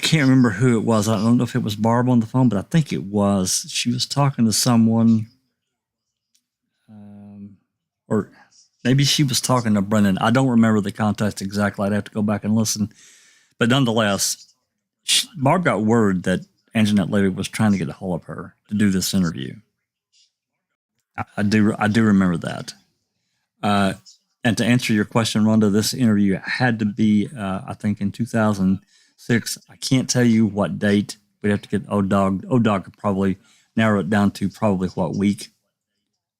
can't remember who it was. I don't know if it was Barb on the phone, but I think it was. She was talking to someone, or maybe she was talking to Brendan. I don't remember the context exactly. I'd have to go back and listen. But nonetheless, Barb got word that Anjanette Levy was trying to get a hold of her to do this interview. I do remember that. And to answer your question, Rhonda, this interview had to be, I think, in 2006. I can't tell you what date. We'd have to get ODOG. ODOG could probably narrow it down to probably what week.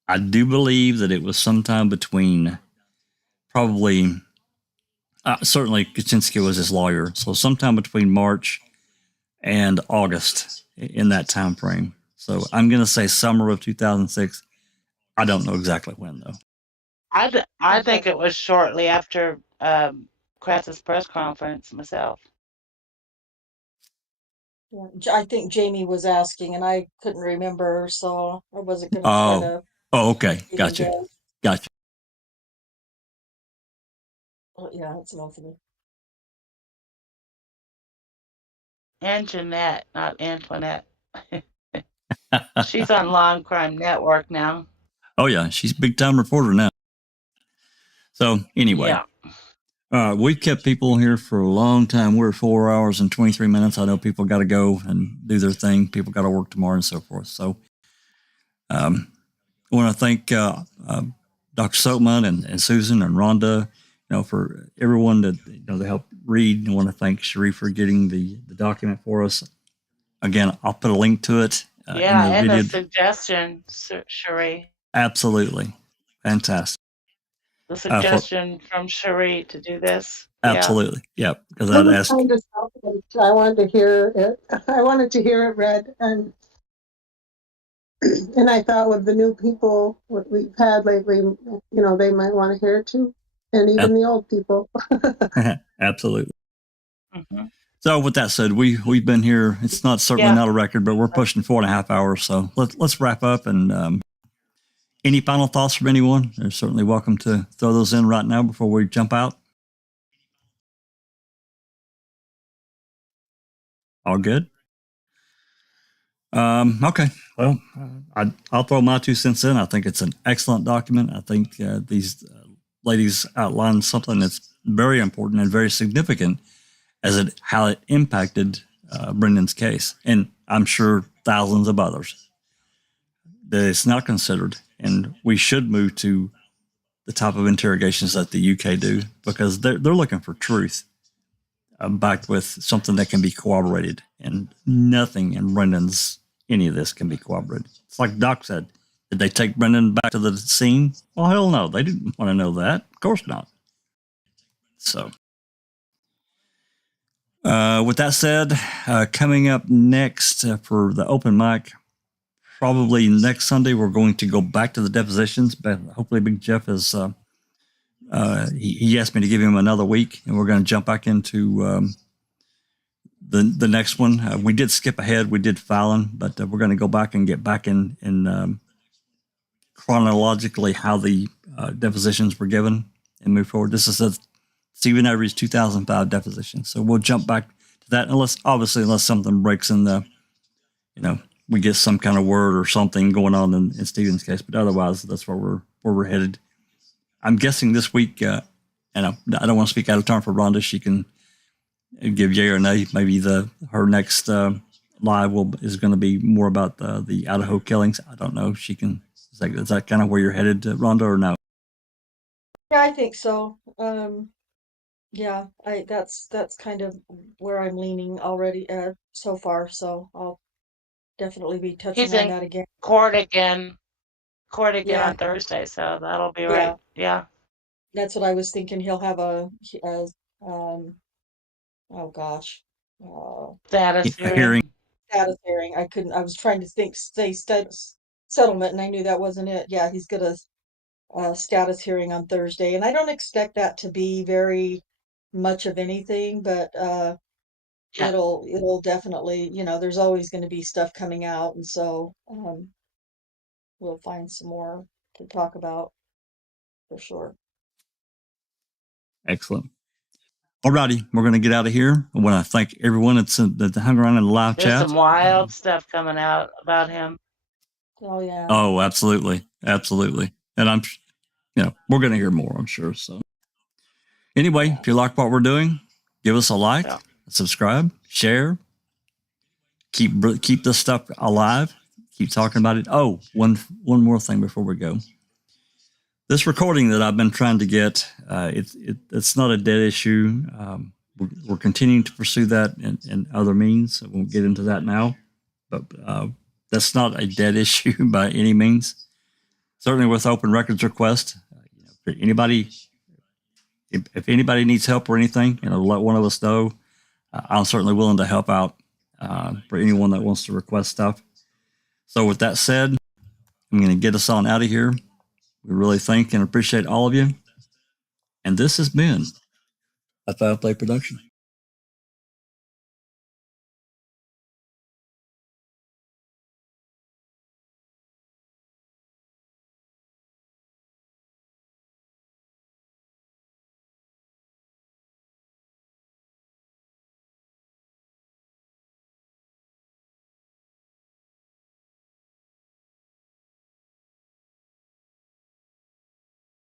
I do believe that it was sometime between probably, certainly Kuczynski was his lawyer, so sometime between March and August in that time frame. So I'm going to say summer of 2006. I don't know exactly when, though. I think it was shortly after Cress's press conference myself. Yeah, I think Jamie was asking, and I couldn't remember, so I wasn't going to try to. Oh, okay. even Gotcha. guess. Gotcha. Oh, yeah, it's enough for me. Anjanette, not Antoinette. She's on Law and Crime Network now. Oh, yeah. She's a big time reporter now. So, anyway. Yeah. We've kept people here for a long time. We're 4 hours and 23 minutes. I know people got to go and do their thing. People got to work tomorrow and so forth. So, I want to thank Dr. Silkman and Susan and Rhonda, for everyone that they helped read. I want to thank Cherie for getting the document for us. Again, I'll put a link to it. And video. the suggestion, Cherie. Absolutely. Fantastic. the suggestion from Cherie to do this. Absolutely. Yep. Because It I'd was ask. kind of selfish. I wanted to hear it. I wanted to hear it read, and I thought with the new people what we've had lately, they might want to hear it too, and even the old people. Absolutely. Mm-hmm. So with that said, we've been here. It's not certainly not a record, but we're pushing 4.5 hours. So let's wrap up. And any final thoughts from anyone? They're certainly welcome to throw those in right now before we jump out. All good. Okay. Well, I'll throw my 2 cents in. I think it's an excellent document. I think these ladies outline something that's very important and very significant as how it impacted Brendan's case, and I'm sure thousands of others that it's not considered. And we should move to the type of interrogations that the UK do, because they're looking for truth backed with something that can be corroborated, and nothing in Brendan's any of this can be corroborated. It's like Doc said, did they take Brendan back to the scene? Well, hell no, they didn't want to know that. Of course not. So with that said, coming up next for the open mic, probably next Sunday, we're going to go back to the depositions, but hopefully Big Jeff is he asked me to give him another week, and we're going to jump back into the next one. We did skip ahead. We did filing, but we're going to go back and get back in chronologically how the depositions were given and move forward. This is Stephen Avery's 2005 deposition. So we'll jump back to that, unless something breaks in the, we get some kind of word or something going on in Stephen's case. But otherwise, that's where we're headed. I'm guessing this week, and I don't want to speak out of turn for Rhonda. She can give yay or nay. Maybe her next live is going to be more about the Idaho killings. I don't know. She can. Is that kind of where you're headed, Rhonda, or no? Yeah, I think so. Yeah, that's kind of where I'm leaning already so far. So I'll definitely be touching on that again. Court again on Thursday, so that'll be right. Yeah. That's what I was thinking. He'll have a oh gosh. Status hearing. Status hearing. I was trying to say settlement, and I knew that wasn't it. Yeah, he's got a status hearing on Thursday, and I don't expect that to be very much of anything, but it'll definitely, there's always going to be stuff coming out, and so we'll find some more to talk about for sure. Excellent. Alrighty, we're going to get out of here. I want to thank everyone that hung around in the live chat. There's some wild stuff coming out about him. Oh yeah. Oh, absolutely, absolutely. And I'm, we're going to hear more, I'm sure. So anyway, if you like what we're doing, give us a like, subscribe, share, keep this stuff alive. Keep talking about it. Oh, one more thing before we go. This recording that I've been trying to get, it's not a dead issue. We're continuing to pursue that in other means. I won't get into that now, but that's not a dead issue by any means. Certainly with open records request, if anybody needs help or anything, let one of us know. I'm certainly willing to help out for anyone that wants to request stuff. So with that said, I'm going to get us on out of here. We really thank and appreciate all of you. And this has been a Foul Play production.